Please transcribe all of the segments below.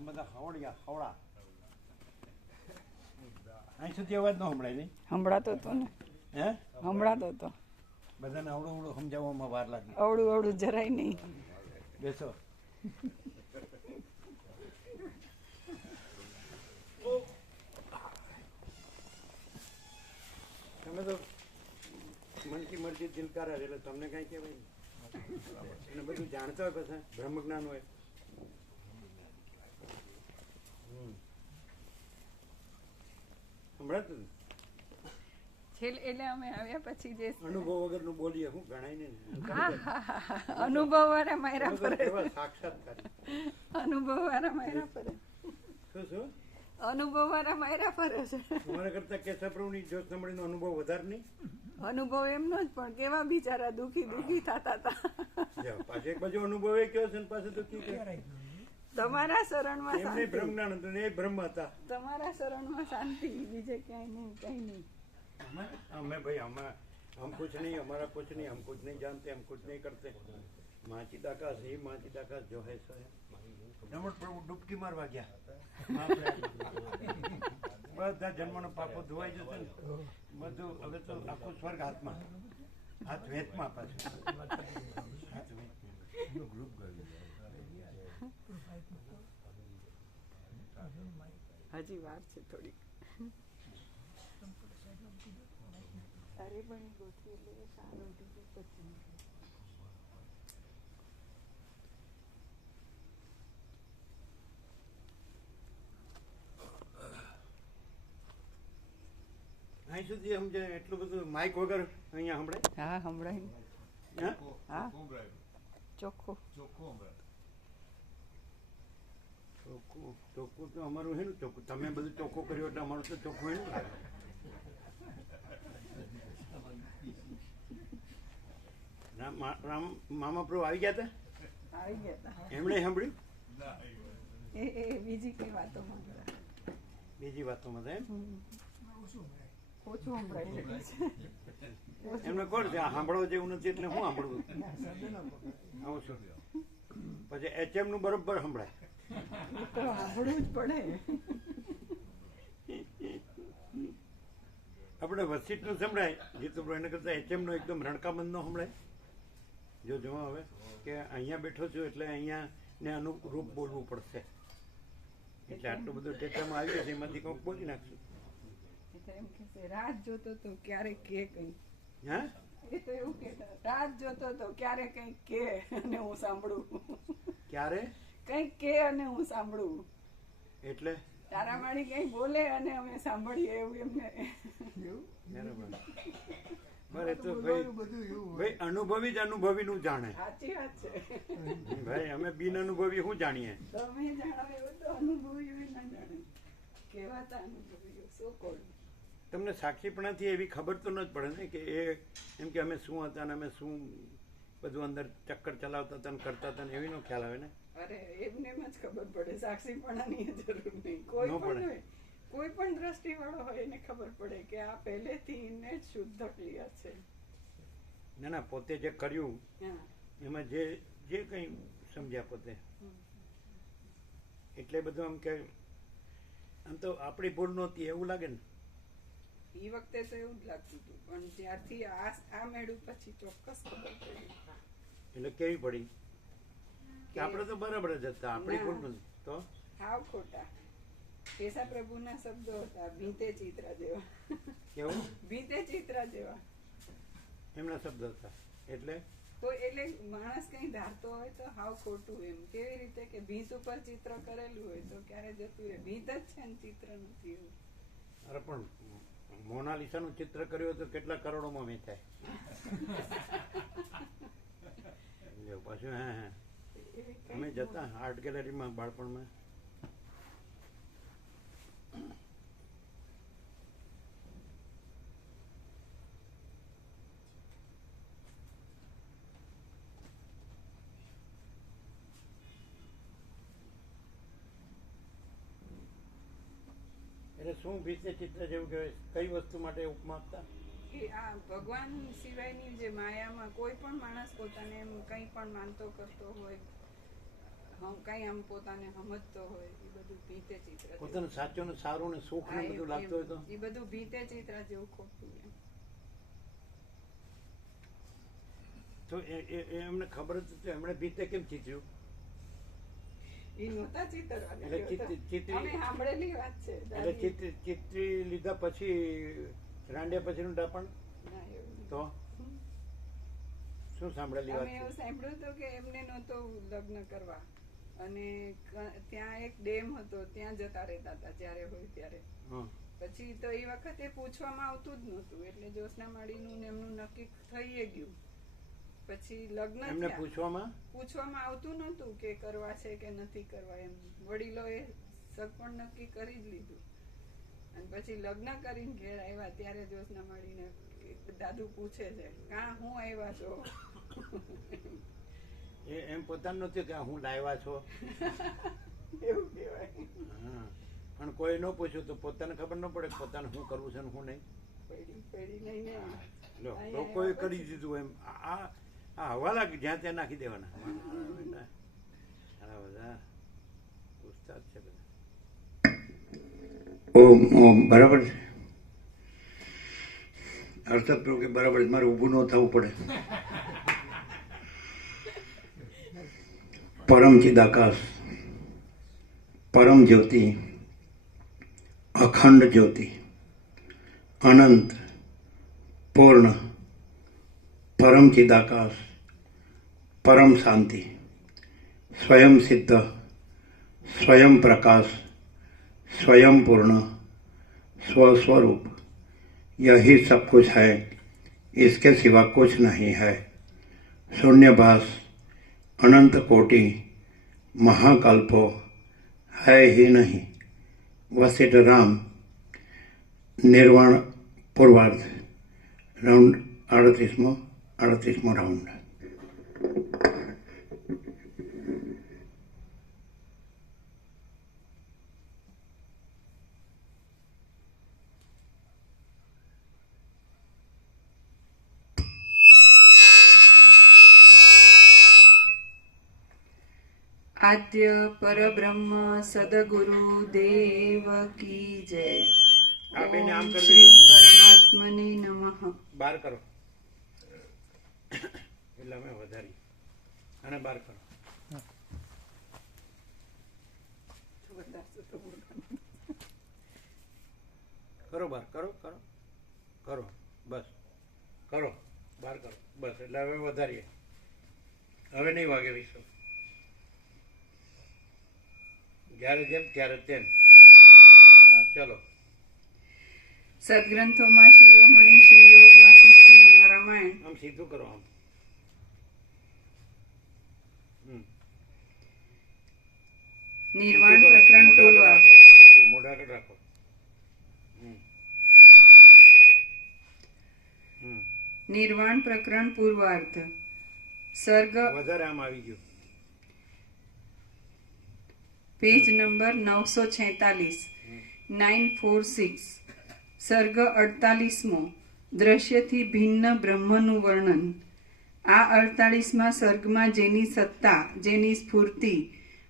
આ બધા હવળિયા હવળા અહીં સુધી અવાજ ન સંભળાય નહીં? સંભળાતો હતો ને. હે? સંભળાતો હતો. બધાને અવળું અવળું સમજાવવામાં વાર લાગે. અવળું અવળું જરાય નહીં. બેસો. તમે તો મન કી મરજી દિલકારા એટલે તમને કઈ કહેવાય નહીં. અને બધું જાણતા હોય પછી બ્રહ્મ જ્ઞાન હોય. સંભળાતું ને? છેલ્લે એટલે અમે આવ્યા પછી જે અનુભવ વગરનું બોલીએ શું ગણાય ને? અનુભવ વાળા માયરા પર સાક્ષાત્કાર. અનુભવ વાળા માયરા પર શું શું અનુભવ વાળા માયરા પર છે. તમારા કરતા કેશવપ્રભુની જ્યોત સાંભળીનો અનુભવ વધારે નહીં? અનુભવ એમનો જ, પણ કેવા બિચારા દુખી થતા હતા. પાછો એક બાજુ અનુભવ એ કયો છે ને પાછું તો કી તમારા શરણમાં એમને શાંતિ. બ્રહ્મજ્ઞાન હતું ને એ બ્રહ્મ હતા. તમારા શરણમાં શાંતિ, બીજે ક્યાંય નહીં, કઈ નહીં. અમે ભાઈ हम कुछ नहीं, हमारा कुछ नहीं, हम कुछ नहीं जानते, हम कुछ नहीं करते. माचिद आकाश ही माचिद आकाश जो है सो है. નમત પ્રભુ ડૂબકી મારવા ગયા. બધા જન્મનો પાપો ધોવાઈ જશે ને બધું. હવે તો આખું સ્વર્ગ હાથમાં, હાથ વેતમાં પાછું. હાથ હજી વાર છે થોડીક. તારે પણ ગોઠવી એટલે સારું પછી. અહીં સુધી સમજે એટલું બધું માઇક વગર અહીંયા સંભળાય? હા, સંભળાય. હા, ચોખ્ખું. ચોખ્ખું તો અમારું હે ને ચોખ્ખું. તમે બધું ચોખ્ખું કર્યું એટલે અમારું તો ચોખ્ખું હે ને. મામા પ્રભુ આવી ગયા હતા? આવી ગયા હતા. એમણે સાંભળ્યું? એ બીજી કઈ વાતોમાં બીજી વાતોમાં થાય ઓછું સંભળાય છે. એમને કોણ છે સાંભળવા જેવું નથી એટલે હું સાંભળવું આવું છું. પછી એચએમ નું બરોબર સંભળાય. તો સાંભળવું જ પડે. આપણે વસીટ નું સંભળાય જીતુ એના કરતા એચએમ નો એકદમ રણકાબંધ નો સંભળાય. જો જોવા હવે કે અહીંયા બેઠો છું એટલે અહીંયા ને અનુરૂપ બોલવું પડશે એટલે આટલું બધું ટેટામાં આવી જશે એમાંથી કંઈક બોલી નાખશું. એમ કે રાત જોતો તો ક્યારે કે કઈ. હા, એ તો એવું કે રાત જોતો તો ક્યારે કઈક કે અને હું સાંભળું. ક્યારે કઈક કે અને હું સાંભળું. એટલે તારામાળી કઈ બોલે અને અમે સાંભળીએ એવું એમને. બરાબર. તો ભાઈ અનુભવી જ અનુભવી નું જાણે. સાચી વાત છે. ભાઈ અમે બિન અનુભવી શું જાણીએ? તમે જાણો એવું તો અનુભવીઓ ના જાણે. કેવાતા અનુભવીઓ શું કોણ. તમને સાક્ષીપણાથી એવી ખબર તો ન જ પડે ને કે એ એમ કે અમે શું હતા ને અમે શું બધું અંદર ચક્કર ચલાવતા હતા ને કરતા હતા ને એવી નો ખ્યાલ આવે ને. અરે એમને જ ખબર પડે. સાક્ષીપણાની જરૂર નહીં. કોઈ પણ હોય, કોઈ પણ દ્રષ્ટિ વાળો હોય એને ખબર પડે કે આ પહેલેથી ને જ શુદ્ધ ક્લિયર છે. ના ના, પોતે જે કર્યું એમાં જે કઈ સમજ્યા પોતે એટલે બધું આમ કે આમ તો આપણી ભૂલ નહોતી એવું લાગે ને. એ વખતે તો એવું જ લાગતું હતું, પણ જ્યારથી આ મેળું પછી ચોક્કસ ખબર પડી. એટલે કેવી પડી કે આપણે તો બરાબર જ હતા, આપણી ભૂલ નથી તો હાવ ખોટા. કેશા પ્રભુના શબ્દો હતા, ભીતે ચિત્રા જેવા. કેવું? ભીતે ચિત્રા જેવા એમના શબ્દ હતા. એટલે એટલે માણસ કઈ ધારતો હોય તો હાવ ખોટું. એમ કેવી રીતે કે ભીત ઉપર ચિત્ર કરેલું હોય તો ક્યારે જતું રહે. ભીત જ છે ને ચિત્ર નથી એવું. અરે પણ મોનાલિસા નું ચિત્ર કર્યું તો કેટલા કરોડોમાં વેચાય. પાછું હા અમે જતા આર્ટ ગેલેરીમાં બાળપણમાં. એટલે શું ભીતે ચિત્ર જેવું કહેવાય? કઈ વસ્તુ માટે ઉપમા આપતા? કે આ ભગવાન સિવાયની જે માયામાં કોઈ પણ માણસ પોતાને એમ કંઈ પણ માનતો કરતો હોય, કઈ આમ પોતાને સમજતો હોય એ બધું ભીતે ચિત્ર જેવું. પોતાને સાચું ને સારું ને સુખ ને બધું લાગતું હોય તો એ બધું ભીતે ચિત્ર જેવું ખોટું એમ. તો એમને ખબર જ હતી, એમણે ભીતે કેમ ચીત્ર્યું? ઈ નહોતા ચિતરવાના. એટલે ચિત્રી અમે સાંભળેલી વાત છે એટલે ચિત્રી લીધા પછી રાંડ્યા પછીનું ડાપણ ના, એવું નહીં. તો શું સાંભળેલી અમે વાત એવું છે? સાંભળ્યું હતું કે એમને નહોતો લગ્ન કરવા અને ત્યાં એક ડેમ હતો, ત્યાં જતા રહેતા હતા જ્યારે હોય ત્યારે. હં. પછી તો એ વખતે પૂછવામાં આવતું જ નહોતું, એટલે જ્યોત્સના માળીનું ને એમનું નક્કી થઈ ગયું. પછી લગ્ન એમને થયા. પૂછવામાં આવતું નહોતું કે કરવા છે કે નથી કરવા એમ. વડીલોએ સગપણ નક્કી કરી જ લીધું. અને પછી લગ્ન કરીને ઘેર આવ્યા ત્યારે જ્યોત્સના માળીને દાદુ પૂછે છે, કાં હું આવ્યા છો? એમ પોતાનું નથી કે હું લાવ્યા છો, એવું કહેવાય. હા. પણ કોઈ ન પૂછ્યું તો પોતાને ખબર ન પડે કે પોતાને શું કરવું છે ને શું નહીં. પેઢી નહીં ને લો, લોકોએ કરી દીધું એમ. આ હવાલા જ્યાં ત્યાં નાખી દેવાના. સારા બધા ઉસ્તાદ છે બધા. ઓમ બરાબર છે. હર્ષદ કે બરાબર મારે ઊભું ન થવું પડે. પરમ ચિદાકાશ, પરમ જ્યોતિ, અખંડ જ્યોતિ, અનંત, પૂર્ણ, પરમ ચિદાકાશ, परम शांति, स्वयं सिद्ध, स्वयं प्रकाश, स्वयं पूर्ण, स्वस्वरूप, यही सब कुछ है, इसके सिवा कुछ नहीं है। शून्यभास, अनंत कोटि, महाकल्पो है ही नहीं। वशिष्ठ राम, निर्वाण पूर्वार्ध, राउंड 38मो राउंड। आद्य परब्रह्म सदगुरु देव की जय। ओम श्री परमात्मने नमः। बार करो એટલે અમે વધારી અને બાર કરો. કરો બાર કરો કરો કરો બસ કરો બાર કરો બસ. એટલે હવે વધારીએ. હવે નહીં વાગે વિશ્વ. જ્યારે જેમ ત્યારે તેમ. ચલો. સદગ્રંથોમાં શિરોમણી શ્રી યોગ વાસિષ્ઠ મહારામાયણ. આમ સીધું કરો આમ. નિર્વાણ પ્રકરણ પૂર્વાર્ધ. ઊંચું મોઢા આગળ રાખો. નિર્વાણ પ્રકરણ પૂર્વાર્ધ. સર્ગ વધારે આમ આવી ગયું. Page number 946 946. સર્ગ 48મો. દ્રશ્યથી ભિન્ન બ્રહ્મનું વર્ણન. આ 48મા સર્ગમાં જેની સત્તા, જેની સ્ફૂર્તિ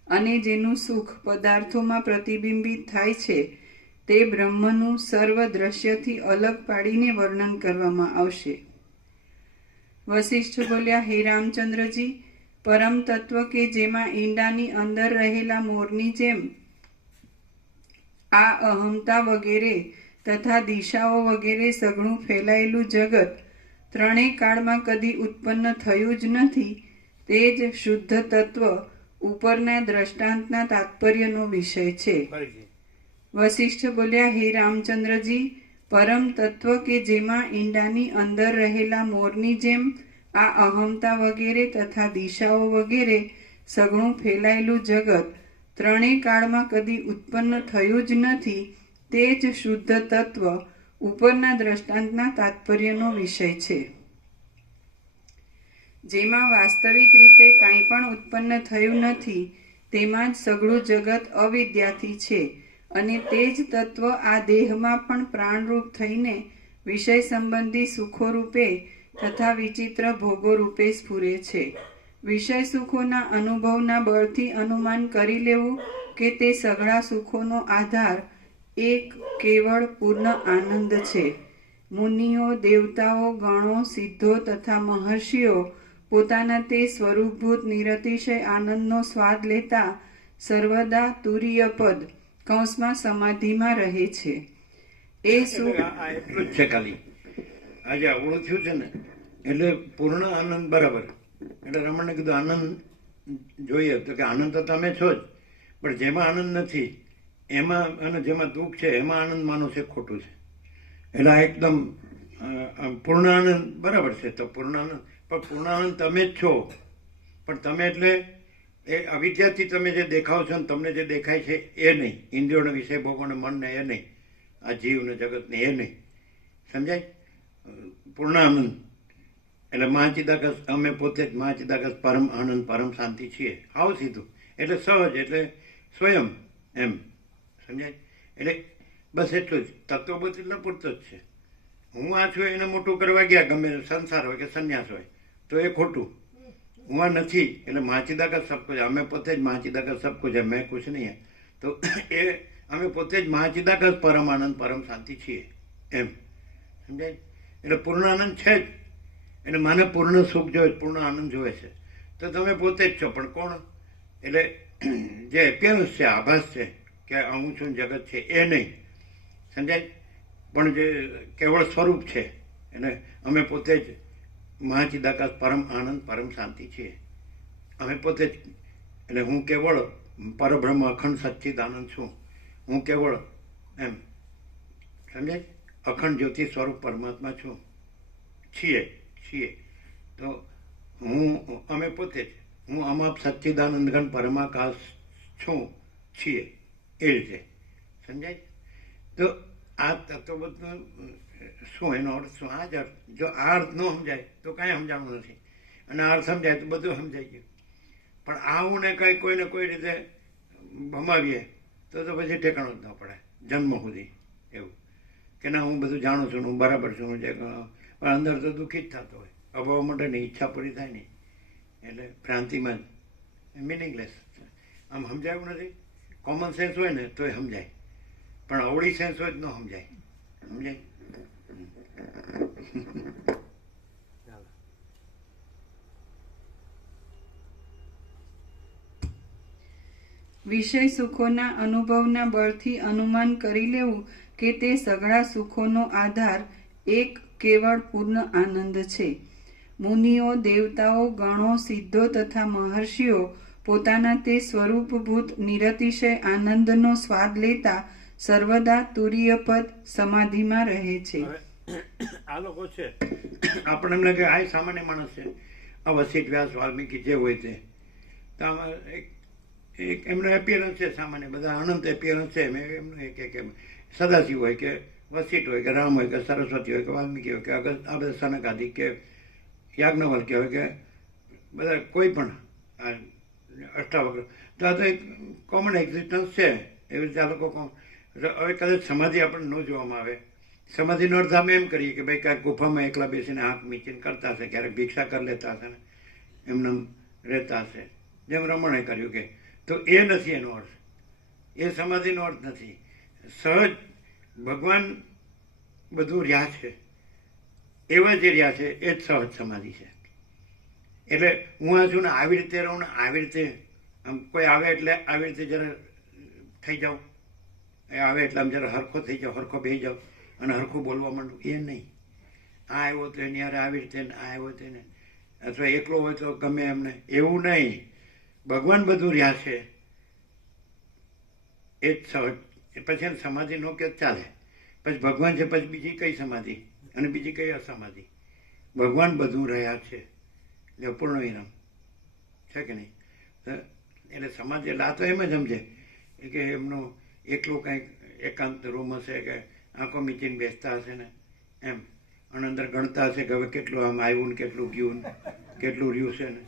અને જેનું સુખ પદાર્થોમાં પ્રતિબિંબિત થાય છે તે બ્રહ્મનું સર્વ દ્રશ્યથી અલગ પાડીને વર્ણન કરવામાં આવશે. વશિષ્ઠ બોલ્યા, હે રામચંદ્રજી, પરમ તત્વ કે જેમાં ઈંડાની અંદર રહેલા મોરની જેમ આ અહમતા વગેરે તથા દિશાઓ વગેરે સઘળું ફેલાયેલું જગત ત્રણેય કાળમાં કદી ઉત્પન્ન થયું જ નથી, તે જ શુદ્ધ તત્વ ઉપરના દ્રષ્ટાંતના તાત્પર્યનો વિષય છે. વશિષ્ઠ બોલ્યા, હે રામચંદ્રજી, પરમ તત્વ કે જેમાં ઈંડાની અંદર રહેલા મોરની જેમ આ અહમતા વગેરે તથા દિશાઓ વગેરે સઘળું ફેલાયેલું જગત ત્રણેય કાળમાં કદી ઉત્પન્ન થયું જ નથી, તે જ શુદ્ધ તત્વ ઉપરના દ્રષ્ટાંતના તાત્પર્યનો વિષય છે. જેમાં વાસ્તવિક રીતે કાંઈ પણ ઉત્પન્ન થયું નથી તેમાં જ સઘળું જગત અવિદ્યાથી છે અને તે જ તત્વ આ દેહમાં પણ પ્રાણરૂપ થઈને વિષય સંબંધી સુખો રૂપે તથા વિચિત્ર ભોગો રૂપે સ્ફુરે છે. વિષય સુખોના અનુભવના બળથી અનુમાન કરી લેવું કે તે સઘળા સુખોનો આધાર એક કેવળ પૂર્ણ આનંદ છે. મુનિઓ, દેવતાઓ, ગણો, સિદ્ધો તથા મહર્ષિઓ પોતાના તે સ્વરૂપભૂત નિરતિશય આનંદનો સ્વાદ લેતા સર્વદા તુરીયપદ કૌંસમાં સમાધિમાં રહે છે. એ સુખ આ એટલું જ છે ખાલી. આજે અવળું થયું છે ને એટલે પૂર્ણ આનંદ બરાબર. એટલે રમણને કીધું આનંદ જોઈએ તો કે આનંદ તો તમે છો જ, પણ જેમાં આનંદ નથી એમાં અને જેમાં દુઃખ છે એમાં આનંદ માનો છે ખોટું છે. એટલે આ એકદમ પૂર્ણ આનંદ બરાબર છે. તો પૂર્ણ આનંદ, પણ પૂર્ણ આનંદ તમે જ છો. પણ તમે એટલે એ અવિદ્યાથી તમે જે દેખાવ છો ને તમને જે દેખાય છે એ નહીં, ઇન્દ્રિયોને વિષય ભોગોને મનને એ નહીં, આ જીવને જગતને એ નહીં. સમજાય? પૂર્ણ આનંદ એટલે મહાચિદાકાશ, અમે પોતે જ મહાચિદાકાશ પરમ આનંદ પરમ શાંતિ છીએ. આવું સીધું એટલે સહજ એટલે સ્વયં એમ. સમજાય? એટલે બસ એટલું જ. તત્વબોધ એટલે પૂરતો જ છે. હું આ છું એને મોટું કરવા ગયા, ગમે સંસાર હોય કે સંન્યાસ હોય તો એ ખોટું. હું આ નથી એટલે મહાચિદાકાશ સબ કુછ, અમે પોતે જ મહાચિદાકાશ સબ કુછ, મેં કુછ નહીં હે. તો એ અમે પોતે જ મહાચિદાકાશ પરમ આનંદ પરમ શાંતિ છીએ એમ. સમજાય? એટલે પૂર્ણ આનંદ છે જ. એટલે મને પૂર્ણ સુખ જોઈએ, પૂર્ણ આનંદ જોવે છે. તો તમે પોતે જ છો. પણ કોણ? એટલે જે એપિયરન્સ છે, આભાસ છે કે હું છું જગત છે એ નહીં. સમજાય? પણ જે કેવળ સ્વરૂપ છે એટલે અમે પોતે જ મહાચિદાકાશ પરમ આનંદ પરમ શાંતિ છીએ. અમે પોતે જ એટલે હું કેવળ પરબ્રહ્મ અખંડ સચ્ચિદ આનંદ છું. હું કેવળ એમ. સમજાય? અખંડ જ્યોતિ સ્વરૂપ પરમાત્મા છું. છીએ. તો અમે પોતે જ હું અમાપ સચ્ચિદાનંદ ઘન પરમાકાશ છું, છીએ એ રીતે. સમજાય? તો આ તત્વબોધનો શું એનો અર્થ શું? આ જ અર્થ. જો આ અર્થ ન સમજાય તો કાંઈ સમજાણું નથી, અને આ અર્થ સમજાય તો બધું સમજાઈ ગયું. પણ આવું ને કંઈ કોઈને કોઈ રીતે ભમાવીએ તો પછી ઠેકાણું જ ન પડે જન્મ સુધી. એવું કે ના હું બધું જાણું છું, હું બરાબર છું, જે પણ અંદર તો દુઃખી જ થતો હોય. અભાવ માટે નહીં, ઈચ્છા પૂરી થાય નહીં એટલે ભ્રાંતિમાં જ મિનિંગલેસ. આમ સમજાયું નથી. કોમન સેન્સ હોય ને તો એ સમજાય, પણ અવળી સેન્સ હોય જ ન સમજાય. સમજાય? વિષય સુખોના અનુભવના બળથી અનુમાન કરી લેવું કે તે સઘળા સુખોનો આધાર એક કેવળ પૂર્ણ આનંદ છે. મુનિઓ, દેવતાઓ, ગણો, સિદ્ધો તથા મહર્ષિઓ પોતાના તે સ્વરૂપભૂત નિરતિશય આનંદનો સ્વાદ લેતા સર્વદા તુરીયપદ સમાધિમાં રહે છે. આ લોકો છે આપણે એમ લાગે આ સામાન્ય માણસ છે, આ વસિષ્ઠ, વ્યાસ, વાલ્મીકી જે હોય તે. તો આમાં એક એમનો એપિયરન્સ છે સામાન્ય, બધા અનંત એપિયરન્સ છે. એમનું એક સદાશિવ હોય કે વસિષ્ઠ હોય કે રામ હોય કે સરસ્વતી હોય કે વાલ્મીકી હોય કે આ બધા સનકાદિક કે યાજ્ઞવલ્ક્ય હોય કે બધા કોઈ પણ અષ્ટાવક્ર. તો આ તો એક કોમન એક્ઝિસ્ટન્સ છે. એવી રીતે આ લોકો હવે કદાચ સમાધિ આપણને ન જોવામાં આવે. સમાધિનો અર્થ અમે એમ કરીએ કે ભાઈ કાંઈક ગુફામાં એકલા બેસીને આંખ મીચીને કરતા હશે, ક્યારેક ભિક્ષા કરી લેતા હશે ને એમને રહેતા હશે, જેમ રમણે કર્યું કે. તો એ નથી એનો અર્થ, એ સમાધિનો અર્થ નથી. સહજ ભગવાન બધું રહ્યા છે એવા જે રહ્યા છે એ જ સહજ સમાધિ છે. એટલે હું આ છું ને આવી રીતે રહું ને આવી રીતે આમ કોઈ આવે એટલે આવી રીતે જરા થઈ જાઉં, એ આવે એટલે આમ જરા હરખો થઈ જાઉં, હરખો બેસી જાઉં અને હરખું બોલવા માંડું, એ નહીં. આ આવ્યો તો એની યારે આવી રીતે, આ આવ્યો તો એને, અથવા એકલો હોય તો ગમે એમને, એવું નહીં. ભગવાન બધું રહ્યા છે એ જ સહજ. પછી એને સમાધિ નો કે ચાલે. પછી ભગવાન છે પછી બીજી કઈ સમાધિ અને બીજી કઈ અસમાધિ? ભગવાન બધું રહ્યા છે એટલે પૂર્ણ વિરામ છે કે નહીં? એટલે સમાધિ એટલે આ તો એમ જ સમજે કે એમનો એકલું કંઈક એકાંત રૂમ હશે કે આંખો મીચીને બેસતા હશે ને એમ, અને અંદર ગણતા હશે કે હવે કેટલું આમ આવ્યું ને કેટલું ગયું ને કેટલું રહ્યું છે ને,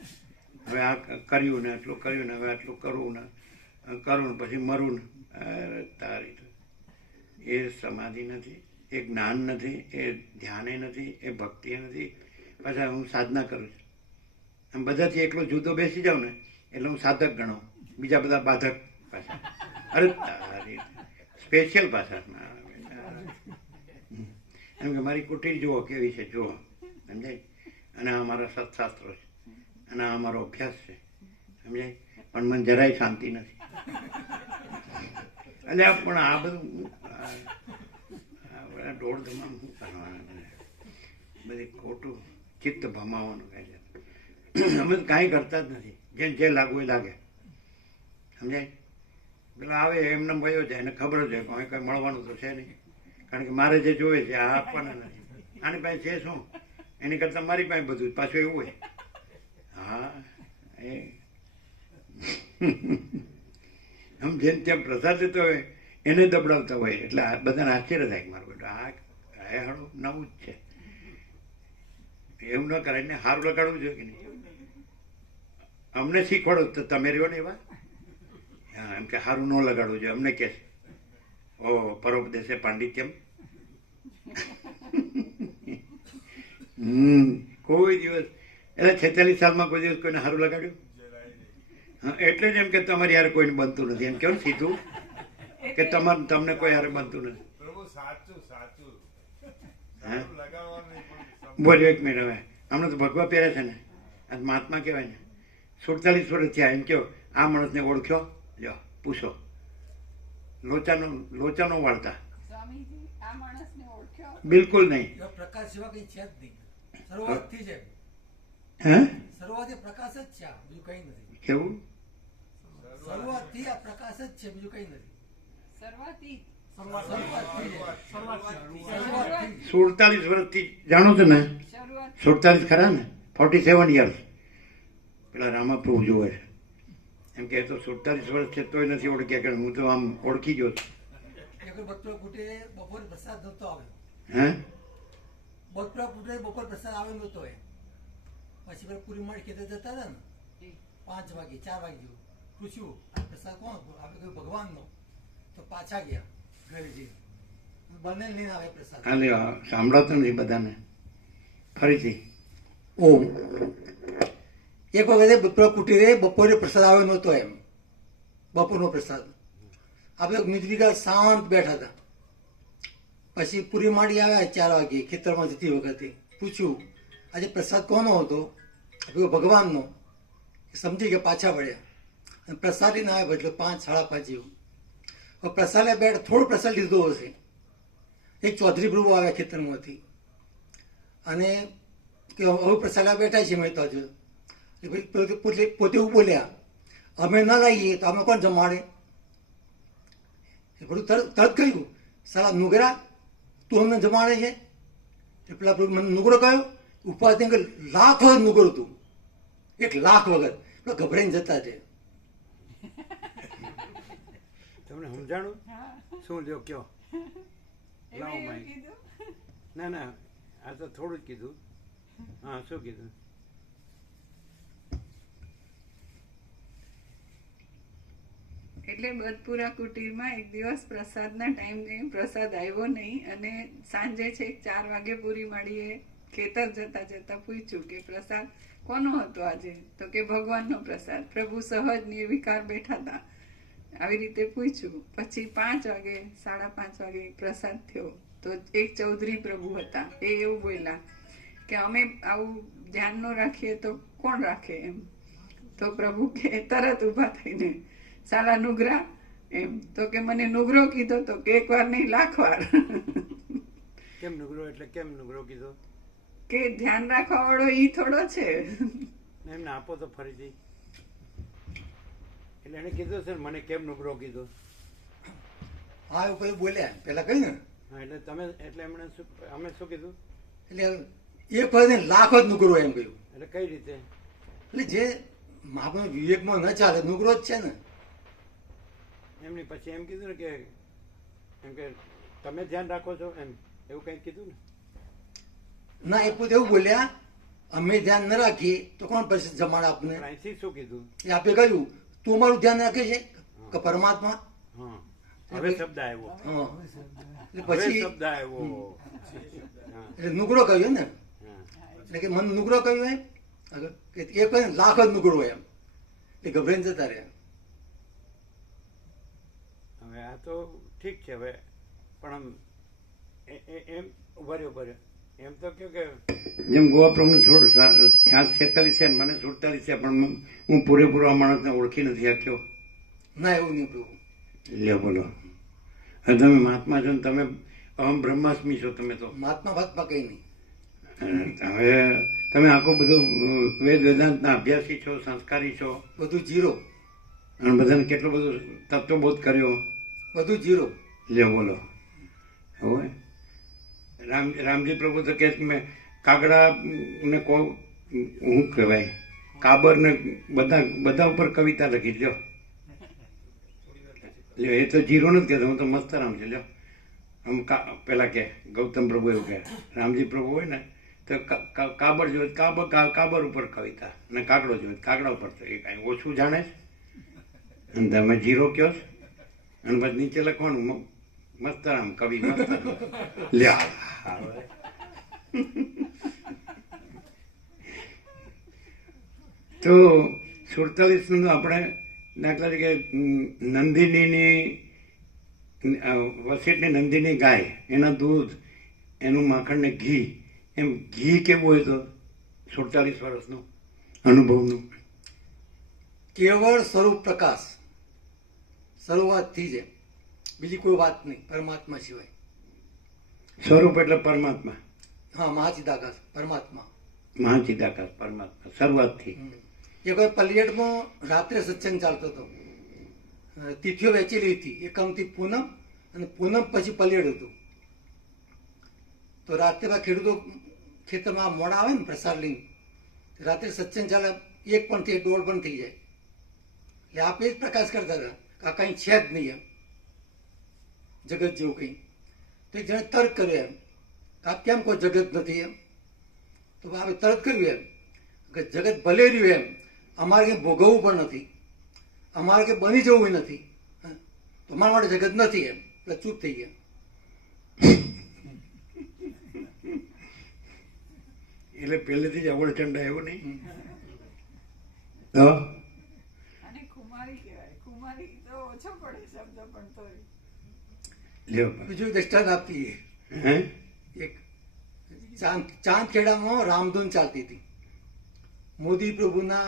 હવે આ કર્યું ને આટલું કર્યું ને હવે આટલું કરવું ને પછી મરું ને. તારી એ સમાધિ નથી, એ જ્ઞાન નથી, એ ધ્યાને નથી, એ ભક્તિ નથી. પાછા હું સાધના કરું છું આમ બધાથી એકલો જુદો બેસી જાઉં ને એટલે હું સાધક ગણો, બીજા બધા બાધક પાછા. અરે સ્પેશિયલ પાછા. એમ કે મારી કુટીર જુઓ કેવી છે, જુઓ, સમજાય. અને આ મારા સત્શાસ્ત્રો છે, અને આ અમારો અભ્યાસ છે, સમજાય. પણ મને જરાય શાંતિ નથી. એટલે પણ આ બધું દોડ ધમામ શું કરવાના, બધી ખોટું ચિત્ત ભમાવાનું કહે છે. અમે કાંઈ કરતા જ નથી, જેને જે લાગવું એ લાગે, સમજાય. પેલા આવે એમને વયો જાય, એને ખબર જ હોય કંઈ મળવાનું તો છે નહીં, કારણ કે મારે જે જોઈએ છે આ આપવાના નથી. આની પાસે છે શું, એની કરતાં મારી પાસે બધું પાછું એવું હોય. હા, એ આમ જેમ ત્યાં પ્રસાદ લેતો હોય એને દબડાવતા હોય, એટલે આ બધાને આશ્ચર્ય થાય કે મારું બેટું આ હળું નવું જ છે. એવું ન કરાય ને, સારું લગાડવું જોઈએ કે નહીં. અમને શીખવાડો તો તમે રહ્યો ને એવા. હા, એમ કે સારું ન લગાડવું જોઈએ, અમને કે ઓ પરોપદેશે પાંડિત્યમ. કોઈ દિવસ એટલે 46 સાલમાં કોઈ દિવસ કોઈને સારું લગાડ્યું? હા, એટલે જ એમ કે તમારી યાર કોઈને બનતું નથી, એમ કેવું સીધું કે તમને કોઈ યાર બનતું નથી. બોલ્યો એક મિનિટ. હવે હમણાં તો ભગવા પહેરે છે ને, આ મહાત્મા કહેવાય ને, 47 વર્ષ થયા. એમ કહો આ માણસને ઓળખ્યો? લ્યો પૂછો. લોચાનો વાળતા બિલકુલ નહીં. પ્રકાશ સિવાય કઈ છે જ નહીં, શરૂઆતથી છે. હે, શરૂઆતથી પ્રકાશ જ છે, બીજું કઈ નથી. કેવું? શરૂઆતથી આ પ્રકાશ જ છે, બીજું કઈ નથી. 47 વર્ષથી જાણો છો ને? 47 ખરા ને? 47 યર્સ. પેલા રામાપ્રભુ જોવે છે, એમ કે તો 47 વર્ષ છે તોય નથી ઓળખ્યા, કે હું તો આમ ઓળખી ગયો છું. બપોર ફૂટે બપોર પ્રસાદ નતો આવ્યો. હે, બપોર ફૂટે બપોર પ્રસાદ આવ્યો નતો એ. પછી પેલા પૂરી મળી ખેતર જતા હતા ને, 5 વાગે 4 વાગે જેવું પૂછ્યું આ પ્રસાદ કોણ? આપણે કહ્યું ભગવાનનો. તો પાછા ગયા ઘરે જઈને, બંને લઈને આવે પ્રસાદ. હાલે સાંભળાતો નથી બધાને. ફરીથી ઓમ. એક વખતે બપોર કુટીરે બપોરે પ્રસાદ આવ્યો નહોતો એમ, બપોરનો પ્રસાદ. આપણે નિદ્રિકા શાંત બેઠા હતા. પછી પૂરી માડી આવ્યા 4 વાગે ખેતરમાં જતી વખતે, પૂછ્યું આજે પ્રસાદ કોનો હતો? ભગવાનનો. સમજી ગયા, પાછા વળ્યા. અને પ્રસાદ લઈને આવ્યા એટલે 5 સાડા 5 જેવું. પ્રસાદે બેઠ થોડો પ્રસાદ લીધો હશે. એક ચૌધરી પ્રભુ આવ્યા ખેતરમાંથી, અને કે હવે પ્રસાદ બેઠા છીએ મહેતા જો. પોતે એવું બોલ્યા, અમે ન લાવીએ તો અમે કોણ જમાડે? બધું તરત કહ્યું, સાલા નુગરા તું અમને જમાડે છે? પેલા મને નુગરો કહ્યો. ઉપવાસ કે લાખ વખત નુગરો તું, 1,00,000 વખત. પેલા ગભરાઈને જતા છે. તમને સમજાણું? શું લ્યો કયો? લાવો માઇક. ના ના, આ તો થોડું જ કીધું. હા, શું કીધું? એટલે બદપુરા કુટીરમાં એક દિવસ પ્રસાદના ટાઈમે પ્રસાદ આવ્યો નહીં, અને સાંજે છેક 4 વાગે પૂરી માડીએ ખેતર જતા જતા પૂછ્યું કે પ્રસાદ કોનો હતો આજે? તો કે ભગવાનનો પ્રસાદ. પ્રભુ સહજ નિર્વિકાર બેઠા હતા. આવી રીતે પૂછ્યું. પછી 5 વાગે 5:30 વાગે પ્રસાદ થયો. તો એક ચૌધરી પ્રભુ હતા, એ એવું બોલ્યા કે અમે આવું ધ્યાન ન રાખીએ તો કોણ રાખે એમ. તો પ્રભુ કે તરત ઊભા થઈને, સાલા નુગરા એમ. તો કે મને નુગરો કીધો તો કે 1 વાર નહીં 1,00,000 વાર. કેમ નુગરો? એટલે કેમ નુગરો કીધો? કે ધ્યાન રાખવા વાળો ઈ થોડો છે. એમને આપો તો ફરીથી. એટલે એને કીધું છે ને મને કેમ નુગરો કીધો? હા, એવું પેલું બોલ્યા પેલા કહ્યું ને. હા, એટલે તમે એટલે એમણે શું, અમે શું કીધું? એટલે એક વખતે 1,00,000 જ નુગરો એમ કહ્યું. એટલે કઈ રીતે? એટલે જે આપણો વિવેકમાં ન ચાલે નુગરો જ છે ને. એમની પછી એમ કીધું ને કે એમ કે તમે ધ્યાન રાખો છો એમ, એવું કંઈક કીધું ને? ના, એ પોતે એવું બોલ્યા અમે ધ્યાન ન રાખીએ તો કોણ પછી જમાડે આપણે? અહીંથી શું કીધું? એ આપે કહ્યું તું અમારું ધ્યાન રાખે છે કે પરમાત્મા? હા, હવે શબ્દ આવ્યો. હા, એટલે હવે પછી શબ્દ આવ્યો. એટલે નુગરો કહ્યું ને. હા. એટલે કે મને નુગરો કહ્યું એમ. આગળ કે એક હોય ને લાખ જ નુકડો હોય એમ એ ગભરાઈને જતા રહ્યા. હવે આ તો ઠીક છે હવે, પણ આમ એમ ઉભા રહ્યો એમ તો કહ્યું કે જેમ ગોવા પ્રભુ 46 છે મને 47 છે, પણ હું પૂરેપૂરો આ માણસને ઓળખી નથી શક્યો. ના, એવું નહીં પ્રભુ. લ્યો બોલો. હવે તમે મહાત્મા છો ને તમે અહમ બ્રહ્માસ્મી છો, તમે તો મહાત્મા ભાતમાં કંઈ નહીં. હવે તમે આખું બધું વેદાંતના અભ્યાસી છો, સંસ્કારી છો, બધું જીરો. અને બધાને કેટલો બધો તત્વબોધ કર્યો. બધું જીરો. લ્યો બોલો. હવે રામજી પ્રભુ તો કે મેં કાગડા ને શું કહેવાય, કાબર ને બધા ઉપર કવિતા લખી. લ્યો એ તો જીરો નથી કહેતો, હું તો મસ્તરામ છે. લ્યો આમ પેલા કે ગૌતમ પ્રભુ એવું કહે, રામજી પ્રભુ હોય ને તો કાબર જોવે કાબર ઉપર કવિતા, અને કાગડો જોવે કાગડા ઉપર. તો એ કાંઈ ઓછું જાણે છે, અને તમે જીરો કહો છો. અને પછી નીચે લખવાનું મસ્તરામ કવિ મસ્તરામ. લ્યા તો 47 આપણે દાખલા તરીકે નંદિનીની વસીટની નંદિની ગાય, એના દૂધ, એનું માખણ ને ઘી, એમ ઘી કેવું હોય તો 47 વર્ષનું અનુભવનું? કેવળ સ્વરૂપ પ્રકાશ, શરૂઆતથી જ બીજી કોઈ વાત નહીં પરમાત્મા સિવાય. સ્વરૂપ એટલે પરમાત્મા. હા, મહાચિદાકાશ પરમાત્મા. મહાચિદાકાશ પરમાત્મા શરૂઆતથી. એ કોઈ પલિયડમાં રાત્રે સત્સંગ ચાલતો હતો, તિથિઓ વહેંચેલી હતી, એકમથી પૂનમ અને પૂનમ પછી પલિયડ હતું. તો રાત્રે ખેડૂતો ખેતરમાં મોડા આવે ને પ્રસાદ લઈને, રાત્રે સત્સંગ ચાલે 1 પણ થી 1:30 પણ થઈ જાય. એટલે આપે જ પ્રકાશ કરતા હતા કે આ કંઈ છે જ નહીં એમ જગત જેવું કંઈ. તો એક જણે તર્ક કર્યો એમ કે આ કેમ કોઈ જગત નથી એમ. તો આપણે તરત કહ્યું એમ કે જગત ભલે રહ્યું એમ, અમારે કંઈ ભોગવવું પણ નથી, અમારે કંઈ બની જવું નથી, તો અમારા માટે જગત નથી એમ. એટલે ચૂપ થઈ ગયા. એટલે પહેલેથી જ અવળચંડા એવું નહીં. અને કુમારી કહેવાય, કુમારી તો ઓછો પડે શબ્દ પણ તોય. લ્યો બીજું દ્રષ્ટાંત આપતી હે એક ચાંદખેડામાં રામધૂન ચાલતી હતી. મોદી પ્રભુના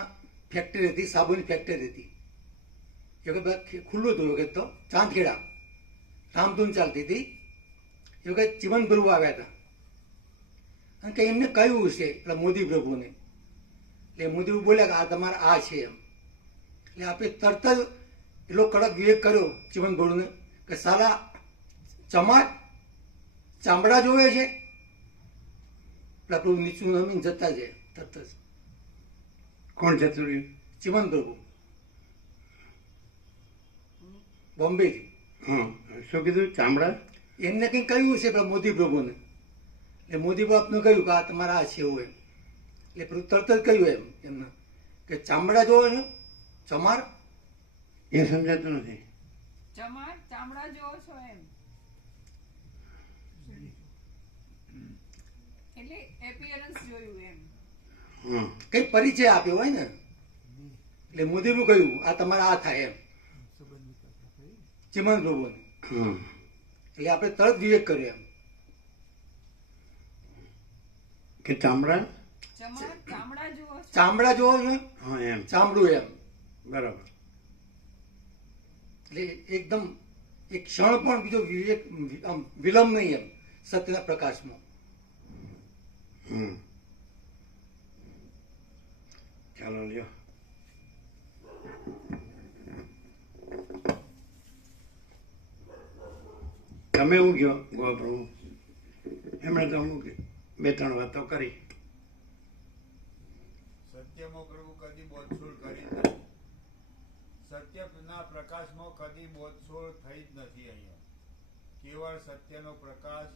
ફેક્ટરી હતી, સાબુની ફેક્ટરી હતી. એ વખત ખુલ્લું હતું. એ વખત તો ચાંદખેડા રામધૂન ચાલતી હતી. એ વખત ચીમન પ્રભુ આવ્યા હતા અને કંઈ એમને કહ્યું છે એટલે મોદી પ્રભુને. એટલે મોદી પ્રભુ બોલ્યા કે આ તમારા આ છે એમ. એટલે આપણે તરત જ એટલો કડક વિવેક કર્યો ચીમન પ્રભુને કે સાલા ચમાટ ચામડા જોવે છે. એટલે પ્રભુ નીચું નમીને જતા જાય તરત જ. કોણ જતું રહ્યું? ચીમન પ્રભુ બોમ્બેથી. હા, શું કીધું? ચામડા? એમને કંઈ કહ્યું છે પેલા મોદી પ્રભુને. એટલે મોદી બાપને કહ્યું કે આ તમારા આ છે એવું એમ. એટલે પ્રભુ તરત જ કહ્યું એમ એમને કે ચામડા જોવો છો ચમાર. એ સમજાતું નથી. ચમાર ચામડા જોવો છો એમ, એટલે એપિયરન્સ જોયું એમ. હા, કઈ પરિચય આપ્યો હોય ને. એટલે મોદીનું કહ્યું આ તમારા આ થાય એમ ચીમન પ્રભુને. હા. એટલે આપણે તરત વિવેક કર્યો એમ કે ચામડા? ચમાર ચામડા જોવો છો. ચામડા જોવો છો હા એમ. ચામડું એમ. બરાબર. એટલે એકદમ એક ક્ષણ પણ બીજો વિવેક આમ વિલંબ નહીં એમ સત્યના પ્રકાશમાં. ચાલો લ્યો. તમે શું કહો ગોવા પ્રભુ? એમણે તો અમુક 2-3 વાતો કરી. સત્યમાં પ્રભુ કદી બોધછોડ કરી જ નથી. સત્યના પ્રકાશમાં કદી બોધછોડ થઈ જ નથી. અહીંયા કેવળ સત્યનો પ્રકાશ,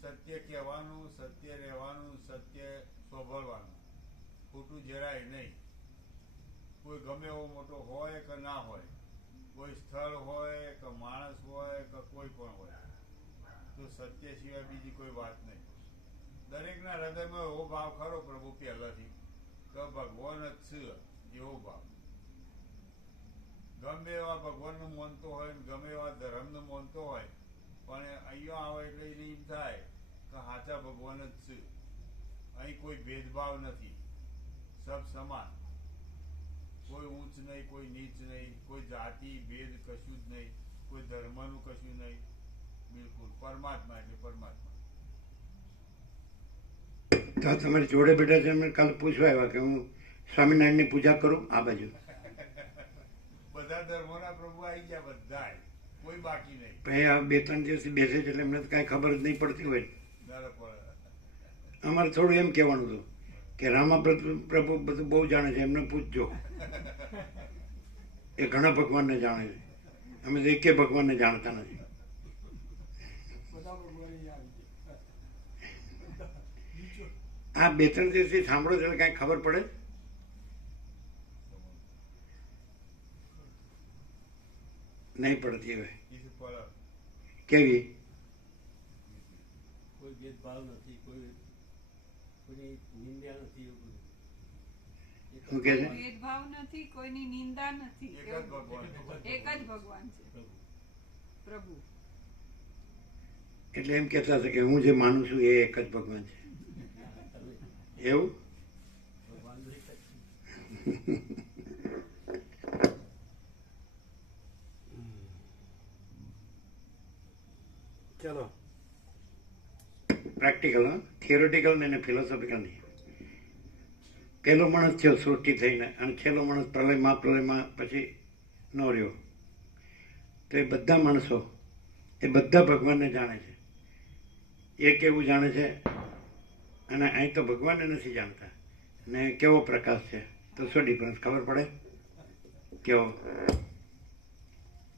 સત્ય કહેવાનું, સત્ય રહેવાનું, સત્ય શોભળવાનું, ખોટું જરાય નહીં. કોઈ ગમે એવો મોટો હોય કે ના હોય, કોઈ સ્થળ હોય કે માણસ હોય કે કોઈ પણ હોય, તો સત્ય સિવાય બીજી કોઈ વાત નહીં. દરેકના હૃદયમાં એવો ભાવ ખરો પ્રભુ પહેલાથી કે ભગવાન જ છે એવો ભાવ. ગમે એવા ભગવાનનું માનતો હોય ને ગમે એવા ધર્મનું માનતો હોય, પણ અહીંયા આવે એટલે એને એમ થાય કે સાચા ભગવાન જ છે. અહીં કોઈ ભેદભાવ નથી, સબ સમાન, કોઈ ઊંચ નહીં, કોઈ નીચ નહીં, કોઈ જાતિ ભેદ કશું જ નહીં, કોઈ ધર્મનું કશું નહીં, બિલકુલ પરમાત્મા એટલે પરમાત્મા. તો તમારી જોડે બેઠા છે, એમને કાલે પૂછવા આવ્યા કે હું સ્વામિનારાયણની પૂજા કરું આ બાજુ. બધા ધર્મોના પ્રભુ આવી ગયા, બધા કોઈ બાકી નહીં. પછી આ 2-3 દિવસથી બેસે છે એટલે એમને તો કાંઈ ખબર જ નહીં પડતી હોય. અમારે થોડું એમ કહેવાનું હતું કે રામા પ્રભુ બધું બહુ જાણે છે, એમને પૂછજો. એ ઘણા ભગવાનને જાણે છે, અમે તો એકે ભગવાનને જાણતા નથી. આ 2-3 દિવસથી સાંભળો એટલે કાંઈ ખબર પડે નહીં પડતી હવે. કેવી કોઈ ભેદભાવ નથી, કોઈની નિંદા નથી, એવું શું કે છે? ભેદભાવ નથી, કોઈની નિંદા નથી, એક જ ભગવાન. એક જ ભગવાન છે પ્રભુ. એટલે એમ કહેતા હતા કે હું જે માનું છું એ એક જ ભગવાન છે, એવું. ભગવાન એક જ છે. ચલો પ્રેક્ટિકલ, થિયોરિટિકલ ને ફિલોસોફિકલ નહીં. પહેલો માણસ થયો સૃષ્ટિ થઈને, અને છેલ્લો માણસ પ્રલયમાં પછી ન રહ્યો. તો એ બધા માણસો એ બધા ભગવાનને જાણે છે. એક એવું જાણે છે, અને અહીં તો ભગવાનને નથી જાણતા. ને કેવો પ્રકાશ છે, તો શું ડિફરન્સ ખબર પડે? કેવો?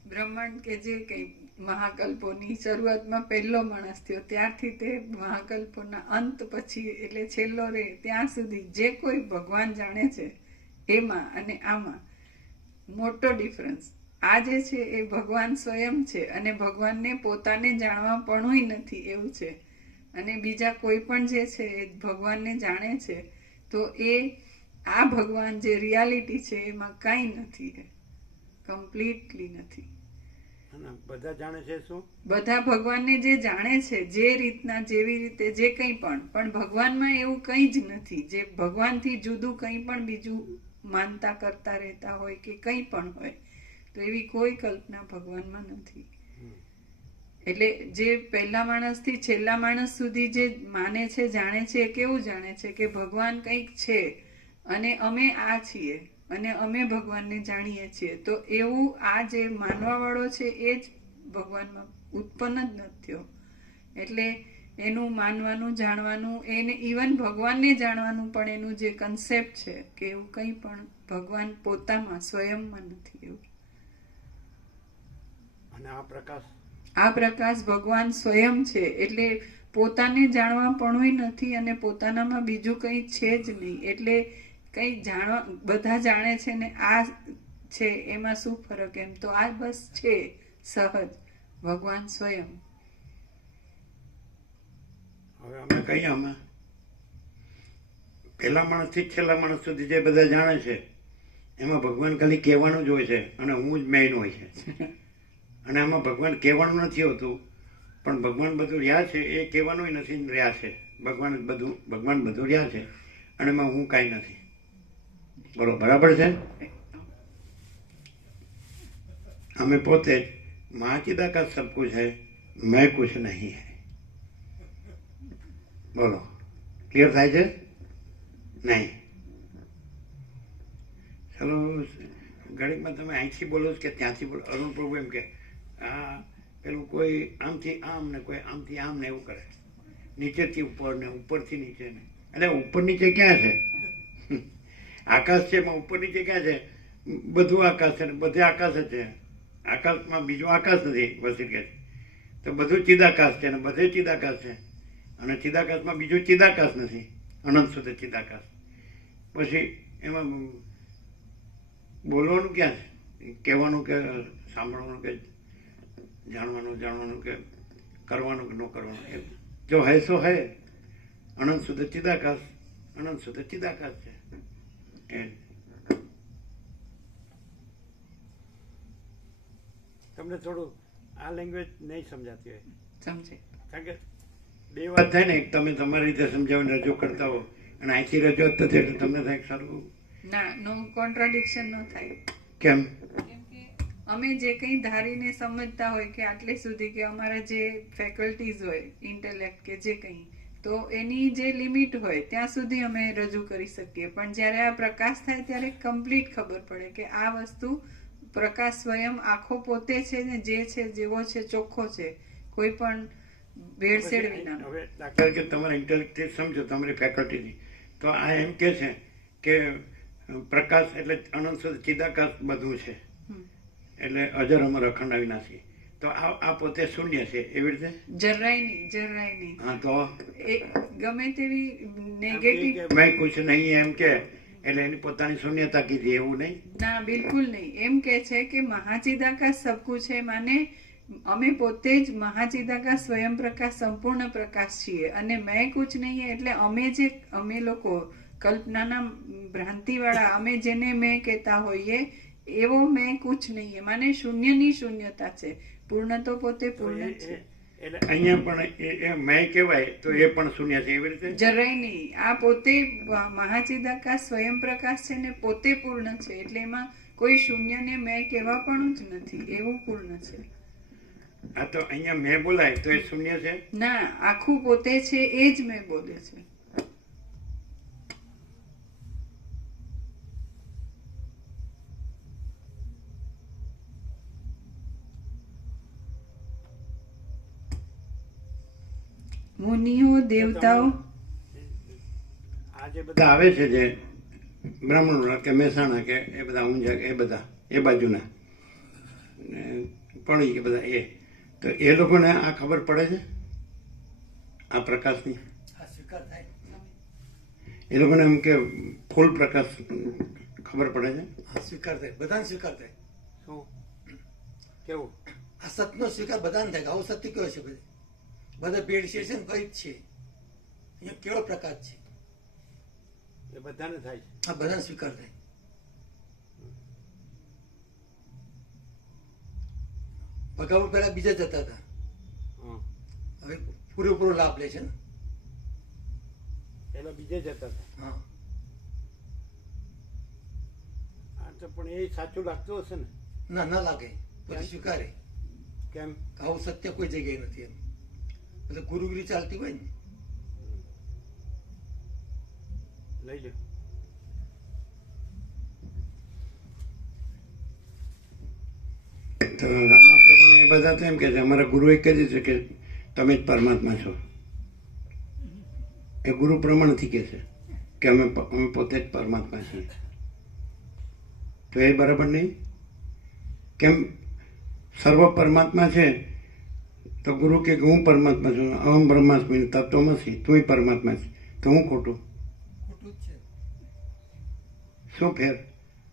બ્રહ્માંડ કે જે કઈ મહાકલ્પોની શરૂઆતમાં પહેલો માણસ થયો, ત્યારથી તે મહાકલ્પોના અંત પછી એટલે છેલ્લો રે ત્યાં સુધી જે કોઈ ભગવાન જાણે છે એમાં અને આમાં મોટો ડિફરન્સ. આ જે છે એ ભગવાન સ્વયં છે, અને ભગવાનને પોતાને જાણવા પણ નથી એવું છે. અને બીજા કોઈ પણ જે છે એ ભગવાનને જાણે છે, તો એ આ ભગવાન જે રિયાલિટી છે એમાં કાંઈ નથી, કમ્પ્લીટલી નથી. બધા જાણે છે શું? બધા ભગવાનને જે જાણે છે, જે રીતના જેવી રીતે જે કંઈ પણ ભગવાનમાં એવું કંઈ જ નથી જે ભગવાનથી જુદું કંઈ પણ બીજું માનતા કરતા રહેતા હોય કે કંઈ પણ હોય, તો એવી કોઈ કલ્પના ભગવાનમાં નથી. એટલે જે પહેલા માણસથી છેલ્લા માણસ સુધી જે માને છે, જાણે છે, એ કેવું જાણે છે કે ભગવાન કંઈક છે અને અમે આ છીએ અને અમે ભગવાનને જાણીએ છીએ. તો એવું આ જે માનવાવાળો છે એ જ ભગવાનમાં ઉત્પન્ન જ નથી થયો. એટલે એનું માનવાનું, જાણવાનું, એને ઇવન ભગવાનને જાણવાનું પણ એનું જે કન્સેપ્ટ છે કે એવું કંઈ પણ ભગવાન પોતામાં સ્વયંમાં નથી એવું. અને આ પ્રકાશ ભગવાન સ્વયં છે, એટલે પોતાને જાણવા પણ નથી અને પોતાનામાં બીજું કંઈ છે જ નહીં. એટલે કંઈ જાણવા બધા જાણે છે ને આ છે, એમાં શું ફરક? એમ તો આ બસ છે સહજ ભગવાન સ્વયં. હવે અમે કહીએ, અમે પહેલા માણસથી છેલ્લા માણસ સુધી જે બધા જાણે છે એમાં ભગવાન ખાલી કહેવાનું જ હોય છે, અને હું જ મેઇન હોય છે. અને આમાં ભગવાન કહેવાનું નથી હોતું, પણ ભગવાન બધું રહ્યા છે એ કહેવાનું નથી રહ્યા છે. ભગવાન બધું રહ્યા છે, અને એમાં હું કાંઈ નથી. બોલો, બરાબર છે? हमें पोते महाचिदा का सब कुछ है, मैं कुछ नहीं है. बोलो, क्लियर થાય છે? નહીં. ચલો, ઘડીકમાં તમે અહીંથી બોલો કે ત્યાંથી બોલો. અરુણ પ્રભુ એમ કે આ પેલું કોઈ આમથી આમ ને કોઈ આમથી આમ ને એવું કરે, નીચેથી ઉપર ને ઉપરથી નીચે ને. એટલે ઉપર નીચે ક્યાં છે? આકાશ છે, એમાં ઉપર નીચે ક્યાં છે? બધું આકાશ છે ને બધે આકાશ જ છે. આકાશમાં બીજું આકાશ નથી વસી કે, તો બધું ચિદાકાશ છે ને બધે ચિદાકાશ છે. અને ચિદાકાશમાં બીજું ચિદાકાશ નથી, અનંત સુધી ચિદાકાશ. પછી એમાં બોલવાનું ક્યાં છે? કહેવાનું કે સાંભળવાનું કે જાણવાનું કે કરવાનું કે ન કરવાનું? જો હૈ સો હૈ. અનંત સુધી ચિદાકાશ, અનંત સુધી ચિદાકાશ છે. એ તમને થોડું આ લેંગ્વેજ નહીં સમજાતી હોય સમજે. કારણ કે બે વાત થાય ને, એક તમે તમારી રીતે સમજાવીને રજૂ કરતા હો અને અહીંથી રજૂઆત થતી એટલે તમને થાય કે સારું. ના, નો કોન્ટ્રાડિક્શન ન થાય. કેમ? કેમ કે અમે જે કંઈ ધારીને સમજતા હોય કે આટલે સુધી કે અમારા જે ફેકલ્ટીઝ હોય ઇન્ટેલેક્ટ કે જે કંઈ, તો એની જે લિમિટ હોય ત્યાં સુધી અમે રજૂ કરી શકીએ. પણ જ્યારે આ પ્રકાશ થાય ત્યારે કમ્પ્લીટ ખબર પડે કે આ વસ્તુ પ્રકાશ સ્વયં આખો પોતે છે ને, જે છે જેવો છે ચોખ્ખો છે, કોઈ પણ ભેળસેળ વિના. હવે દાખલા તરીકે તમારા ઇન્ટેલેક્ટથી સમજો, તમારી ફેકલ્ટીથી, તો આ એમ કે છે કે પ્રકાશ એટલે અનંત સુધી ચિદાકાશ બધું છે, એટલે અજર અમર અખંડ અવિનાશી. તો આ પોતે શૂન્ય છે એવી રીતે? જરાય નહીં. હા, તો એ ગમે તેવી નેગેટિવ. મેં કુછ નહીં એમ કે એટલે એની પોતાની શૂન્યતા કીધી, એવું નહીં? ના, બિલકુલ નહીં. એમ કે છે કે મહાચિદાકાશ સબકુ છે, માને અમે પોતે જ મહાચિદાકાશ સ્વયં પ્રકાશ સંપૂર્ણ પ્રકાશ છીએ. અને મેં કુછ નહીં એટલે અમે લોકો કલ્પનાના ભ્રાંતિવાળા, અમે જેને મેં કહેતા હોઈએ એવો મેં કુછ નહીં, માને શૂન્યની શૂન્યતા છે. પૂર્ણ તો પોતે પૂર્ણ છે. એટલે અહીંયા પણ એ મેં કહેવાય તો એ પણ શૂન્ય છે એવી રીતે? જરાય નહીં. આ પોતે મહાચિદાકાશ સ્વયં પ્રકાશ છે ને પોતે પૂર્ણ છે, એટલે એમાં કોઈ શૂન્યને મેં કહેવા પણ જ નથી, એવું પૂર્ણ છે. આ તો અહીંયા મેં બોલાય તો એ શૂન્ય છે? ના, આખું પોતે છે એ જ મેં બોલે છે. મુનિઓ દેવતાઓ આ જે બધા આવે છે, જે બ્રાહ્મણો કે મહેસાણા કે એ બધા ઊંઝા કે એ બધા એ બાજુના પડી કે બધા, તો એ લોકોને આ ખબર પડે છે આ પ્રકાશની? આ સ્વીકાર થાય. એ લોકોને એમ કે ફૂલ પ્રકાશ ખબર પડે છે? આ સ્વીકાર થાય, બધાને સ્વીકાર થાય. શું કેવું? આ સતનો સ્વીકાર બધાને થાય કે આવું સત્ય કયો છે. બધા ભેળસેળ છે ને કઈ જ છે. અહીંયા કેવો પ્રકાશ છે એ બધાને થાય છે? આ બધાને સ્વીકાર થાય. ભગાવું પેલા બીજા જતા હતા, હં. હવે પૂરેપૂરો લાભ લે છે ને. પેલા બીજે જતા હતા. હા, આ તો પણ એ સાચું લાગતું હશે ને? ના લાગે, પછી સ્વીકારે. કેમ? આવું સત્ય કોઈ જગ્યાએ નથી એમ. એટલે ગુરુગીરી ચાલતી હોય ને. લઈ લો. તો રામા પ્રભુને એ બધા તો એમ કે છે, અમારા ગુરુએ કહી દીધું કે તમે જ પરમાત્મા છો. એ ગુરુ પ્રમાણથી કહે છે કે અમે પોતે જ પરમાત્મા છીએ. તો એ બરાબર નહીં? કેમ સર્વ પરમાત્મા છે તો ગુરુ કે હું પરમાત્મા છું, અહમ બ્રહ્માસ્મિ તત્વમસી, તું પરમાત્મા છે, તો હું ખોટું? ખોટું જ છે. શું ફેર?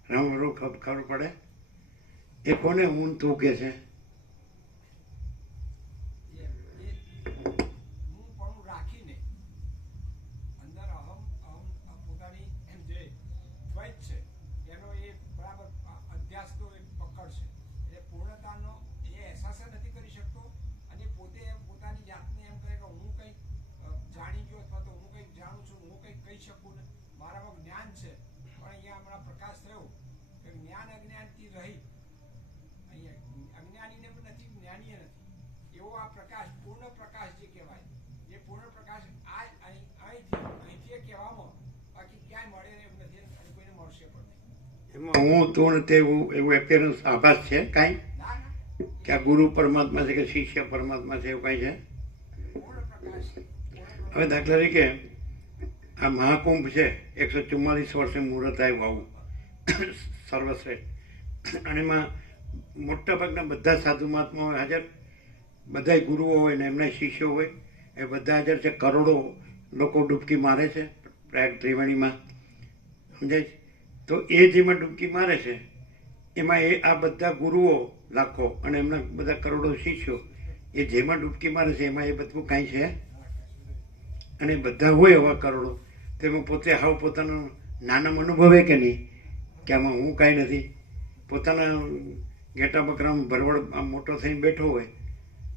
રામ ખબર પડે? એ કોને હું તું કે છે? હું રાખીને અંદર અહમ પોતાની એમ જે દ્વૈત છે એનો એ બરાબર અધ્યાસનો એક પકડ છે, એટલે પૂર્ણતાનો એ અહેસાસ નથી કરી શકતો. અને પોતે પોતાની જાતને એમ કહે કે હું કંઈક જાણી ગયો અથવા તો હું કંઈક જાણું છું, હું કંઈક કહી શકું ને મારામાં જ્ઞાન છે. પણ અહીંયા હમણાં પ્રકાશ થયો કે જ્ઞાન અજ્ઞાનથી રહી, અહીંયા અજ્ઞાનીને પણ નથી, જ્ઞાનીએ નથી, એવો આ પ્રકાશ પૂર્ણ પ્રકાશ જે કહેવાય, જે પૂર્ણ પ્રકાશ આ અહીંથી કહેવામાં બાકી ક્યાંય મળે એમ નથી અને કોઈને મળશે પણ નહીં. એમાં હું તું તે એવું એપિયરન્સ આભાસ છે કાંઈ ના કે આ ગુરુ પરમાત્મા છે કે શિષ્ય પરમાત્મા છે એવું કાંઈ છે? પૂર્ણ પ્રકાશ. હવે દાખલા તરીકે આ મહાકુંભ છે, 144 વર્ષે મુહૂર્ત આવ્યું આવું સર્વશ્રેષ્ઠ, અને એમાં મોટા ભાગના બધા સાધુ મહાત્માઓ હાજર, બધા ગુરુઓ હોય ને એમના શિષ્યો હોય, એ બધા હાજર છે. કરોડો લોકો ડૂબકી મારે છે પ્રયાગ ત્રિવેણીમાં, સમજાય છે? તો એ જેમાં ડૂબકી મારે છે એમાં એ આ બધા ગુરુઓ લાખો અને એમના બધા કરોડો શિષ્યો એ જેમાં ડૂબકી મારે છે એમાં એ બધું કાંઈ છે? અને બધા હોય એવા કરોડો, તેમાં પોતે હાવ પોતાનો નાનમ અનુભવે કે નહીં કે આમાં હું કાંઈ નથી. પોતાના ઘેટા બકરામાં ભરવડ આમ મોટો થઈને બેઠો હોય,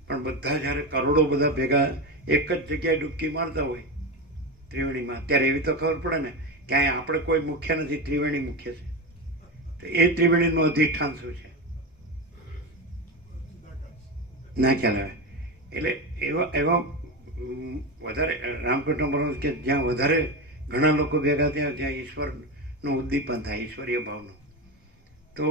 પણ બધા જ્યારે કરોડો બધા ભેગા એક જ જગ્યાએ ડૂબકી મારતા હોય ત્રિવેણીમાં, ત્યારે એવી તો ખબર પડે ને કે અહીંયા આપણે કોઈ મુખ્ય નથી, ત્રિવેણી મુખ્ય છે. તો એ ત્રિવેણીનું અધિષ્ઠાન શું છે ના ખ્યાલ આવે. એટલે એવા વધારે રામકૃષ્ણ પરમહંસ કે જ્યાં વધારે ઘણા લોકો ભેગા થયા જ્યાં ઈશ્વરનું ઉદ્દીપન થાય, ઈશ્વરીય ભાવનું. તો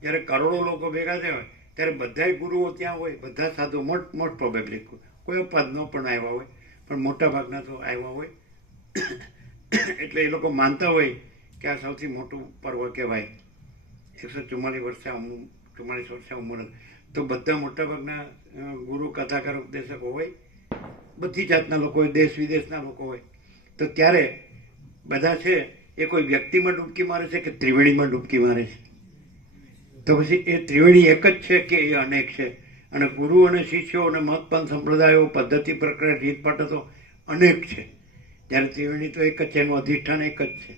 જ્યારે કરોડો લોકો ભેગા થયા હોય ત્યારે બધાય ગુરુઓ ત્યાં હોય, બધા સાધુ મોસ્ટ પ્રોબેબલી કોઈ અપાદ ન પણ આવ્યા હોય, પણ મોટા ભાગના તો આવ્યા હોય. એટલે એ લોકો માનતા હોય કે આ સૌથી મોટું પર્વ કહેવાય. 144 વર્ષે 44 વર્ષે ઉંમર. તો બધા મોટાભાગના ગુરુ કથાકાર ઉપદેશકો હોય, બધી જાતના લોકો હોય, દેશ વિદેશના લોકો હોય. તો ત્યારે બધા છે એ કોઈ વ્યક્તિમાં ડૂબકી મારે છે કે ત્રિવેણીમાં ડૂબકી મારે છે? તો પછી એ ત્રિવેણી એક જ છે કે એ અનેક છે? અને ગુરુ અને શિષ્યો અને મતપંથ સંપ્રદાયો પદ્ધતિ પ્રક્રિયા રીતપાટ તો અનેક છે, જ્યારે ત્રિવેણી તો એક જ છે, એનું અધિષ્ઠાન એક જ છે.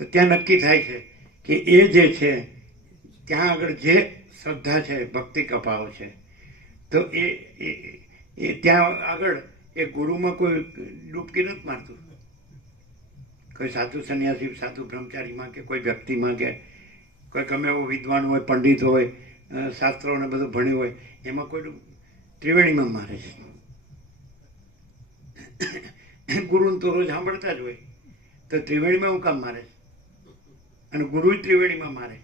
તો ત્યાં નક્કી થાય છે કે એ જે છે ત્યાં આગળ જે શ્રદ્ધા છે, ભક્તિ કપાવ છે, તો એ ત્યાં આગળ એ ગુરુમાં કોઈ ડૂબકી નથી મારતું. કોઈ સાધુ સંન્યાસી, સાધુ બ્રહ્મચારીમાં કે કોઈ વ્યક્તિમાં કે કોઈ ગમે એવો વિદ્વાન હોય, પંડિત હોય, શાસ્ત્રોને બધું ભણ્યું હોય, એમાં કોઈ ત્રિવેણીમાં મારે છે. ગુરુને તો રોજ સાંભળતા જ હોય, તો ત્રિવેણીમાં હું કામ મારે? અને ગુરુ ત્રિવેણીમાં મારે.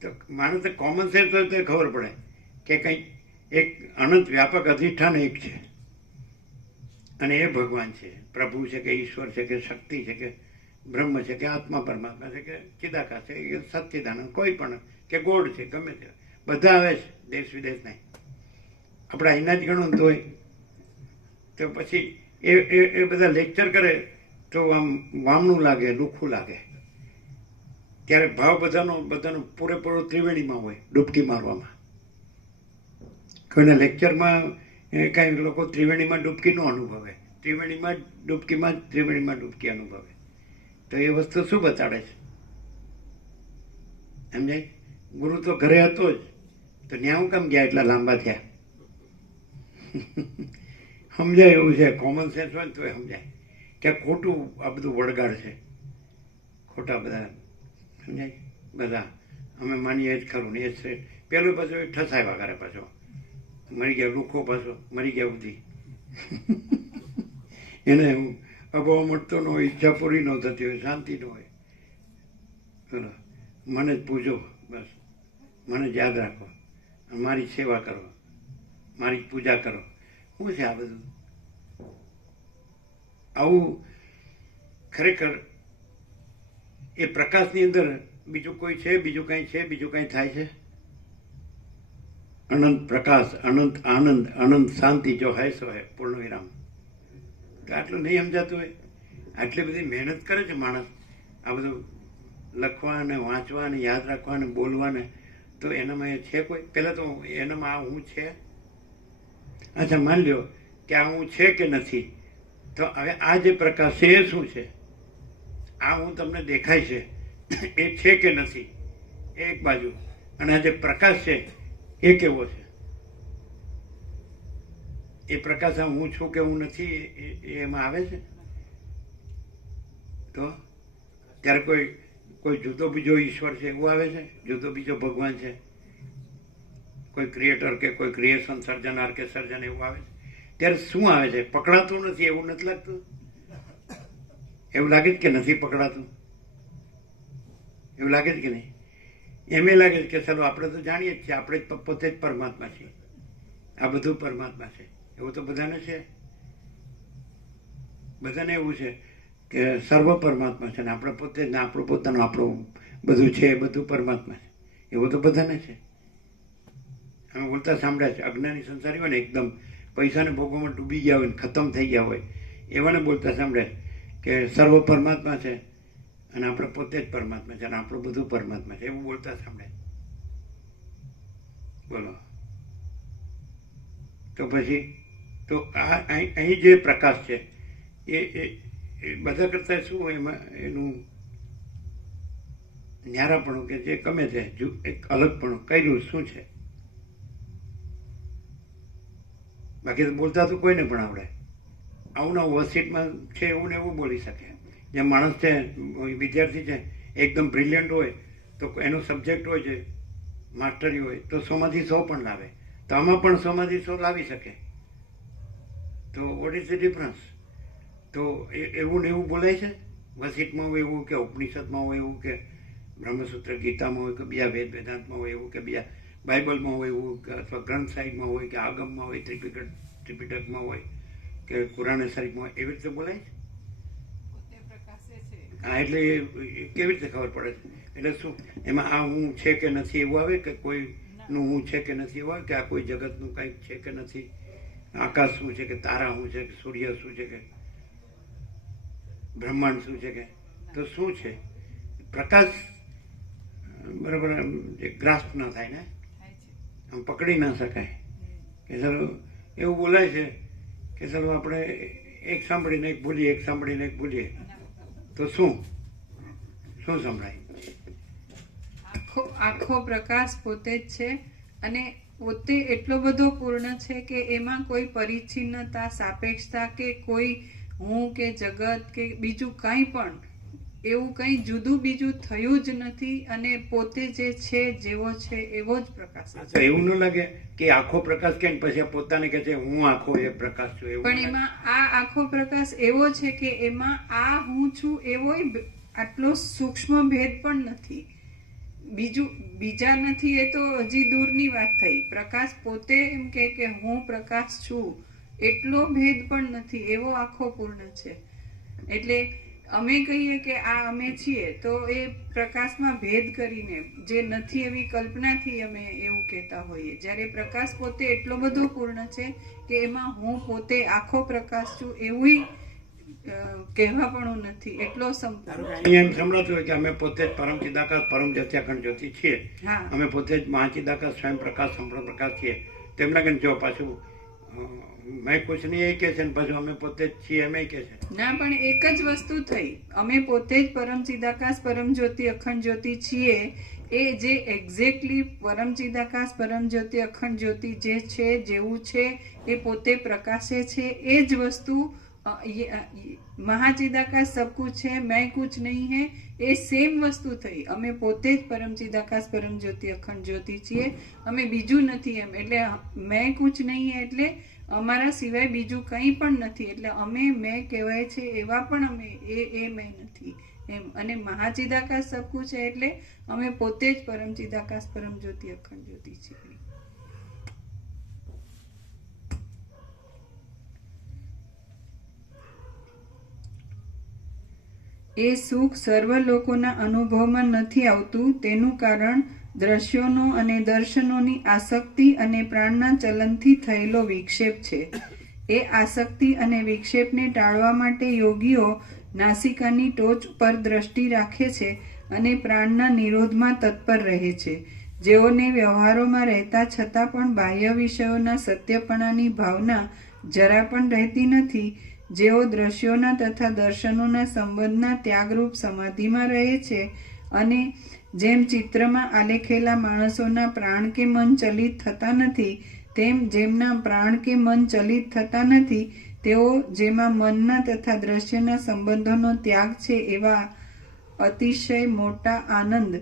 તો માણસને કોમન સેન્સ હોય તો ખબર પડે કે કંઈક એક અનંત વ્યાપક અધિષ્ઠાન એક છે, અને એ ભગવાન છે, પ્રભુ છે કે ઈશ્વર છે કે શક્તિ છે કે બ્રહ્મ છે કે આત્મા પરમાત્મા છે કે ચિદાકાશ છે કે સચ્ચિદાનંદ, કોઈ પણ કે ગોડ છે, ગમે તે બધા આવે છે દેશ વિદેશ નહીં. આપણે અહીંના જ ગણો તોય. તો પછી એ બધા લેક્ચર કરે તો આમ વામણું લાગે, લુખું લાગે. ત્યારે ભાવ બધાનો પૂરેપૂરો ત્રિવેણીમાં હોય, ડૂબકી મારવામાં. કોઈના લેક્ચરમાં કાંઈ લોકો ત્રિવેણીમાં ડૂબકી ન અનુભવે, ત્રિવેણીમાં ડૂબકી અનુભવે. તો એ વસ્તુ શું બતાડે છે? સમજાય? ગુરુ તો ઘરે હતો જ, તો ત્યાં હું કામ ગયા એટલા લાંબા થયા? સમજાય એવું છે. કોમન સેન્સ હોય ને તો એ સમજાય કે ખોટું આ બધું વળગાડ છે, ખોટા બધા. સમજાય? બધા અમે માનીએ જ ખરું ને એ જ છે. પેલું પાછું એ ઠસાવ્યા કરે, પાછો મરી ગયા લુખો, પાછો મરી ગયા બધી. એને અભાવ મળતો ન હોય, ઈચ્છા પૂરી ન થતી હોય, શાંતિ ન હોય. બોલો, મને જ પૂજો, બસ મને જ યાદ રાખો, મારી સેવા કરો, મારી પૂજા કરો. શું છે આ બધું? આવું ખરેખર એ પ્રકાશની અંદર બીજું કોઈ છે? બીજું કંઈ છે? બીજું કંઈ થાય છે? અનંત પ્રકાશ, અનંત આનંદ, અનંત શાંતિ જો હૈ સો હૈ, પૂર્ણ વિરામ. તો આટલું નહીં સમજાતું હોય? આટલી બધી મહેનત કરે છે માણસ આ બધું લખવા અને વાંચવા અને યાદ રાખવા અને બોલવાને, તો એનામાં એ છે કોઈ? પહેલાં તો એનામાં આ હું છે. અચ્છા, માની લ્યો કે આ હું છે કે નથી, તો હવે આ જે પ્રકાશ છે એ શું છે? આ હું તમને દેખાય છે એ છે કે નથી? એક બાજુ. અને આ જે પ્રકાશ છે એ કેવો છે? એ પ્રકાશ હું છું કે હું નથી એમાં આવે છે? તો ત્યારે કોઈ જુદો બીજો ઈશ્વર છે એવું આવે છે? જુદો બીજો ભગવાન છે? કોઈ ક્રિએટર કે કોઈ ક્રિએશન, સર્જનાર કે સર્જન એવું આવે છે? ત્યારે શું આવે છે? પકડાતું નથી એવું નથી લાગતું? એવું લાગે છે કે નથી પકડાતું? એવું લાગે છે કે નહીં? એમ એ લાગે છે કે ચલો આપણે તો જાણીએ જ છીએ, આપણે જ પોતે જ પરમાત્મા છીએ, આ બધું પરમાત્મા છે. એવું તો બધાને છે. બધાને એવું છે કે સર્વ પરમાત્મા છે ને આપણે પોતે જ, આપણું પોતાનું આપણું બધું છે, એ બધું પરમાત્મા છે. એવું તો બધાને છે. અમે બોલતા સાંભળ્યા છે, અજ્ઞાની સંસારી હોય ને, એકદમ પૈસાને ભોગવવામાં ડૂબી ગયા હોય ને ખતમ થઈ ગયા હોય, એવાને બોલતા સાંભળ્યા કે સર્વ પરમાત્મા છે અને આપણે પોતે જ પરમાત્મા છે અને આપણું બધું પરમાત્મા છે, એવું બોલતા સાંભળ્યા. બોલો. તો પછી તો આ અહીં જે પ્રકાશ છે એ બધા કરતાં શું એમાં એનું ન્યારાપણું કે જે ગમે તે એક અલગપણું કર્યું શું છે. બાકી તો બોલતા તો કોઈને પણ આવડે. આવું ના વર્કશીટમાં છે એવું ને એવું બોલી શકે. જે માણસ છે વિદ્યાર્થી છે એકદમ બ્રિલિયન્ટ હોય તો એનો સબ્જેક્ટ હોય છે માસ્ટરી હોય તો 100માંથી 100 પણ લાવે. તો આમાં પણ 100માંથી 100 લાવી શકે. તો વોટ ઇઝ ધ ડિફરન્સ? તો એવું ને એવું બોલાય છે. વર્કશીટમાં હોય એવું કે ઉપનિષદમાં હોય એવું કે બ્રહ્મસૂત્ર ગીતામાં હોય કે બીજા વેદાંતમાં હોય એવું કે બીજા બાઇબલમાં હોય એવું કે અથવા ગ્રંથ સાહિબમાં હોય કે આગમમાં હોય ત્રિપિટકમાં હોય કે કુરાન શરીફમાં હોય એવી રીતે બોલાય છે. હા, એટલે કેવી રીતે ખબર પડે છે? એટલે શું એમાં આ હું છે કે નથી એવું આવે કે કોઈનું હું છે કે નથી એવું આવે કે આ કોઈ જગતનું કંઈક છે કે નથી, આકાશ શું છે કે તારા શું છે કે સૂર્ય શું છે કે બ્રહ્માંડ શું છે કે તો શું છે? પ્રકાશ બરાબર ગ્રાસ્પ ના થાય ને, આમ પકડી ના શકાય કે ચાલો એવું બોલાય છે કે ચાલો આપણે એક સાંભળીને એક ભૂલીએ, એક સાંભળીને એક ભૂલીએ તો શું સંભળાય? આખો પ્રકાશ પોતે જ છે અને પોતે એટલો બધો પૂર્ણ છે કે એમાં કોઈ પરિચ્છિન્નતા, સાપેક્ષતા કે કોઈ હું કે જગત કે બીજું કંઈ પણ એવું કંઈ જુદું બીજું થયું જ નથી અને પોતે જે છે જેવો છે એવો જ પ્રકાશ છે. એવું ન લાગે કે આખો પ્રકાશ કે પછી પોતાને કે છે હું આખો એક પ્રકાશ છું એવું? પણ એમાં આ આખો પ્રકાશ એવો છે કે એમાં આ હું છું એવો આટલો સૂક્ષ્મ ભેદ પણ નથી. બીજા નથી એ તો હજી દૂરની વાત થઈ. પ્રકાશ પોતે એમ કે હું પ્રકાશ છું એટલો ભેદ પણ નથી, એવો આખો પૂર્ણ છે. એટલે અમે કહીએ કે આ અમે છીએ તો એ પ્રકાશમાં ભેદ કરીને જે નથી એવી કલ્પનાથી અમે એવું કહેતા હોઈએ, જ્યારે પ્રકાશ પોતે એટલો બધો પૂર્ણ છે કે એમાં હું પોતે આખો પ્રકાશ છું એવું કહેવાપણું નથી, એટલો સંપૂર્ણ. અહીંયા એમ સંભળાતું હોય કે અમે પોતે જ પરમ ચિદાકાશ પરમ જ્યોતિ અખંડ જ્યોતિ છીએ, અમે પોતે જ મહાચિદાકાશ સ્વયં પ્રકાશ સંપૂર્ણ પ્રકાશ છીએ. તેમ લાગે જો પાછું મેં કુછ નહીં એ કે છે ને પાછું અમે પોતે જ છીએ એમ કે છે. ના, પણ એક જ વસ્તુ થઈ. અમે પોતે જ પરમ ચિદાકાશ પરમ જ્યોતિ અખંડ જ્યોતિ છીએ. એ જે એક્ઝેક્ટલી પરમ ચિદાકાશ પરમ જ્યોતિ અખંડ જ્યોતિ જે છે જેવું છે એ પોતે પ્રકાશે છે. એ જ વસ્તુ મહાચિદાકાશ સબ કુછ है मैं कुछ नहीं है એ સેમ વસ્તુ થઈ. અમે પોતે જ પરમ ચિદાકાશ પરમ જ્યોતિ અખંડ જ્યોતિ છીએ, અમે બીજું નથી એમ. એટલે મેં કુછ નહીં એટલે અમારા સિવાય બીજું કંઈ પણ નથી. એટલે અમે મેં કહેવાય છે એવા પણ અમે એ મેં નથી એમ. અને મહાચિદાકાશ સબ કુછ છે એટલે અમે પોતે જ પરમ ચિદાકાશ પરમ જ્યોતિ અખંડ જ્યોતિ છીએ. એ સુખ સર્વ લોકોના અનુભવમાં નથી આવતું. તેનું કારણ દ્રશ્યોનો અને દર્શનોની આસક્તિ અને પ્રાણના ચલનથી થયેલો વિક્ષેપ છે. એ આસક્તિ અને વિક્ષેપને ટાળવા માટે યોગીઓ નાસિકાની ટોચ પર દ્રષ્ટિ રાખે છે અને પ્રાણના નિરોધમાં તત્પર રહે છે. જેઓને વ્યવહારોમાં રહેતા છતાં પણ બાહ્ય વિષયોના સત્યપણાની ભાવના જરા પણ રહેતી નથી, જેઓ દ્રશ્યોના તથા દર્શનોના સંબંધના ત્યાગરૂપ સમાધિમાં રહે છે અને જેમ ચિત્રમાં આલેખેલા માણસોના પ્રાણ કે મન ચલિત થતા નથી, તેમ જેમના પ્રાણ કે મન ચલિત થતા નથી તેઓ જેમાં મનના તથા દ્રશ્યના સંબંધોનો ત્યાગ છે એવા અતિશય મોટા આનંદ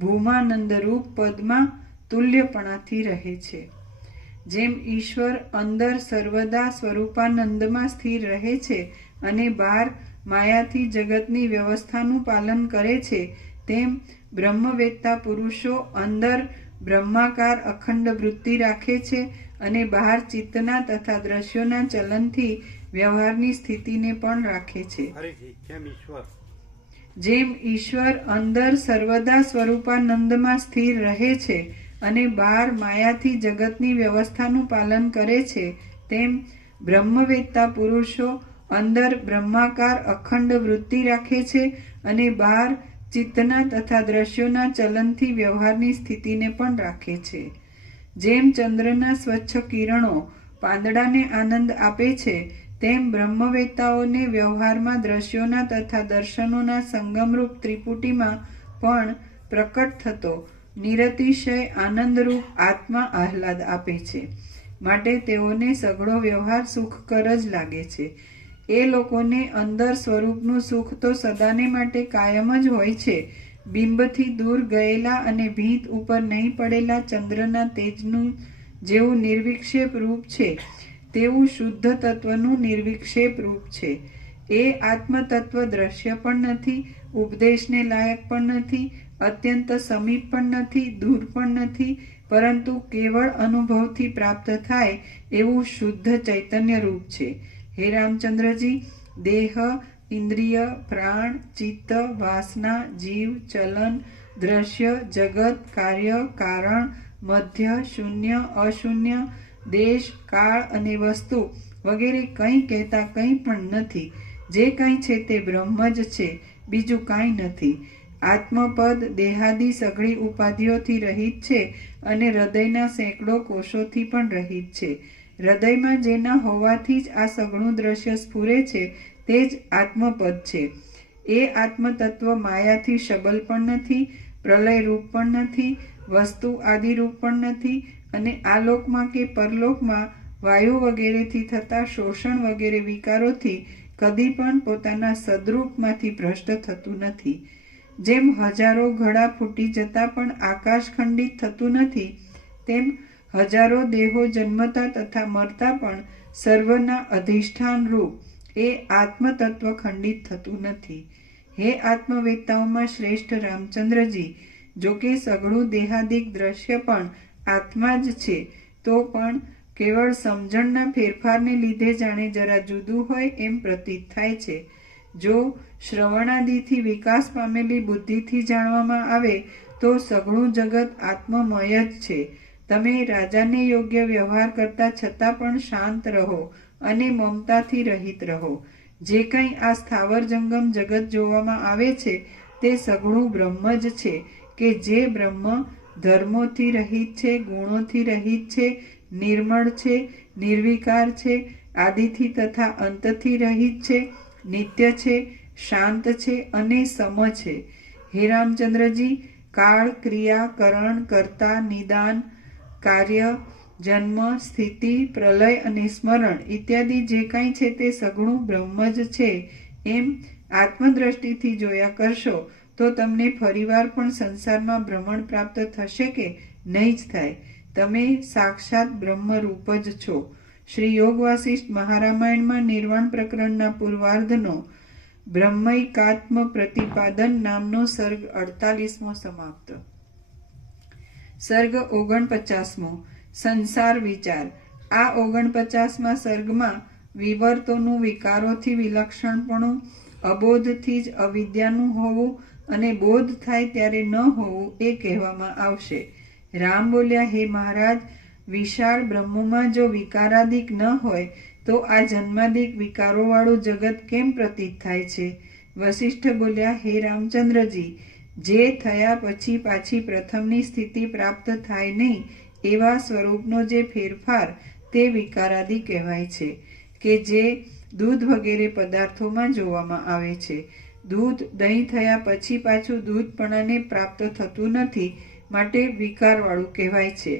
ભૂમાનંદ રૂપ પદમાં તુલ્યપણાથી રહે છે. જેમ ઈશ્વર અંદર સર્વદા સ્વરૂપાનંદમાં સ્થિર રહે છે અને બહાર માયાથી જગતની વ્યવસ્થાનું પાલન કરે છે, તેમ બ્રહ્મવેત્તા પુરુષો અંદર બ્રહ્માકાર અખંડ વૃત્તિ રાખે છે અને બહાર ચિત્તના તથા દ્રશ્યોના ચલનથી વ્યવહારની સ્થિતિને પણ રાખે છે. જેમ ઈશ્વર અંદર સર્વદા સ્વરૂપાનંદમાં સ્થિર રહે છે અને બહાર માયાથી જગતની વ્યવસ્થાનું પાલન કરે છે, તેમ બ્રહ્મવેત્તા પુરુષો અંદર બ્રહ્માકાર અખંડ વૃત્તિ રાખે છે અને બહાર ચિત્તના તથા દ્રશ્યોના ચલનથી વ્યવહારની સ્થિતિને પણ રાખે છે. જેમ ચંદ્રના સ્વચ્છ કિરણો પાંદડાને આનંદ આપે છે, તેમ બ્રહ્મવેત્તાઓને વ્યવહારમાં દ્રશ્યોના તથા દર્શનોના સંગમરૂપ ત્રિપુટીમાં પણ પ્રકટ થતો નિરતિશય આનંદરૂપ આત્મા આહલાદ આપે છે. માટે તેઓને સઘળો વ્યવહાર સુખકર જ લાગે છે. એ લોકોને અંદર સ્વરૂપનું સુખ તો સદાને માટે કાયમ જ હોય છે. બિંબથી દૂર ગયેલા અને ભીંત ઉપર નહીં પડેલા ચંદ્રના તેજનું જેવું નિર્વિક્ષેપ રૂપ છે તેવું શુદ્ધ તત્વનું નિર્વિક્ષેપ રૂપ છે. એ આત્મતત્વ દ્રશ્ય પણ નથી, ઉપદેશને લાયક પણ નથી, અત્યંત સમીપ પણ નથી, દૂર પણ નથી, પરંતુ કેવળ અનુભવથી પ્રાપ્ત થાય એવું શુદ્ધ ચૈતન્ય રૂપ છે. હે રામચંદ્રજી, દેહ, ઇન્દ્રિય, પ્રાણ, ચિત્ત, વાસના, જીવ, ચલન, દ્રશ્ય, જગત, કાર્ય, કારણ, મધ્ય, શૂન્ય, અશૂન્ય, દેશ, કાળ અને વસ્તુ વગેરે કંઈ કહેતા કંઈ પણ નથી. જે કંઈ છે તે બ્રહ્મ જ છે, બીજું કાંઈ નથી. આત્મપદ દેહાદિ સઘળી ઉપાધિઓથી રહિત છે અને હૃદયના સેંકડો કોષોથી પણ રહિત છે. હૃદયમાં જેના હોવાથી જ આ સઘળું દ્રશ્ય સ્ફુરે છે તે જ આત્મપદ છે. એ આત્મતત્વ માયાથી શબલ પણ નથી, પ્રલયરૂપ પણ નથી, વસ્તુ આદિરૂપ પણ નથી અને આ લોકમાં કે પરલોકમાં વાયુ વગેરેથી થતા શોષણ વગેરે વિકારોથી કદી પણ પોતાના સદરૂપમાંથી ભ્રષ્ટ થતું નથી. જેમ હજારો ઘડા ફૂટી જતા પણ આકાશ ખંડિત થતું નથી, તેમ હજારો દેહો જન્મતા તથા મરતા પણ સર્વના અધિષ્ઠાન રૂપ એ આત્મતત્વ ખંડિત થતું નથી. હે આત્મવેત્તાઓમાં શ્રેષ્ઠ રામચંદ્રજી, જો કે સઘળું દેહાદિક દ્રશ્ય પણ આત્મા જ છે, તો પણ કેવળ સમજણના ફેરફારને લીધે જાણે જરા જુદું હોય એમ પ્રતીત થાય છે. જો શ્રવણાદિથી વિકાસ પામેલી બુદ્ધિથી જાણવામાં આવે તો સઘળું જગત આત્મમય જ છે. તમે રાજાને યોગ્ય વ્યવહાર કરતા છતાં પણ શાંત રહો અને મમતાથી રહિત રહો. જે કંઈ આ સ્થાવર જંગમ જગત જોવામાં આવે છે તે સઘળું બ્રહ્મ જ છે કે જે બ્રહ્મ ધર્મોથી રહિત છે, ગુણોથી રહિત છે, નિર્મળ છે, નિર્વિકાર છે, આદિથી તથા અંતથી રહિત છે, નિત્ય છે, શાંત છે અને સમ છે. હે રામચંદ્રજી, કાળ, ક્રિયા, કરણ, કર્તા, નિદાન, કાર્ય, જન્મ, સ્થિતિ, પ્રલય અને સ્મરણ ઇત્યાદિ જે કાંઈ છે તે સઘળું બ્રહ્મ જ છે એમ આત્મદ્રષ્ટિથી જોયા કરશો તો તમને ફરીવાર પણ સંસારમાં ભ્રમણ પ્રાપ્ત થશે કે નહીં જ થાય. તમે સાક્ષાત બ્રહ્મરૂપ જ છો. શ્રી યોગ વાસિષ્ઠ મહારામાયણમાં નિર્વાણ પ્રકરણના પૂર્વાર્ધનો બ્રહ્મૈકાત્મ પ્રતિપાદન નામનો સર્ગ 48મો સમાપ્ત. સર્ગ 49મો સંસાર વિચાર. આ 49મા સર્ગમાં વિવર્તોનું વિકારોથી વિલક્ષણપણું, અબોધથી જ અવિદ્યાનું હોવું અને બોધ થાય ત્યારે ન હોવું એ કહેવામાં આવશે. રામ બોલ્યા, હે મહારાજ, વિશાળ બ્રહ્મમાં જો વિકારાદિક ન હોય તો આ જન્માદિક વિકારોવાળું જગત કેમ પ્રતીત થાય છે? વસિષ્ઠ બોલ્યા, હે રામચંદ્રજી, જે થયા પછી પાછી પ્રથમની સ્થિતિ પ્રાપ્ત થાય નહીં એવા સ્વરૂપનો જે ફેરફાર તે વિકારાદિ કહેવાય છે, કે જે દૂધ વગેરે પદાર્થોમાં જોવામાં આવે છે. દૂધ દહીં થયા પછી પાછું દૂધપણાને પ્રાપ્ત થતું નથી, માટે વિકારવાળું કહેવાય છે.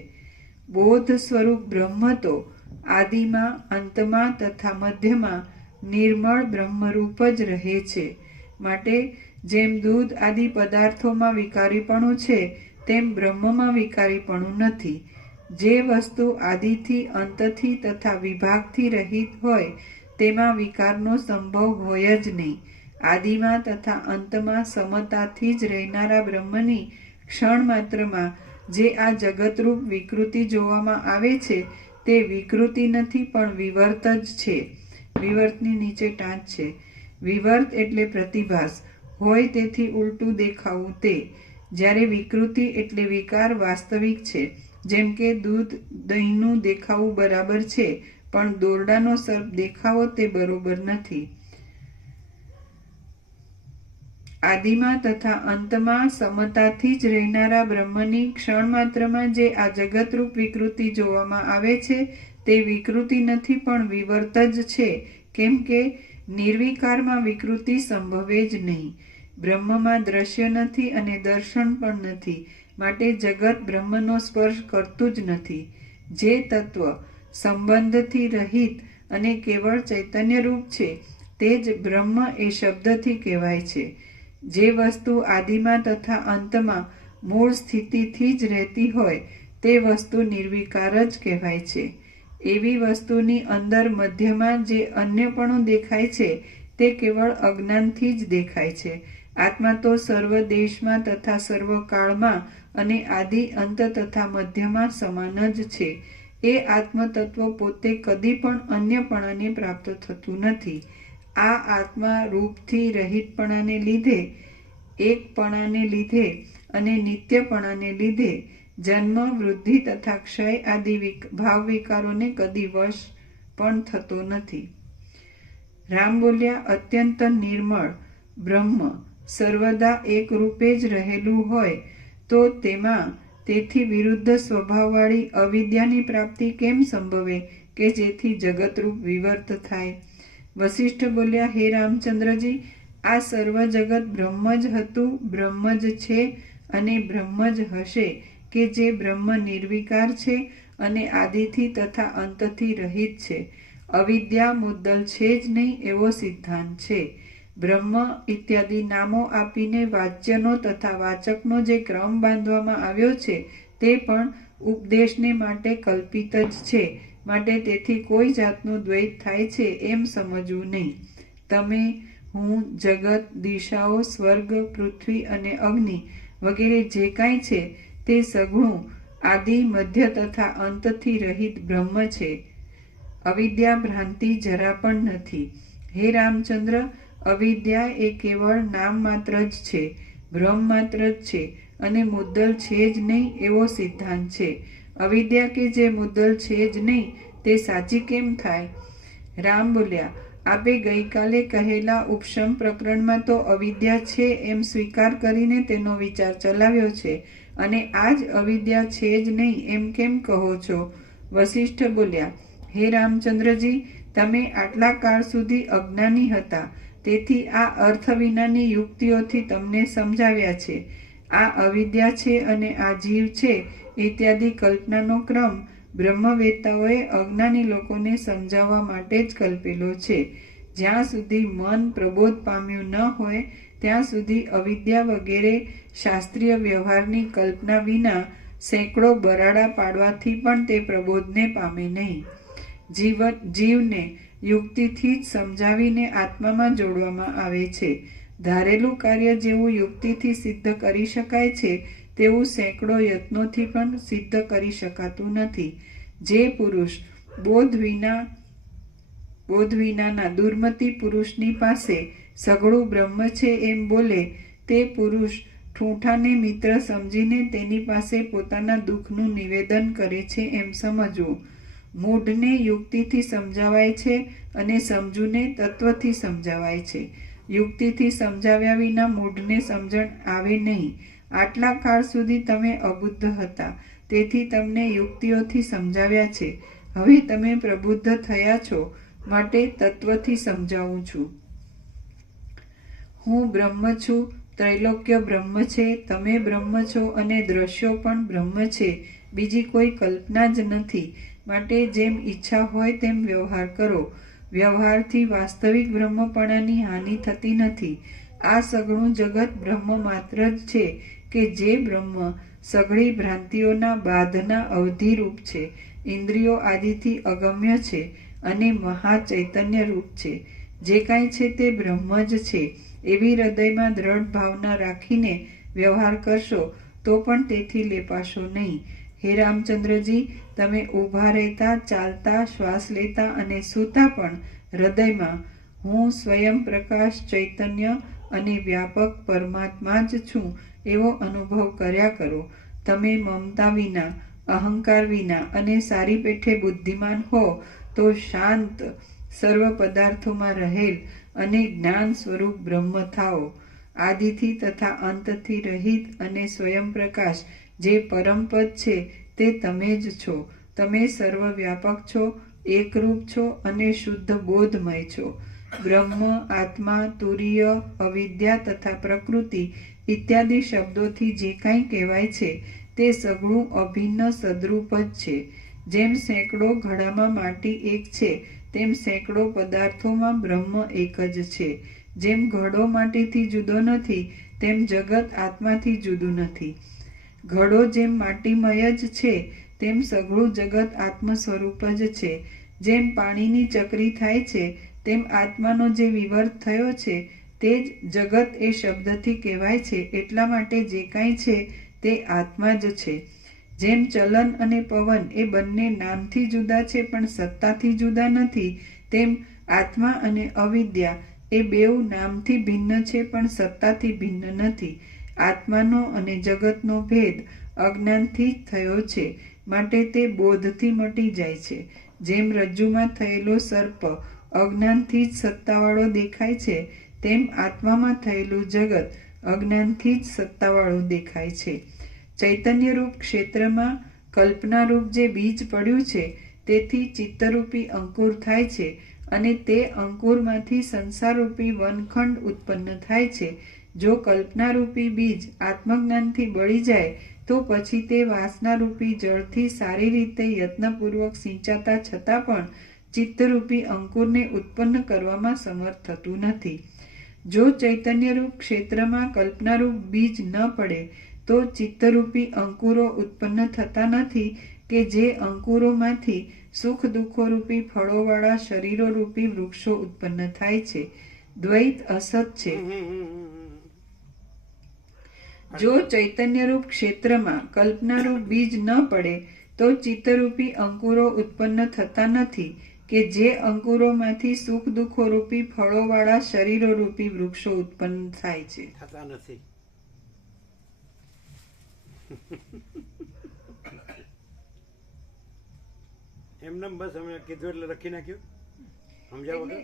બોધ સ્વરૂપ બ્રહ્મ તો આદિમાં, અંતમાં તથા મધ્યમાં નિર્મળ બ્રહ્મરૂપ જ રહે છે. માટે જેમ દૂધ આદિ પદાર્થોમાં વિકારીપણું છે તેમ બ્રહ્મમાં વિકારીપણું નથી. જે વસ્તુ આદિથી, અંતથી તથા વિભાગથી રહિત હોય તેમાં વિકારનો સંભવ હોય જ નહીં. આદિમાં તથા અંતમાં સમતાથી જ રહેનારા બ્રહ્મની ક્ષણ માત્રમાં જે આ જગતરૂપ વિકૃતિ જોવામાં આવે છે તે વિકૃતિ નથી પણ વિવર્ત જ છે. વિવર્તની નીચે ટાંચ છે. વિવર્ત એટલે પ્રતિભાસ હોય તેથી ઉલટું દેખાવું તે. જ્યારે વિકૃતિ એટલે વિકાર વાસ્તવિક છે. જેમ કે દૂધ દહીંનું દેખાવું બરાબર છે પણ દોરડાનો સર્પ દેખાવો તે બરોબર નથી. આદિમાં તથા અંતમાં સમતાથી જ રહેનારા બ્રહ્મની ક્ષણ માત્રમાં જે આ જગતરૂપ વિકૃતિ જોવામાં આવે છે તે વિકૃતિ નથી પણ વિવર્ત જ છે કેમ કે નિર્વિકારમાં વિકૃતિ સંભવે જ નહીં. બ્રહ્મમાં દ્રશ્ય નથી અને દર્શન પણ નથી, માટે જગત બ્રહ્મનો સ્પર્શ કરતું જ નથી. જે તત્વ સંબંધથી રહિત અને કેવળ ચૈતન્યરૂપ છે તે જ બ્રહ્મ એ શબ્દથી કહેવાય છે. જે વસ્તુ આદિમાં તથા અંતમાં મૂળ સ્થિતિથી જ રહેતી હોય તે વસ્તુ નિર્વિકાર જ કહેવાય છે. એવી વસ્તુની અંદર મધ્યમાં જે અન્યપણું દેખાય છે તે કેવળ અજ્ઞાનથી જ દેખાય છે. આત્મા તો સર્વ દેશમાં તથા સર્વ કાળમાં અને આદિ અંત તથા મધ્યમાં સમાન જ છે. એ આત્મતત્વ પોતે કદી પણ અન્યપણાને પ્રાપ્ત થતું નથી. આ આત્મા રૂપથી રહિતપણાને લીધે, એકપણાને લીધે અને નિત્યપણાને લીધે જન્મ, વૃદ્ધિ તથા ક્ષય આદિ ભાવ વિકારોને કદી વશ પણ થતો નથી. રામ બોલ્યા, અત્યંત નિર્મળ બ્રહ્મ સર્વદા એક રૂપે જ રહેલું હોય તો તેમાં તેથી વિરુદ્ધ સ્વભાવવાળી અવિદ્યાની પ્રાપ્તિ કેમ સંભવે કે જેથી જગતરૂપ વિવર્ત થાય? વશિષ્ઠ બોલ્યા, હે રામચંદ્રજી, આ સર્વ જગત બ્રહ્મ જ હતું, બ્રહ્મ જ છે અને બ્રહ્મ જ હશે, કે જે બ્રહ્મ નિર્વિકાર છે અને આદિથી તથા અંતથી રહિત છે. અવિદ્યા મુદ્દલ છે જ નહીં એવો સિદ્ધાંત છે. બ્રહ્મ ઇત્યાદિ નામો આપીને વાચ્યનો તથા વાચકનો જે ક્રમ બાંધવામાં આવ્યો છે તે પણ ઉપદેશને માટે કલ્પિત જ છે. માટે તેથી કોઈ જાતનું દ્વૈત થાય છે એમ સમજવું નહીં. તમે, હું, જગત, દિશાઓ, સ્વર્ગ, પૃથ્વી અને અગ્નિ વગેરે જે કાંઈ છે તે સગુણું આદિ, મધ્ય તથા અંતથી રહિત બ્રહ્મ છે. અવિદ્યા ભ્રાંતિ જરા પણ નથી. હે રામચંદ્ર, અવિદ્યા એ કેવળ નામ માત્ર જ છે, ભ્રમ માત્ર જ છે અને મુદ્દલ છે જ નહીં એવો સિદ્ધાંત છે. અવિદ્યા કે જે મુદ્દલ છે જ નહીં તે સાચી કેમ થાય? રામ બોલ્યા, આપે ગઈકાલે કહેલા ઉપશમ પ્રકરણમાં તો અવિદ્યા છે એમ સ્વીકાર કરીને તેનો વિચાર ચલાવ્યો છે અને આજ અવિદ્યા છે જ નહીં એમ કેમ કહો છો? વશિષ્ઠ બોલ્યા, હે રામચંદ્રજી, તમે આટલા કાળ સુધી અજ્ઞાની હતા, તેથી આ અર્થ વિનાની યુક્તિઓથી તમને સમજાવ્યા છે. આ અવિદ્યા છે અને આ જીવ છે ઇત્યાદિ કલ્પનાનો ક્રમ બ્રહ્મવેત્તાઓએ અજ્ઞાની લોકોને સમજાવવા માટે જ કલ્પેલો છે. જ્યાં સુધી મન પ્રબોધ પામ્યું ન હોય ત્યાં સુધી અવિદ્યા વગેરે શાસ્ત્રીય વ્યવહારની કલ્પના વિના સેંકડો બરાડા પાડવાથી પણ તે પ્રબોધને પામે નહીં. જીવને યુક્તિથી જ સમજાવીને આત્મામાં જોડવામાં આવે છે. ધારેલું કાર્ય જેવું યુક્તિથી સિદ્ધ કરી શકાય છે તેવું સેંકડો યત્નોથી પણ સિદ્ધ કરી શકાતું નથી. જે પુરુષ બોધ વિનાના દુર્મતિ પુરુષની પાસે સઘળું બ્રહ્મ છે એમ બોલે તે પુરુષ ઠૂંઠાને મિત્ર સમજીને તેની પાસે પોતાના દુઃખનું નિવેદન કરે છે એમ સમજવું. મૂઢને યુક્તિથી સમજાવાય છે અને સમજુને તત્વથી સમજાવાય છે. યુક્તિથી સમજાવ્યા વિના મૂઢને સમજણ આવે નહીં. આટલા કાળ સુધી તમે અબુદ્ધ હતા, તેથી તમને યુક્તિઓથી સમજાવ્યા છે. હવે તમે પ્રબુદ્ધ થયા છો, માટે તત્વથી સમજાવું છું. હું બ્રહ્મ છું, ત્રૈલોક્ય બ્રહ્મ છે, તમે બ્રહ્મ છો અને દ્રશ્યો પણ બ્રહ્મ છે. બીજી કોઈ કલ્પના જ નથી. માટે જેમ ઈચ્છા હોય તેમ વ્યવહાર કરો. વ્યવહારથી વાસ્તવિક બ્રહ્મપણાની હાનિ થતી નથી. આ સઘળું જગત બ્રહ્મ માત્ર જ છે કે જે બ્રહ્મ સઘળી ભ્રાંતિઓના બાધના અવધિરૂપ છે, ઇન્દ્રિયો આદિથી અગમ્ય છે અને મહાચૈતન્ય રૂપ છે. જે કાંઈ છે તે બ્રહ્મ જ છે એવી હૃદયમાં દ્રઢ ભાવના રાખીને વ્યવહાર કરશો તો પણ તેથી લેપાશો નહીં. હે રામચંદ્રજી, તમે ઊભા રહેતા, ચાલતા, શ્વાસ લેતા અને સૂતા પણ હૃદયમાં હું સ્વયં પ્રકાશ, ચૈતન્ય અને વ્યાપક પરમાત્મા જ છું એવો અનુભવ કર્યા કરો. તમે મમતા વિના, અહંકાર વિના અને સારી પેઠે બુદ્ધિમાન હો તો શાંત, સર્વ પદાર્થોમાં રહેલ અને જ્ઞાન સ્વરૂપ બ્રહ્મ થાઓ. આદિથી તથા અંતથી રહિત અને સ્વયં પ્રકાશ જે પરમપદ છે તે તમે જ છો. તમે સર્વવ્યાપક છો, એકરૂપ છો અને શુદ્ધ બોધમય છો. બ્રહ્મ, આત્મા, તુરીય, અવિદ્યા તથા પ્રકૃતિ ઇત્યાદિ શબ્દોથી જે કાંઈ કહેવાય છે તે સગળું અભિન્ન સદરૂપ જ છે. જેમ સેંકડો ઘડામાં માટી એક છે તેમ સેંકડો પદાર્થોમાં બ્રહ્મ એક જ છે. જેમ ઘડો માટીથી જુદો નથી તેમ જગત આત્માથી જુદું નથી. ઘડો જેમ માટીમય જ છે તેમ સઘળું જગત આત્મ સ્વરૂપ જ છે. જેમ પાણીની ચકરી થાય છે તેમ આત્માનો જે વિવર્ત થયો છે તે જ જગત એ શબ્દથી કહેવાય છે. એટલા માટે જે કાંઈ છે તે આત્મા જ છે. જેમ ચલન અને પવન એ બંને નામથી જુદા છે પણ સત્તાથી જુદા નથી, તેમ આત્મા અને અવિદ્યા એ બેઉ નામથી ભિન્ન છે પણ સત્તાથી ભિન્ન નથી. આત્માનો અને જગતનો ભેદ અજ્ઞાનથી જ થયો છે, માટે તે બોધથી મટી જાય છે. જેમ રજ્જુમાં થયેલો સર્પ અજ્ઞાનથી જ સત્તાવાળો દેખાય છે, તેમ આત્મામાં થયેલું જગત અજ્ઞાનથી જ સત્તાવાળું દેખાય છે. ચૈતન્યરૂપ ક્ષેત્રમાં કલ્પનારૂપ જે બીજ પડ્યું છે તેથી ચિત્તરૂપી અંકુર થાય છે અને તે અંકુરમાંથી સંસારરૂપી વનખંડ ઉત્પન્ન થાય છે. જો કલ્પનારૂપી બીજ આત્મજ્ઞાનથી બળી જાય તો પછી તે વાસનારૂપી જળથી સારી રીતે યત્નપૂર્વક સિંચાતા છતાં પણ ચિત્તરૂપી અંકુરને ઉત્પન્ન કરવામાં સમર્થ થતું નથી. જો ચૈતન્યરૂપ ક્ષેત્રમાં કલ્પનારૂપ બીજ ન પડે તો ચિત્તરૂપી અંકુરો ઉત્પન્ન થતા નથી કે જે અંકુરોમાંથી સુખ દુઃખોરૂપી ફળોવાળા શરીરોરૂપી વૃક્ષો ઉત્પન્ન થાય છે. દ્વૈત અસત છે. જો ચૈતન્યરૂપ ક્ષેત્રમાં કલ્પનારૂપ બીજ ન પડે તો ચિત્તરૂપી અંકુરો ઉત્પન્ન થતા નથી કે જે અંકુરોમાંથી સુખ દુઃખોરૂપી ફળોવાળા શરીરોરૂપી વૃક્ષો ઉત્પન્ન થાય છે. થતા નથી. એમને બસ અમે કીધું એટલે લખી નાખ્યું. સમજાવ વગર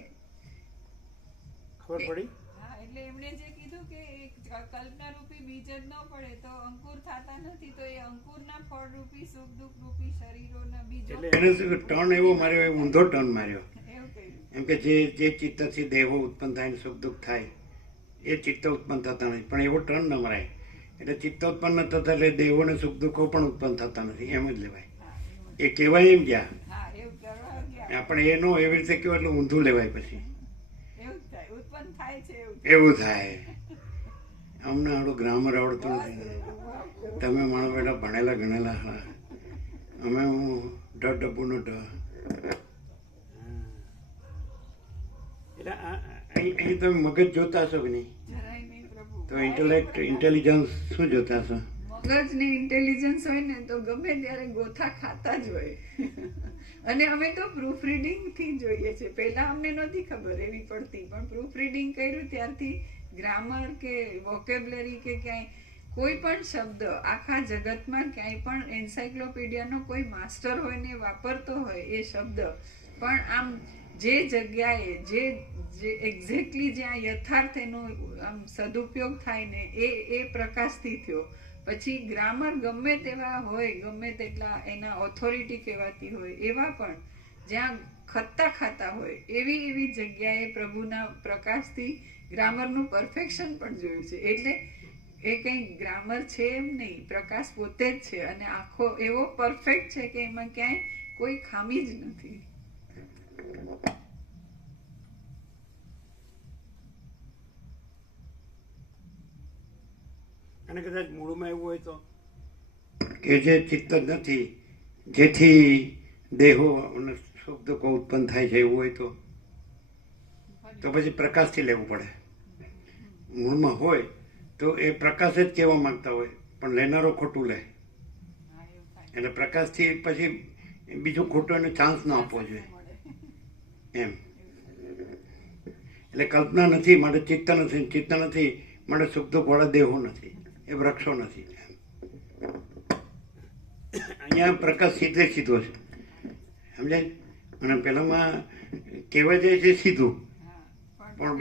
ખબર પડી. હા, એટલે એમણે જે કીધું કે કલ્પનારૂપી બીજ જ ન પડે તો અંકુર થતા નથી, તો એ અંકુરના ફળરૂપી સુખ દુઃખ રૂપી શરીરોના બીજો એટલે એને શું ટર્ન એવો માર્યો, એ ઊંધો ટર્ન માર્યો. એવું કહ્યું. એમ કે જે ચિત્તથી દેહો ઉત્પન્ન થાય ને સુખ દુઃખ થાય એ ચિત્ત ઉત્પન્ન થતા નથી, પણ એવો ટર્ન ન મરાય. એટલે ચિત્ત ઉત્પન્ન ન થતા એટલે દેહો ને સુખ દુઃખો પણ ઉત્પન્ન થતા નથી, એમ જ લેવાય. એ કહેવાય એમ ગયા, હા, એવું કરવા ગયા. આપણે એનો એવી રીતે કહેવાય એટલે ઊંધું લેવાય. પછી એવું જ થાય, ઉત્પન્ન થાય છે એવું થાય. અમને આવડું ગ્રામર આવડતું નથી. તમે માણો બેટા ભણેલા ગણેલા. હા, અમે હું ડબ્બુનો ઢ. એટલે અહીં તમે મગજ જોતા હશો કે નહીં? જરાય નહીં પ્રભુ. તો ઇન્ટેલિજન્સ શું જોતા હશો? મગજ ને ઇન્ટેલિજન્સ હોય ને તો ગમે ત્યારે ગોથા ખાતા જ હોય. અને અમે તો પ્રૂફ રીડિંગ થી જોઈએ છે. પહેલા અમને નહોતી ખબર એવી પડતી, પણ પ્રૂફ રીડિંગ કર્યું ત્યારથી ગ્રામર કે વોકેબ્લરી કે ક્યાંય કોઈ પણ શબ્દ આખા જગતમાં ક્યાંય પણ એન્સાઇક્લોપીડિયાનો કોઈ માસ્ટર હોય ને વાપરતો હોય એ શબ્દ પણ આમ જે જગ્યાએ જે એક્ઝેક્ટલી જ્યાં યથાર્થ એનો આમ સદુપયોગ થાય ને એ પ્રકાશથી થયો. પછી ગ્રામર ગમે તેવા હોય, ગમે તેટલા એના ઓથોરિટી કહેવાતી હોય, એવા પણ જ્યાં ખત્તા ખાતા હોય એવી જગ્યાએ પ્રભુના પ્રકાશથી ગ્રામરનું પરફેક્શન પણ જોયું છે. એટલે એ કંઈ ગ્રામર છે એમ નહીં, પ્રકાશ પોતે જ છે અને આખો એવો પરફેક્ટ છે કે એમાં ક્યાંય કોઈ ખામી જ નથી. અને કદાચ મૂળમાં એવું હોય તો કે જે ચિત્ત જ નથી, જેથી દેહો અને સુખ દુઃખો ઉત્પન્ન થાય છે, એવું હોય તો પછી પ્રકાશથી લેવું પડે. મૂળમાં હોય તો એ પ્રકાશ જ કહેવા માંગતા હોય, પણ લેનારો ખોટું લે. એટલે પ્રકાશથી પછી બીજું ખોટું એને ચાન્સ ન આપવો જોઈએ એમ. એટલે કલ્પના નથી માટે ચિત્ત નથી, ચિત્ત નથી માટે સુખ દુઃખ વાળા દેહો નથી, એ વૃક્ષો નથી. અહીંયા પ્રકાશ સીધે સીધો છે, સમજાય? અને પેલામાં કહેવાય જાય છે સીધું, પણ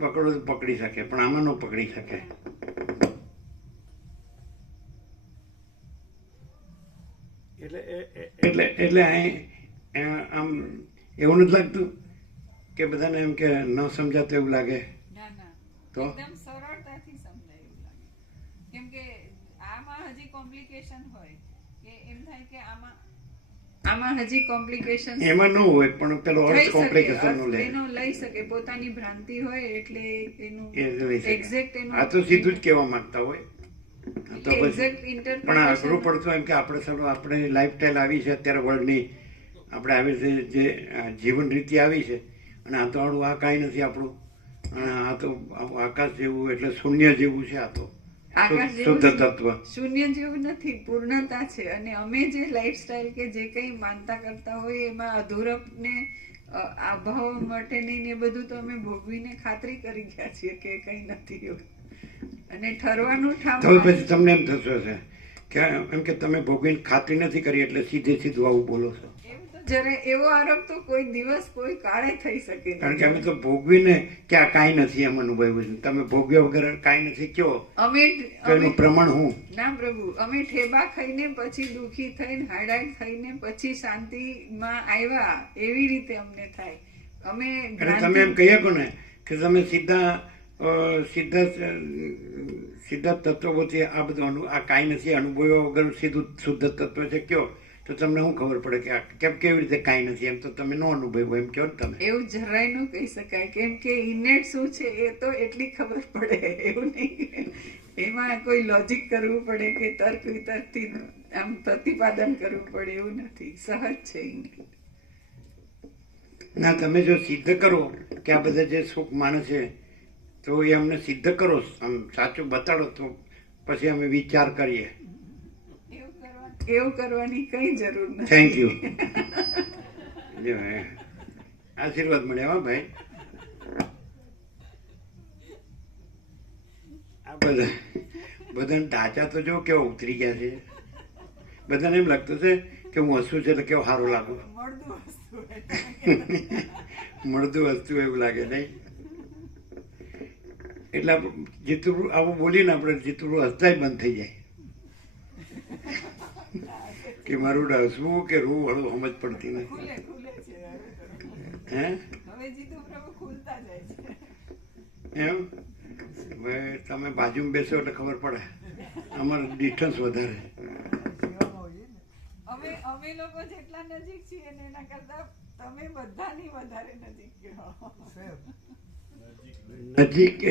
પકડવું તો પકડી શકે, પણ આમાં ન પકડી શકે. એટલે અહીં આમ એવું નથી લાગતું કે બધાને એમ કે ન સમજાતું એવું લાગે? ના ના, તો? એકદમ સરળતાથી સમજાય એવું લાગે. કેમ કે આમાં હજી કોમ્પ્લિકેશન હોય કે એમ થાય કે આમાં હજી કોમ્પ્લિકેશન એમાં ન હોય પણ પેલો અર્થ કોમ્પ્લિકેશન નો લે. એનો લઈ શકે, પોતાની ભ્રાંતિ હોય એટલે એનું એ લઈ શકે. એક્ઝેક્ટ એનું આ તો સીધું જ કહેવા માંગતા હોય. આ તો પછી એક્ઝેક્ટ પણ આ અઘરું પડતું એમ કે આપણે ચાલો આપણે લાઈફસ્ટાઈલ આવી છે અત્યારે વર્લ્ડની, આપણે આવી રીતે જે જીવન રીતિ આવી છે અને આ તો આ કાંઈ નથી આપણું, અને આ તો આકાશ જેવું એટલે શૂન્ય જેવું છે. આ તો આકાશ શુદ્ધ જેવું તત્વ. શૂન્ય જેવું નથી, પૂર્ણતા છે. અને અમે જે લાઈફસ્ટાઈલ કે જે કંઈ માનતા કરતા હોય એમાં અધૂરપને અભાવ માટેની ને એ બધું તો અમે ભોગવીને ખાતરી કરી ગયા છીએ કે કંઈ નથી એવું. અને ઠરવાનું ઠામ તો પછી તમને એમ થતું હશે કે એમ કે તમે ભોગવીને ખાતરી નથી કરી એટલે સીધે સીધું આવું બોલો છો. એવું તો જરા એવો આરોપ તો કોઈ દિવસ કોઈ કાળે થઈ શકે નહીં. કારણ કે અમે તો ભોગવીને કે આ કાંઈ નથી એમ અનુભવ્યું છે. તમે ભોગવ્યા વગર કાંઈ નથી કયો તો એનું પ્રમાણ હું? ના પ્રભુ, અમે ઠેબા ખાઈને પછી દુખી થઈને હાડાઈ થઈને પછી શાંતિમાં આવ્યા એવી રીતે અમને થાય. અમે એટલે તમે એમ કહી શકો ને કે તમે સીધા તત્વોથી આ બધું આ કાંઈ નથી અનુભવ્યા વગર સીધું શુદ્ધ તત્વ છે કયો તો તમને શું ખબર પડે કે આ કેવી રીતે કાંઈ નથી? એમ તો તમે ન અનુભવ્યું એમ કહો ને તમે. એવું જરાય ન કહી શકાય. કેમ કે ઇનેટ શું છે એ તો એટલી ખબર પડે. એવું નહીં એમાં કોઈ લોજિક કરવું પડે કે તર્ક વિતર્કથી આમ પ્રતિપાદન કરવું પડે એવું નથી. સહજ છે ઇનેટ. ના, તમે જો સિદ્ધ કરો કે આ બધા જે સુખ માને છે તો એ અમને સિદ્ધ કરો, આમ સાચું બતાડો તો પછી અમે વિચાર કરીએ. એવું કરવાની કઈ જરૂર નથી. Thank you. આશીર્વાદ મળ્યા હો ભાઈ. આ બધાને ઢાંચા તો જો કેવો ઉતરી ગયા છે. બધાને એમ લાગતું છે કે હું હસું છે એટલે કેવો સારું લાગુ. મળતું વસ્તુ એવું લાગે નહીં. એટલે જેટલું આવું બોલીને આપણે જેટલું હસતા બંધ થઈ જાય કે મારું હસવું કે રૂ હળવું સમજ પડતી નથી. હે એમ હવે તમે બાજુમાં બેસો એટલે ખબર પડે. અમારે ડિસ્ટન્સ વધારે. અમે લોકો જેટલા નજીક છીએ ને એના કરતા તમે બધાની વધારે નજીક છો. નજીક એ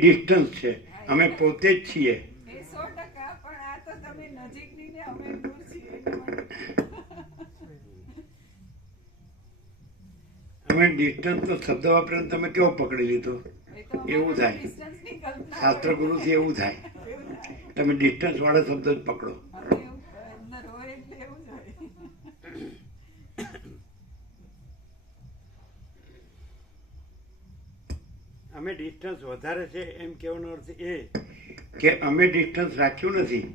ડિસ્ટન્સ છે, અમે પોતે જ છીએ. એ 100%. પણ આ તો તમે નજીકની ને અમે દૂર છીએ. અમે ડિસ્ટન્સ તો શબ્દ વાપરીને તમે કેવો પકડી લીધો? એવું થાય. ડિસ્ટન્સની કલ્પના શાસ્ત્ર ગુરુથી એવું થાય. તમે ડિસ્ટન્સ વાળા શબ્દ જ પકડો. અંદર હોય એટલે એવું જ હોય. અમે ડિસ્ટન્સ વધારે છે એમ કહેવાનો અર્થ એ કે અમે ડિસ્ટન્સ રાખ્યું નથી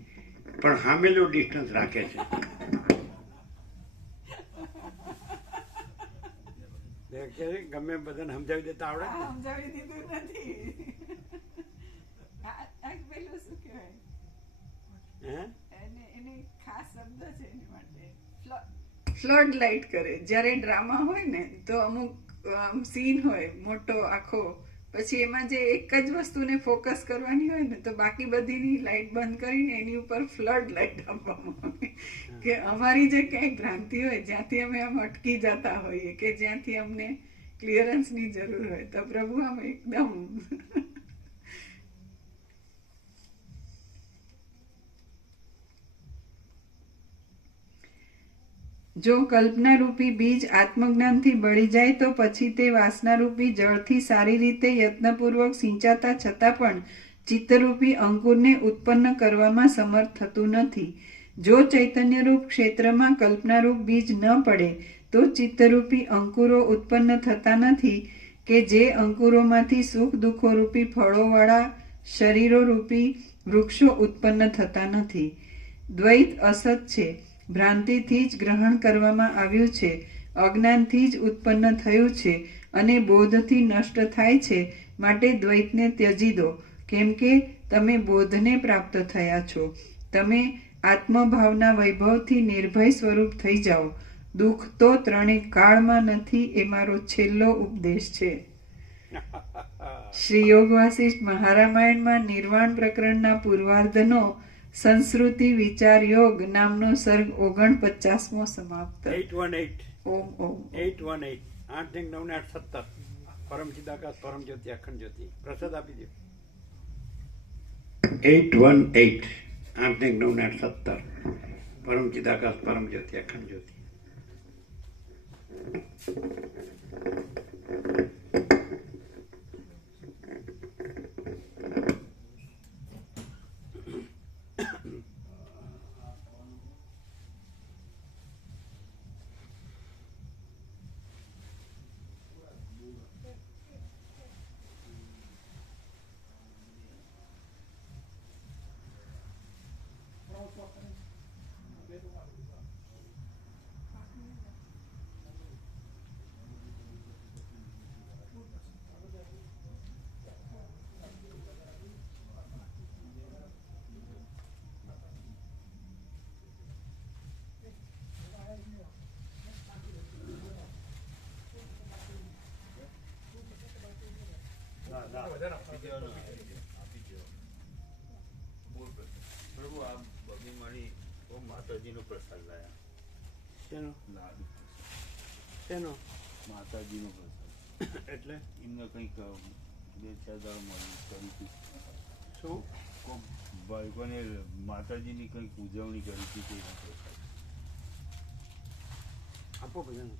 પણ સામેલો ડિસ્ટન્સ રાખે છે. ગમે બધાને સમજાવી દેતા આવડે? સમજાવી દીધું નથી. આ પેલું શું કહેવાય? એને ખાસ શબ્દ છે એની માટે. ફ્લડ લાઇટ કરે. જ્યારે ડ્રામા હોય ને તો અમુક સીન હોય મોટો આખો, પછી એમાં જે એક જ વસ્તુને ફોકસ કરવાની હોય ને તો બાકી બધીની લાઇટ બંધ કરીને એની ઉપર ફ્લડ લાઇટ આપવામાં આવે કે અમારી જે ક્યાંય ભ્રાંતિ હોય જ્યાંથી અમે આમ અટકી જતા હોઈએ કે જ્યાંથી અમને ક્લિયરન્સની જરૂર હોય તો પ્રભુ આમ એકદમ જો કલ્પનારૂપી બીજ આત્મજ્ઞાનથી બળી જાય તો પછી તે વાસનારૂપી જળથી સારી રીતે યત્નપૂર્વક સિંચાતા છતાં પણ ચિત્તરૂપી અંકુરને ઉત્પન્ન કરવામાં સમર્થ થતું નથી. જો ચૈતન્યરૂપ ક્ષેત્રમાં કલ્પનારૂપ બીજ ન પડે તો ચિત્તરૂપી અંકુરો ઉત્પન્ન થતા નથી કે જે અંકુરોમાંથી સુખ દુઃખોરૂપી ફળોવાળા શરીરોરૂપી વૃક્ષો ઉત્પન્ન થતા નથી. દ્વૈત અસત છે, ભ્રાંતિથી જ ગ્રહણ કરવામાં આવ્યું છે, અજ્ઞાનથી જ ઉત્પન્ન થયું છે અને બોધથી નષ્ટ થાય છે. માટે દ્વૈતને ત્યજી દો, કેમ કે તમે બોધને પ્રાપ્ત થયા છો. તમે આત્મભાવના વૈભવથી નિર્ભય સ્વરૂપ થઈ જાઓ દુઃખ તો ત્રણેય કાળમાં નથી એ મારો છેલ્લો ઉપદેશ છે. શ્રી યોગ વાસિષ્ઠ મહારામાયણમાં નિર્વાણ પ્રકરણના પૂર્વાર્ધનો સંસ્કૃતિ વિચાર યોગ નામનો સર્ગ 49મો સમાપ્ત. 818 ઓમ ઓમ 818 8 9 9 8 17 પરમ ચિદાકાશ પરમ જ્યોતિ અખંડ જ્યોતિ પ્રસાદ આપી દો. 818 8 9 9 17 પરમ ચિદાકાશ પરમ જ્યોતિ અખંડ જ્યોતિ. પ્રભુ આ બધી મારી ઓમ માતાજીનો પ્રસાદ લાયા. શેનો લાડુ શેનો માતાજીનો પ્રસાદ એટલે એમને કંઈક 2-4 દાડો મળી કરી હતી. શું કોક બાળકોને માતાજીની કંઈક ઉજવણી કરી હતી તેનો પ્રસાદ. આપો બધાને.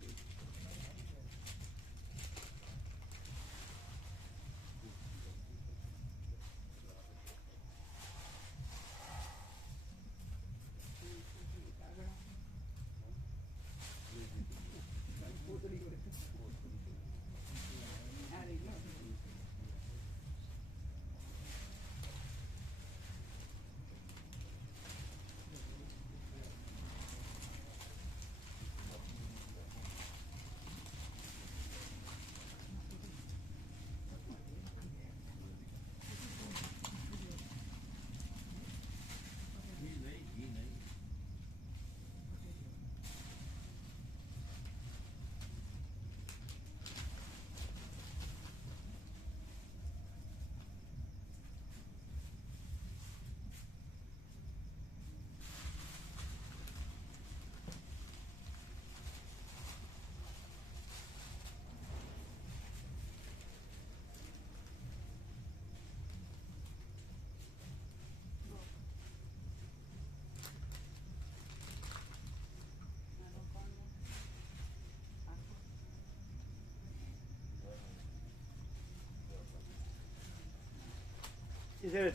એ જ્યારે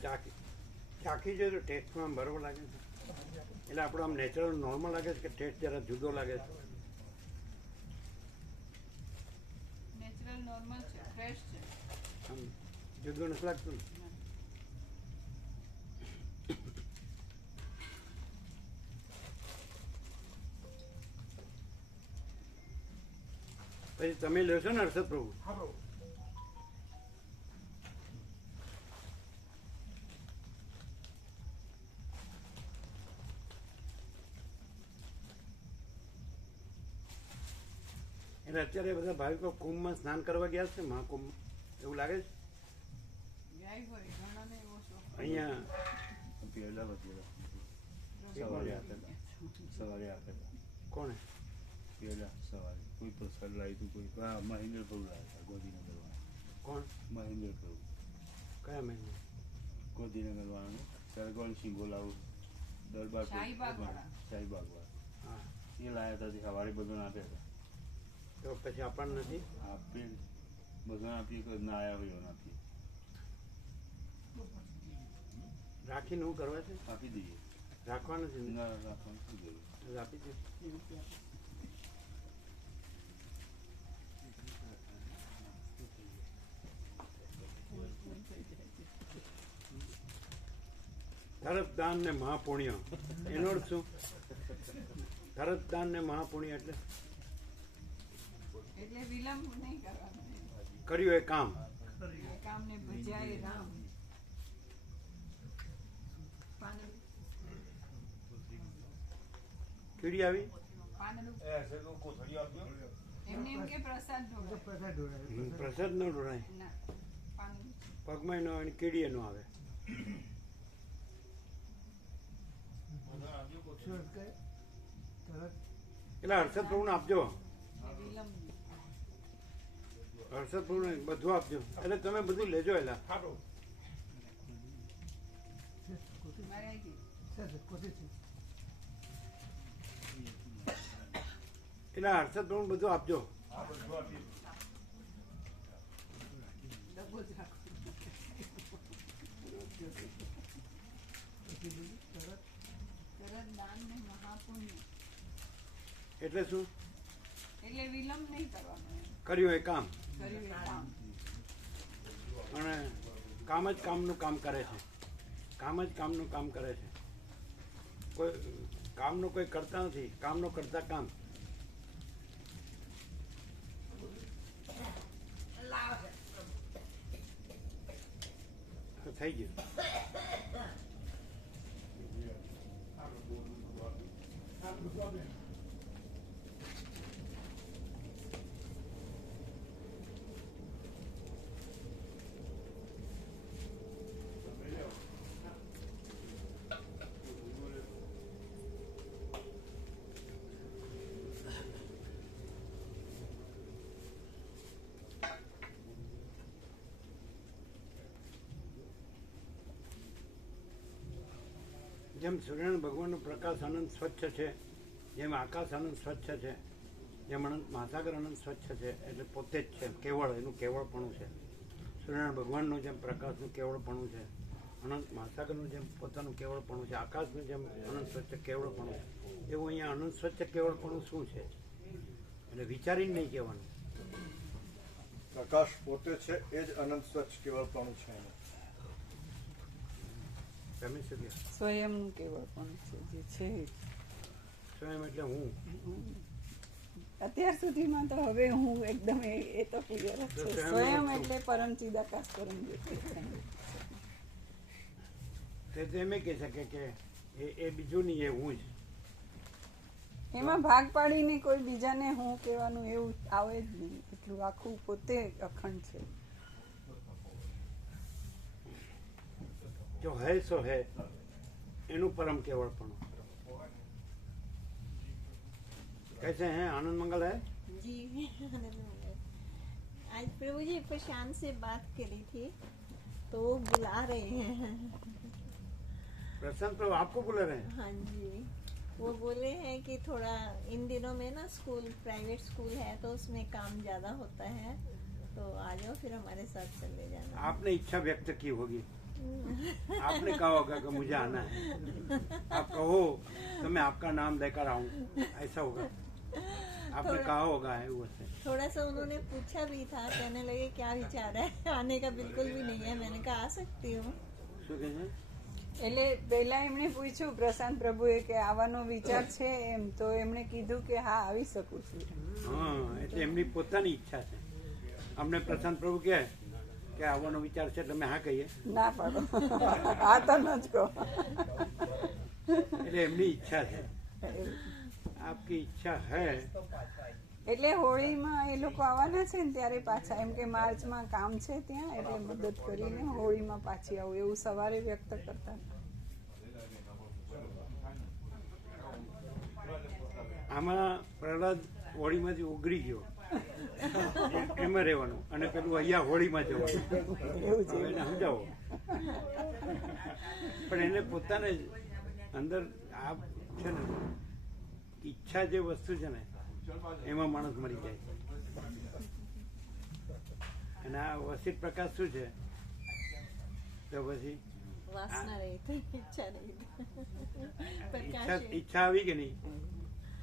ચાખી જોઈએ તો ટેસ્ટમાં આમ બરોબર લાગે છે. એટલે આપણો આમ નેચરલ નોર્મલ લાગે છે કે ટેસ્ટ જરા જુદો લાગે છે? નેચરલ નોર્મલ છે, ફ્રેશ છે. આમ જુદું નથી લાગતું ને? પછી તમે લેશો ને હર્ષદ પ્રભુ? એટલે અત્યારે બધા ભાવિકો કુંભમાં સ્નાન કરવા ગયા છે, મહાકુંભ, એવું લાગે છે અહીંયા? પહેલા સવારે આપેલા કોણે? પહેલા સવારે કોઈ પ્રસાદ લાવી હતું, કોઈ મહેન્દ્ર પ્રભુ લાવ્યા હતા ગોધીનગરવાળા. કોણ? મહેન્દ્ર પ્રભુ કયા મહિને? ગોધીનગરવાળાનું સરગોન સિંગો લાવું દરબાર શાહીબાગવાળા હા, એ લાવ્યા હતા. તે સવારે બધું આપ્યા હતા. તો પછી આપણને નથી આપીએ બધું આપીએ કે ના આવ્યા હોય એવું આપીએ, રાખીને શું કરવા છે? આપી દઈએ. રાખવાનું છે ને? ના રાખવાનું શું જરૂર? આપી દે. તરત દાન ને મહાપુણ્ય, એનો અર્થ શું? તરત દાન ને મહાપુણ્ય એટલે વિલંબ નહીં કરવાનો, કર્યું એ કામ. કામને ભજ્યા રામ. કીડી આવી? પાંદડું એ હશે તો કોથળી આપજો. એમને એમ કે પ્રસાદ ઢોળાય. પ્રસાદ ન ઢોળાય, ના, પાંદડું. પગમાં નો અને કીડીએ નો આવે. આપજો કોથળી. એટલે હર્ષદ પ્રભુને આપજો, ને વિલંબ. હર્ષદ પ્રભુને બધું આપજો. એટલે તમે બધું લેજો. એલા મારે આવી ગઈ. એટલે હર્ષદ પ્રભુને બધું આપજો. આ બધું આપી. ડબ્બો જ રાખો. તરત દાન ને મહાપુણ્ય. એટલે શું એટલે વિલંબ નહીં કરવાનો એમ. કર્યું એ કામ, કર્યું એ કામ. અને કામ જ કામનું કામ કરે છે. કામ જ કામનું કામ કરે છે. કોઈ કામનું કોઈ કરતા નથી, કામનો કરતા કામ. થઈ ગયું. જેમ સૂર્યનારાયણ ભગવાનનો પ્રકાશ અનંત સ્વચ્છ છે, જેમ આકાશ અનંત સ્વચ્છ છે, જેમ અનંત મહાસાગર અનંત સ્વચ્છ છે, એટલે પોતે જ છે કેવળ, એનું કેવળપણું છે. સૂર્યનારાયણ ભગવાનનું જેમ પ્રકાશનું કેવળપણું છે, અનંત મહાસાગરનું જેમ પોતાનું કેવળપણું છે, આકાશનું જેમ અનંત સ્વચ્છ કેવળપણું છે, એવું અહીંયા અનંત સ્વચ્છ કેવળપણું શું છે? એટલે વિચારીને નહીં કહેવાનું. પ્રકાશ પોતે છે એ જ અનંત સ્વચ્છ કેવળપણું છે. તમે શું કહો? સ્વયંનું કેવળપણું છે જે છે. સ્વયં એટલે હું. અત્યાર સુધીમાં તો હવે હું એકદમ એ તો ક્લિયર જ છે. સ્વયં એટલે પરમ ચિદાકાશ પરમ જ્યોતિ. તે તો એમ કહી શકે કે એ બીજું નહીં, એ હું જ. એમાં ભાગ પાડીને કોઈ બીજાને હું કહેવાનું એવું આવે જ નહીં. એટલું આખું પોતે અખંડ છે. જો હૈ સો હૈ, એનું પરમ કેવળપણું. कैसे हैं? आनंद मंगल है? जी आनंद मंगल। आज प्रभु जी प्रशांत से बात करी थी तो वो बुला रहे हैं। प्रशांत प्रभु आपको बुला रहे हैं? हाँ जी, वो बोले हैं कि थोड़ा इन दिनों में ना स्कूल, प्राइवेट स्कूल है तो उसमें काम ज़्यादा होता है, तो आ जाओ फिर हमारे साथ चले जाना। आपने इच्छा व्यक्त की होगी, आपने कहा होगा कि मुझे आना है, आप कहो तो मैं आपका नाम लेकर आऊं, ऐसा होगा। आपने कहा होगा है वो से। थोड़ा सा उन्होंने पूछा भी था, कहने लगे क्या विचार है, आने का बिल्कुल भी नहीं है। मैंने कहा आ सकती हूँ। શું કહે છે? એટલે પહેલા એમણે પૂછ્યું પ્રશાંત પ્રભુએ કે આવવાનો વિચાર છે એમ, તો એમણે કીધું કે હા આવી શકું છું. હા, એટલે એમની પોતાની ઈચ્છા છે. અમને પ્રશાંત પ્રભુ કહે કે આવવાનો વિચાર છે એટલે અમે હા કહીએ, ના પાડો, આ તો ન જ કહો. એટલે એમની ઈચ્છા છે. આપકી ઈચ્છા હૈ. એટલે હોળીમાં એ લોકો આવવાના છે ને ત્યારે પાછા, એમ કે માર્ચમાં કામ છે ત્યાં, એટલે મદદ કરીને હોળીમાં પાછી આવું એવું સવારે વ્યક્ત કરતા. આમાં પ્રહલાદ હોળીમાંથી ઉગરી ગયો, એમાં રહેવાનું, અને પેલું અહીંયા હોળીમાં જવાનું. એવું છે. હવે એને સમજાવો. પણ એને પોતાને જ અંદર આ છે ને ઈચ્છા જે વસ્તુ છે ને એમાં માણસ મરી જાય છે. અને આ વસિત પ્રકાશ શું છે? તો પછી वासना रही थी, इच्छा नहीं थी। प्रकाश ઈચ્છા આવી કે નહીં?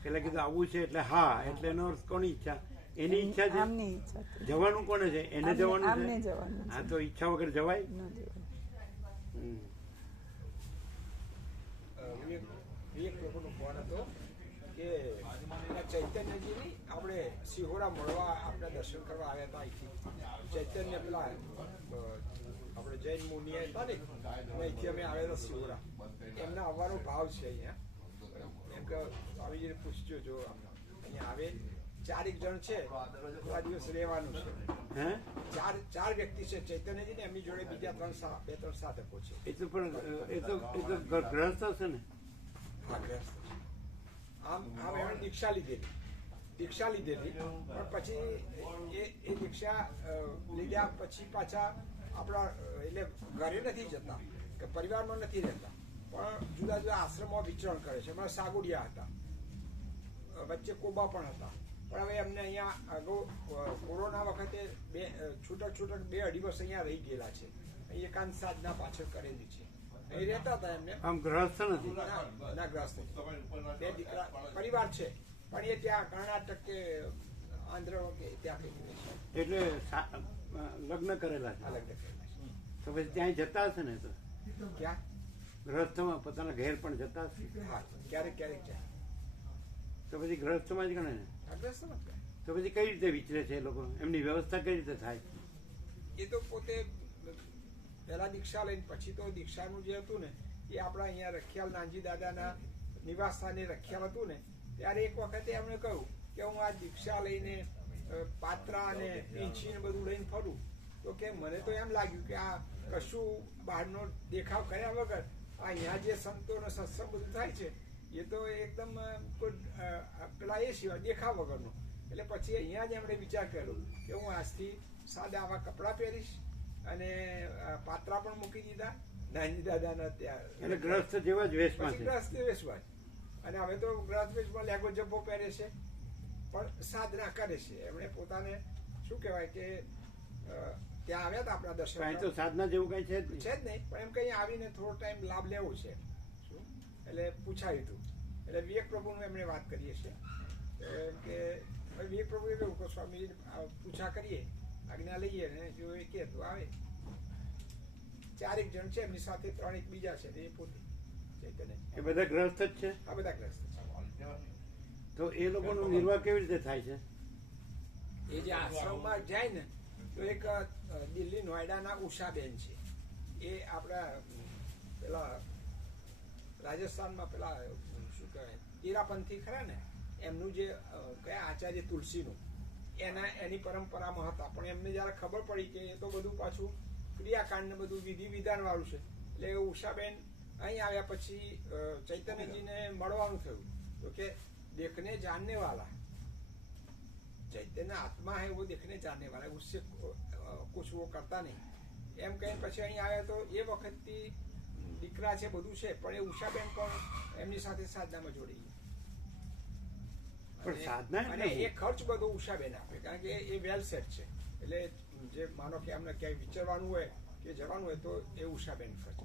પેલા કીધું આવું છે એટલે હા, એટલે એનો અર્થ કોની ઈચ્છા? એની ઈચ્છા છે. આમની ઈચ્છા છે. જવાનું કોને છે? એને જવાનું આમને છે. જવાનું હા, તો ઈચ્છા વગર જવાય? ન જવાય. હમ. એક લોકોનો ફોન હતો કે ચૈતન્યજીની આપણે સિહોરા મળવા આપણે દર્શન કરવા આવ્યા હતા અહીંથી. ચૈતન્ય પેલા આપણે જૈન મુનિ હતા ને, અહીંથી અમે આવ્યા હતા સિહોરા. એમના આવવાનો ભાવ છે અહીંયા. એમ સ્વામીજીને પૂછજો જો અહીંયા આવે 4 જણ છે, થોડા દિવસ રહેવાનું છે. હે ચાર વ્યક્તિ છે ચૈતન્યજી ને એમની જોડે બીજા 2-3 સાધકો છે. એ તો પણ એ તો ગ્રસ્ત હશે ને. હા, ગ્રસ્ત છે. આમ એમણે દીક્ષા લીધેલી પણ પછી એ દીક્ષા લીધા પછી પાછા આપણા એટલે ઘરે નથી જતા કે પરિવારમાં નથી રહેતા, પણ જુદા જુદા આશ્રમમાં વિચરણ કરે છે. અમારા સાગુડિયા હતા, વચ્ચે કોબા પણ હતા, પણ હવે એમને અહીંયા અગાઉ કોરોના વખતે છૂટક 2-2.5 વર્ષ અહીંયા રહી ગયેલા છે. એકાંત સાધના પાછળ કરેલી છે. અહીં રહેતા હતા એમને. આમ ગ્રસ્ત નથી. ના ગ્રસ્ત નથી. 2 દીકરા પરિવાર છે, પણ એ ત્યાં કર્ણાટક કે આંધ્ર કે ત્યાં કઈ છે. એટલે લગ્ન કરેલા છે. અલગ કરેલા છે. તો પછી ત્યાં જતા હશે ને. તો ક્યાં ગ્રસ્થમાં પોતાના ઘેર પણ જતા હશે. હા, ક્યારેક જાય. તો પછી ગ્રસ્થમાં જ ગણે ને. ગ્રસ્તમાં જ જાય. તો પછી કઈ રીતે વિચરે છે એ લોકો? એમની વ્યવસ્થા કઈ રીતે થાય? એ તો પોતે પહેલા દીક્ષા લઈને પછી તો દીક્ષાનું જે હતું ને એ આપણા અહીંયા રખિયાલ નાનજી દાદાના નિવાસ સ્થાને રખિયાલ હતું ને, ત્યારે એક વખતે એમણે કહ્યું કે હું આ દીક્ષા લઈને પાત્રા અને પીંછી ને બધું લઈને ફરું, તો કે મને તો એમ લાગ્યું કે આ કશું બહારનો દેખાવ કર્યા વગર અહીંયા જે સંતોનો સત્સંગ બધું થાય છે એ તો એકદમ પેલા એ સિવાય દેખાવ વગરનો. એટલે પછી અહીંયા જ એમણે વિચાર કર્યો કે હું આજથી સાદા આવા કપડાં પહેરીશ અને પાત્રા પણ મૂકી દીધા નાનજી દાદાના ત્યાં. એટલે ગ્રસ્ત જેવા જ વેશમાં છે. ગ્રસ્ત વેશમાં, અને હવે તો ગ્રસ્ત વેશમાં લેગો જબ્બો પહેરે છે, પણ સાધના કરે છે. એમણે પોતાને શું કહેવાય કે ત્યાં આવ્યા હતા આપણા દર્શન. કાંઈ તો સાધના જેવું કઈ છે જ જ નહીં, પણ એમ કઈ આવીને થોડો ટાઈમ લાભ લેવો છે શું એટલે પૂછાયું હતું. એટલે વિવેક પ્રભુનું એમણે વાત કરીએ છીએ એમ કે વિવેક પ્રભુએ કહ્યું કે સ્વામી પૂછા કરીએ, આજ્ઞા લઈએ ને જો એ કે તો આવે. 4 જણ છે એમની સાથે 3 બીજા છે, એ પોતે ચૈતન્ય. એ બધા ગ્રસ્ત જ છે. આ બધા ગ્રસ્ત છે. તો એ લોકોનો નિર્વાહ કેવી રીતે થાય છે? એ જે આશ્રમમાં જાય ને તો એક દિલ્હી નોઈડાના ઉષાબેન છે, એ આપણા પેલા રાજસ્થાનમાં પેલા શું કહેવાય તીરાપંથી ખરા ને, એમનું જે કયા આચાર્ય તુલસીનું એની પરંપરામાં હતા. પણ એમને જયારે ખબર પડી કે એ તો બધું પાછું ક્રિયાકાંડ ને બધું વિધિ વિધાન વાળું છે, એટલે ઉષાબેન અહીં આવ્યા પછી ચૈતન્યજીને મળવાનું થયું. તો કે દેખને જાણને વાલા चैतन्य आत्मा है वो देखने जाने वाला है, उससे कुछ वो करता नहीं એમ કહીને પછી અહીં આવ્યા. તો એ વખતથી દીકરા છે બધું છે, પણ એ ઉષાબેન પણ એમની સાથે સાધનામાં જોડી. પણ સાધના અને એ ખર્ચ બધો ઉષાબેન આપે, કારણ કે એ વેલ સેટ છે. એટલે જે માનો કે એમને ક્યાંય વિચારવાનું હોય કે જવાનું હોય તો એ ઉષાબેન ખર્ચ.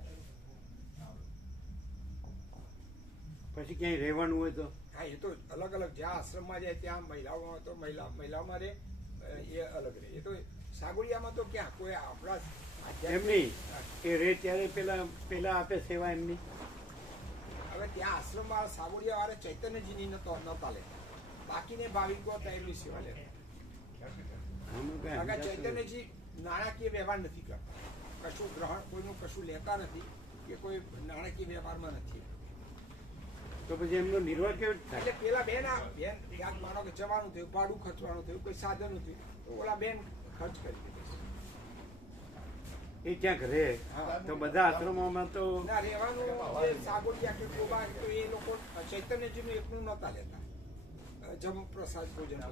પછી ક્યાંય રહેવાનું હોય તો હા, એ તો અલગ અલગ જ્યાં આશ્રમમાં જાય ત્યાં મહિલાઓમાં તો મહિલાઓમાં રહે, એ અલગ રહે. એ તો સાગુડિયામાં તો ક્યાં કોઈ આપણા એમની એ રે ત્યારે પેલા આપે સેવા એમની. હવે ત્યાં આશ્રમ વાળા સાગુડિયા વાળા ચૈતન્યજીની નતા લેતા, બાકીને ભાવિકો હતા એમની સેવા લેતા. ચૈતન્યજી નાણાકીય વ્યવહાર નથી કરતા, કશું ગ્રહણ કોઈનું કશું લેતા નથી કે કોઈ નાણાકીય વ્યવહારમાં નથી. તો પછી એમનો નિર્વાહ કેવી રીતે થાય? એટલે પેલા બેન યાદ માનો કે જવાનું થયું, ભાડું ખર્ચવાનું થયું, કોઈ સાધન થયું, તો ઓલા બેન ખર્ચ કરી દે. એ ક્યાંક રહે તો બધા આશ્રમોમાં તો ના રહેવાનું. સાગોડિયા કે ગોબા તો એ લોકો ચૈતન્યજીનું એકનું નતા લેતા, જમ પ્રસાદ ભોજન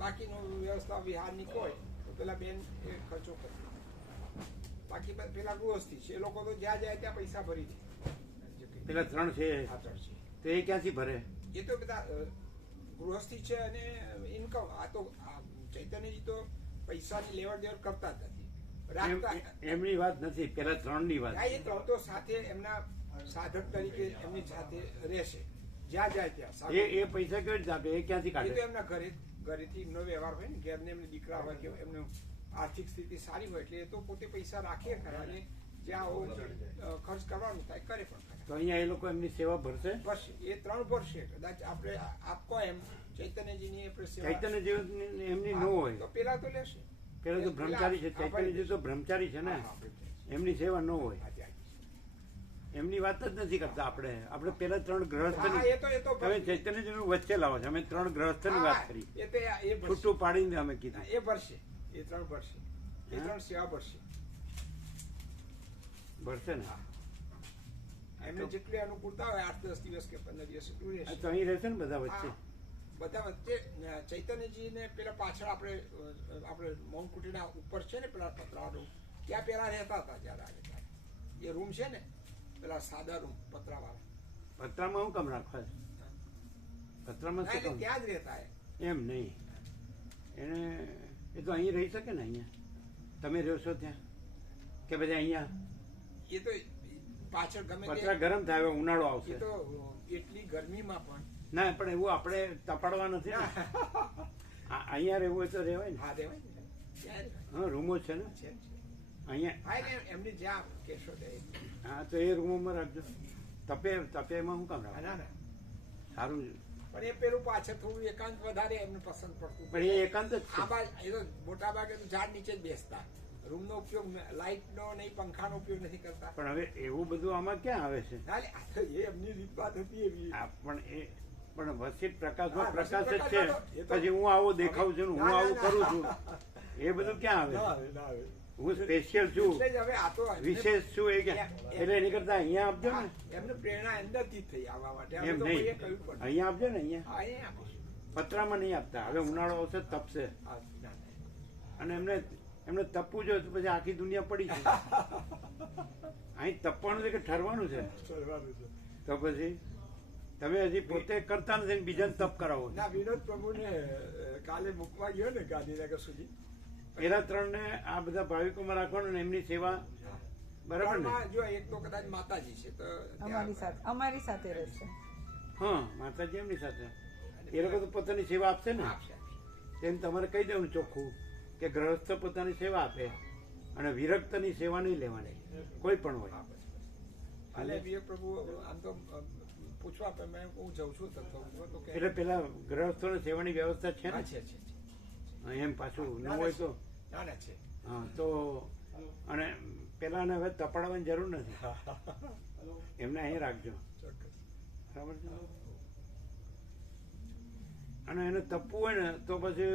બાકીનું વ્યવસ્થા વિહારની કોઈ તો પેલા બેન એ ખર્ચો કરે. બાકી પેલા ગૃહસ્થી છે, એ લોકો તો જ્યાં જાય ત્યાં પૈસા ભરી દે. પેલા 3 છે તો એ ક્યાંથી ભરે? એ તો બધા ગૃહસ્થી છે અને ઇન્કમ. આ તો ચૈતન્યજી તો પૈસાની લેવડ દેવડ કરતા જ નથી. એમની વાત નથી, પેલા 3 ની વાત. એ 3 તો સાથે એમના સાધક તરીકે એમની સાથે રહેશે, જ્યાં જાય ત્યાં. એ પૈસા કેવી રીતે આપે? એ ક્યાંથી એ કાઢે? તો એમના ઘરેથી એમનો વ્યવહાર હોય ને, ઘેરને એમને દીકરા હોય કે એમનું આર્થિક સ્થિતિ સારી હોય એટલે એ તો પોતે પૈસા રાખે ખરા, અને જ્યાં ખર્ચ કરવાનું થાય કરે પણ ખરા. તો અહીંયા એ લોકો એમની સેવા ભરશે? ભરશે, એ 3 ભરશે. કદાચ આપણે આપકો એમ ચૈતન્યજીની આપણે સેવા. ચૈતન્ય જેવું એમની ન હોય તો પેલા તો લેશે. પેલા તો બ્રહ્મચારી છે, ચૈતન્યજી તો બ્રહ્મચારી છે ને, એમની સેવા ન હોય. એમની વાત જ નથી કરતા આપણે પેલા 3 હા, ગ્રહસ્થની એ તો તમે ચૈતન્યજીનું વચ્ચે લાવો છો. અમે 3 ગ્રહસ્થની વાત કરી, એ તો એ ભરશે. છૂટું પાડીને અમે કીધું. એ ભરશે, એ 3 ભરશે, એ 3 સેવા ભરશે. ભરશે ને? એમને જેટલી અનુકૂળતા હોય 8-10 દિવસ કે 15 દિવસ એટલું આ રહેશે. તો અહીં રહેશે ને બધા વચ્ચે. હા, બધા વચ્ચે ચૈતન્યજી ને પેલા પાછળ આપણે મૌન કુટીના ઉપર છે ને પેલા પતરાવાળું, ત્યાં પેલા રહેતા હતા જયારે આવે ત્યારે. એ રૂમ છે ને પેલા સાદા રૂમ પતરાવાળા, પતરામાં શું કામ રાખવા છે? પતરામાં ના, શું એટલે કામ? ત્યાં જ રહેતા એમ નહીં, એને એ તો અહીં રહી શકે ને. અહીંયા તમે રહ્યો છો ત્યાં કે પછી અહીંયા એ તો પાછળ ગમે પતરા ગરમ થાય, હવે ઉનાળો એ આવશે. તો એટલી ગરમીમાં પણ ના, પણ એવું આપણે તપાડવા નથી ને. અહીંયા રહેવું હોય તો રહેવાય ને. હા રહેવાય ને, ત્યાં રહેવાય. હા, રૂમો છે ને છે. અહીંયા. હા, એટલે એમની જ્યાં કેશો તે. હા, તો એ રૂમોમાં રાખજો. તપેમાં શું કામ રાખો? ના ના, સારું છે. પણ એ પેલું પાછળ થોડું એકાંત વધારે એમને પસંદ પડતું. પણ એ એકાંત જ છે. આ બાજુ એ તો મોટા ભાગે તો ઝાડ નીચે જ બેસતા. રૂમનો ઉપયોગ લાઇટનો નહીં, પંખાનો ઉપયોગ નથી કરતા. પણ હવે એવું બધું આમાં ક્યાં આવે છે? ના, એટલે આ તો એ એમની રીત વાત હતી એવી. પણ વસિત પ્રકાશમાં હા, પ્રકાશ જ વસિત છે. પ્રકાશમાં તો- પછી હું આવો દેખાઉં છું ને હું ના, આવું ના, કરું ના. છું, એ બધું ક્યાં ના આવે? આવે, ના આવે. હું સ્પેશિયલ છું, એટલે જ હવે આ તો એમને- વિશેષ છું, એ ક્યાં? એટલે એની કરતા અહીંયા આપજો હા, ને. એમને પ્રેરણા અંદરથી જ થઈ આવવા માટે. અમે એમ તો નહીં, કોઈએ કહ્યું પણ નહીં. અહીંયા આપજો ને. અહીંયા હા, એ આપીશું. પતરામાં નહીં આપતા. હવે ઉનાળો આવશે, તપશે, હા, ના, ના. અને એમને તપવું જોઈએ તો પછી આખી દુનિયા પડી છે. અહીં તપવાનું છે કે ઠરવાનું છે? ચલવાનું છે. તો પછી તમે હજી પોતે કરતા નથી ને બીજાને તપ કરાવો છો. ના, વિનોદ પ્રભુને કાલે મૂકવા ગયો ને ગાંધીનગર સુધી. પેલા 3 ને આ બધા ભાવિકોમાં રાખવાનું ને એમની સેવા. બરાબર ને? ત્રણમાં જો એક તો કદાચ માતાજી છે તો ત્યાં- અમારી સાથે રહેશે. હા, માતાજી એમની સાથે. એ લોકો તો પોતાની સેવા આપશે ને. આપશે, આપશે. એમ તમારે કહી દેવું ચોખ્ખું કે ગ્રહસ્થ પોતાની સેવા આપે અને વિરક્તની સેવા નહીં લેવાની, કોઈ પણ હોય. હા, બસ, બસ. કાલે વિવેક પ્રભુ આમ તો પૂછવા પણ મેં હું જઉં છું તો કે એટલે પેલા ગ્રહસ્થોને સેવાની વ્યવસ્થા છે હા, ને? છે, છે, છે. એમ પાછું ન ના, હોય તો ના ના છે. હા, તો અને પેલાને હવે તપાડવાની જરૂર નથી. એમને અહીં રાખજો. ચોક્કસ. બરાબર છે? અને એને તપવું હોય ને તો પછી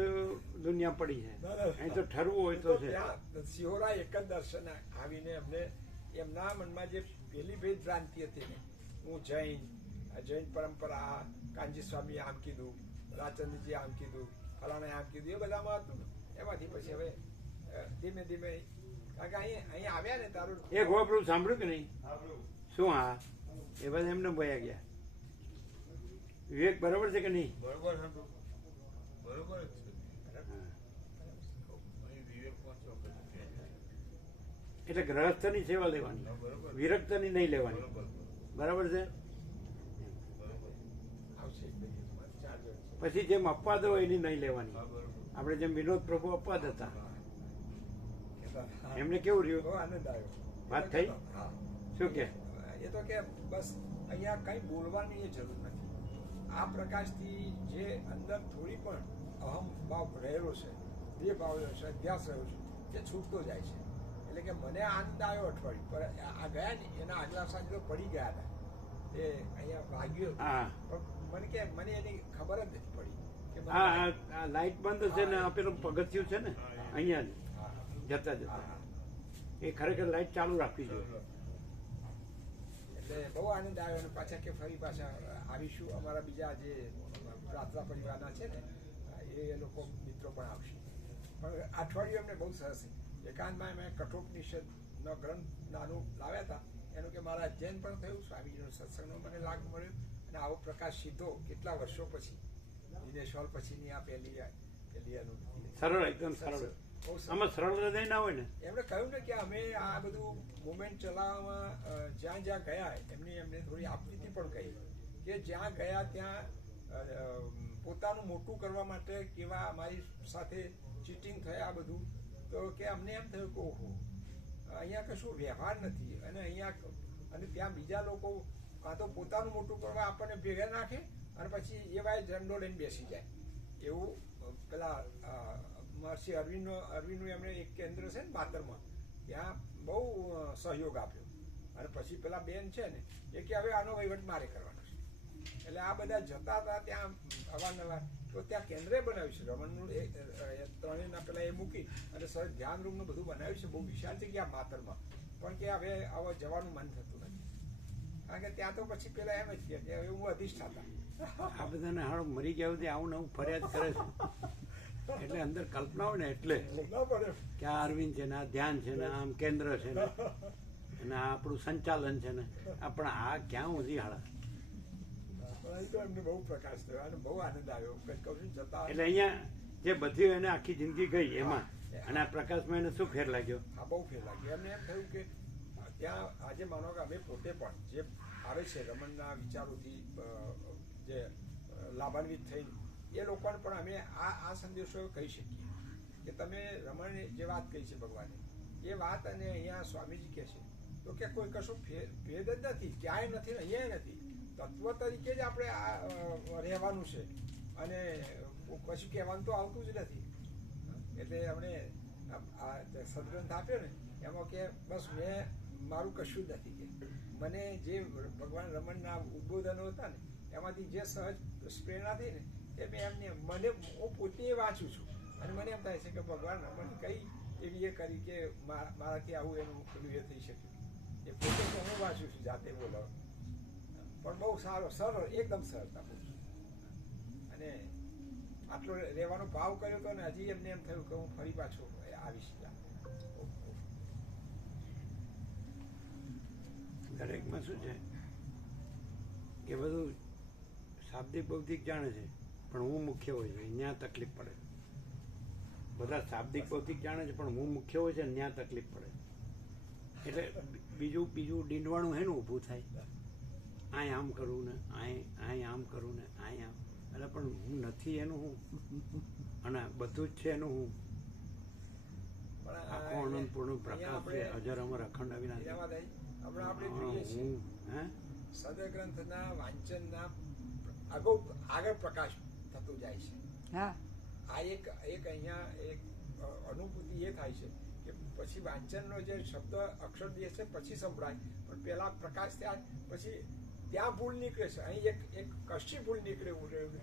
દુનિયા પડી જાય. અહીં તો ઠરવું હોય તો છે. ત્યાં સિહોરા એક જ દર્શન આવીને અમને એમના મનમાં જે પેલી ભેદ ભ્રાંતિ હતી ને, હું જૈન પરંપરા, કાનજી સ્વામી આમ કીધું, રાજચંદ્રજી આમ કીધું, ફલાણે આમ કીધું, એ બધામાં હતું ને. એમાંથી પછી હવે ધીમે ધીમે કારણ કે અહીં આવ્યા ને તારું એક વાપરું સાંભળ્યું કે નહીં? શું? હા, એ બધા એમને ભયા ગયા. વિવેક બરાબર છે કે નહીં? બરોબર છે, બરોબર જ છે. અહીં વિવેકમાં ચોક્કસ છે. એટલે ગ્રહસ્થની સેવા લેવાની, હા, બરોબર. વિરક્તની નહીં લેવાની. બરોબર, બરાબર છે? બરોબર. આવશે એક બે દિવસમાં, 4 દિવસ. પછી જેમ અપવાદ હોય એની નહીં લેવાની. હા, બરોબર. આપણે જેમ વિનોદ પ્રભુ અપવાદ હતા, કહેતા, એમને કેવું બહુ રહ્યું? આનંદ આવ્યો. વાત થઈ? હા. શું કે? એ તો કે બસ અહીંયા કઈ બોલવાની એ જરૂર નથી. આ પ્રકાશથી જે અંદર થોડી પણ અહમ ભાવ રહેલો છે, દેહ ભાવ રહ્યો છે, અધ્યાસ રહ્યો છે, તે છૂટતો જાય છે. એટલે કે મને આનંદ આવ્યો અઠવાડિયું, પણ આ ગયા ને એના આગલા સાંજે તો પડી ગયા હતા. એ અહીંયા વાગ્યું હા. પણ મને એની ખબર જ નથી પડી કે મને આ લાઈટ બંધ છે ને આ પેલું પગથિયું છે ને અહીંયા જ હા, જતા જતા, એ ખરેખર લાઈટ ચાલુ રાખવી જોઈએ. એટલે બહુ આનંદ આવ્યો અને પાછા કે ફરી પાછા આવીશું. અમારા બીજા જે પ્રાર્થના પરિવારના છે ને એ લોકો મિત્રો પણ આવશે. પણ અઠવાડિયું એમને બહુ સરસ છે. એકાંતમાં મેં કઠોપનિષદનો ગ્રંથ નાનું લાવ્યા હતા. એનું કે મારા અધ્યયન પણ થયું, સ્વામીજીનો સત્સંગનો મને લાભ મળ્યો અને આવો પ્રકાશ સીધો કેટલા વર્ષો પછી દિનેશ હોલ પછીની આ પહેલી અનુભૂતિ. સરળ, એકદમ સરળ. બહુ સરસ. આમાં સરળ હૃદય ના હોય ને. એમણે કહ્યું ને કે અમે આ બધું મુવમેન્ટ ચલાવવામાં જ્યાં જ્યાં ગયા એમને થોડી આપવીતી પણ કહી કે જ્યાં ગયા ત્યાં પોતાનું મોટું કરવા માટે કેવા અમારી સાથે ચીટિંગ થયા બધું, તો કે અમને એમ થયું કે ઓહો અહીંયા કશું વ્યવહાર નથી અને અહીંયા અને ત્યાં બીજા લોકો કાં તો પોતાનું મોટું કરવા આપણને ભેગા નાખે અને પછી એવા ઝંડો લઈને બેસી જાય. એવું પેલા મહર્ષિ અરવિંદનું એમણે એક કેન્દ્ર છે ને માતરમાં, ત્યાં બહુ સહયોગ આપ્યો અને પછી પેલા બેન છે ને એ કે હવે આનો વહીવટ મારે કરવાનો છે. એટલે આ બધા જતા હતા ત્યાં અવારનવાર, તો ત્યાં કેન્દ્રે બનાવ્યું છે રમણનું, ત્રણેયના પેલા એ મૂકી અને સર ધ્યાન રૂમનું બધું બનાવ્યું છે, બહુ વિશાળ જગ્યા માતરમાં. પણ કે હવે હવે જવાનું મન થતું નથી, કારણ કે ત્યાં તો પછી પેલા એમ જ કે હવે હું અધિષ્ઠાતા. આ બધાને હાડો મરી ગયા સુધી આવું ને આવું ફરિયાદ કરે છે. એટલે અંદર કલ્પના હોય ને એટલે ના પડે. કે આ અરવિંદ છે ને આ ધ્યાન છે ને આમ કેન્દ્ર છે ને અને આ આપણું સંચાલન છે ને પણ આ ક્યાં સુધી હાડા. પણ અહીં તો એમને બહુ પ્રકાશ થયો અને બહુ આનંદ આવ્યો. કંઈક કહું છું જતા એટલે અહીંયા જે બધી એને આખી જિંદગી ગઈ એમાં અને આ પ્રકાશમાં એને શું ફેર લાગ્યો? આ બહુ ફેર લાગ્યો. એમને એમ થયું કે ત્યાં આજે માનો કે અમે પોતે પણ જે આવે છે રમણના વિચારોથી જે લાભાન્વિત થઈ એ લોકોને પણ અમે આ સંદેશો કહી શકીએ કે તમે રમણે જે વાત કહી છે ભગવાને એ વાત, અને અહીંયા સ્વામીજી કહે છે તો કે કોઈ કશું ભેદ જ નથી, ક્યાંય નથી, અહીંયા નથી. તત્વ તરીકે જ આપણે રહેવાનું છે અને કશું કહેવાનું તો આવતું જ નથી. એટલે એમણે આ સદગ્રંથ આપ્યો ને એમાં કે બસ મેં મારું કશું જ નથી, કે મને જે ભગવાન રમણના ઉદ્બોધનો હતા ને એમાંથી જે સહજ પ્રેરણા થઈ ને એ મેં એમને મને હું પોતે વાંચું છું અને મને એમ થાય છે કે ભગવાન રમણ કઈ એવી એ કરી કે મારાથી આવું એનું પેલું એ થઈ શક્યું. એ પોતે તો હું વાંચું છું જાતે બોલો, પણ બહુ સારો સરળ, એકદમ સરળતા બહુ. અને આટલો રહેવાનો ભાવ કર્યો હતો ને હજી એમને એમ થયું કે હું ફરી પાછો આવીશ. દરેકમાં શું છે કે બધું શાબ્દિક બૌદ્ધિક જાણે છે પણ હું મુખ્ય હોય છે ત્યાં તકલીફ પડે. બધા શાબ્દિક બૌદ્ધિક જાણે છે પણ હું મુખ્ય હોય છે ને ત્યાં તકલીફ પડે. એટલે બીજું ડીંડવાણું હેનું ઊભું થાય, આય આમ કરવું ને આય આમ કરવું ને આય આમ. એટલે પણ હું નથી એનું હું અને બધું જ છે એનું હું. આખો અનંત પૂર્ણ પ્રકાશ છે, અજર અમર અખંડ અવિનાશી. હમણાં આપણે જોઈએ છીએ હે સદગ્રંથના વાંચનના આગળ પ્રકાશ થતું જાય છે. હા, આ એક અહીંયા એક અનુભૂતિ એ થાય છે કે પછી વાંચનનો જે શબ્દ અક્ષર દે છે પછી સંભળાય, પણ પેલા પ્રકાશ થયા પછી ત્યાં ભૂલ નીકળે છે. અહીં એક કશી ભૂલ નીકળે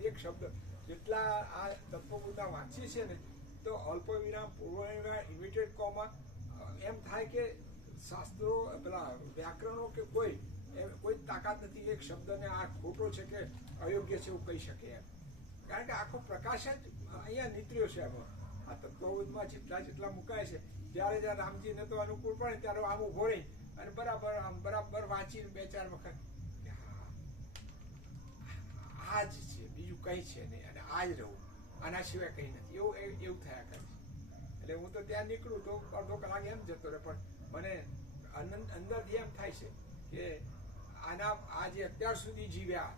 એક શબ્દ જેટલા આ તત્વબોધા વાંચી છે ને તો અલ્પ વિરામ, પૂર્વ વિરામ, ઇમિટેડ કોમા, એમ થાય કે શાસ્ત્રો પેલા વ્યાકરણો કે કોઈ તાકાત નથી એક શબ્દને આ ખોટો છે કે અયોગ્ય છે એવું કહી શકે એમ. કારણ કે આખો પ્રકાશ જ અહીંયા નીતર્યો છે. આમાં આ તત્વબોધમાં જેટલા મુકાય છે જ્યારે રામજીને તો અનુકૂળ પડે ત્યારે આમ ઉભો રહી અને બરાબર વાંચીને 2-4 વખત આ જ છે, બીજું કંઈ છે નહીં અને આ જ રહું, આના સિવાય કંઈ નથી, એવું થયા કરે છે. એટલે હું તો ત્યાં નીકળું તો અડધો કલાક એમ જતો રહે, પણ મને અંદરથી એમ થાય છે કે આ જે અત્યાર સુધી જીવ્યા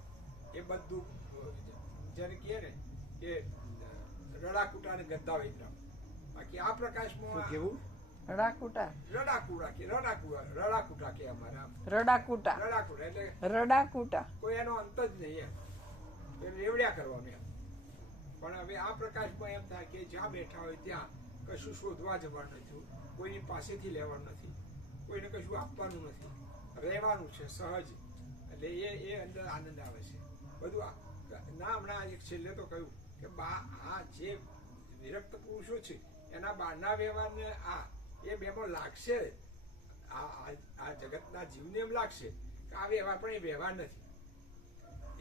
એ બધું જેને કહે ને કે રડાકુટા ને ગદ્દા વૈદ્રામ. બાકી આ પ્રકાશમાં કેવું રડાકુટા કે અમારા રડાકુટા એટલે રડાકુટા કોઈ એનો અંત જ નહીં એમ રેવડ્યા કરવાનું એમ. પણ હવે આ પ્રકાશમાં એમ થાય કે જ્યાં બેઠા હોય ત્યાં કશું શોધવા જવાનું નથી, કોઈની પાસેથી લેવાનું નથી, કોઈને કશું આપવાનું નથી, રહેવાનું છે સહજ. એટલે એ અંદર આનંદ આવે છે બધું. ના હમણાં એક છેલ્લે તો કહ્યું કે આ જે વિરક્ત પુરુષો છે એના બહારના વ્યવહારને એ બેમાં લાગશે, આ જગતના જીવને એમ લાગશે કે આ વ્યવહાર પણ એ વ્યવહાર નથી,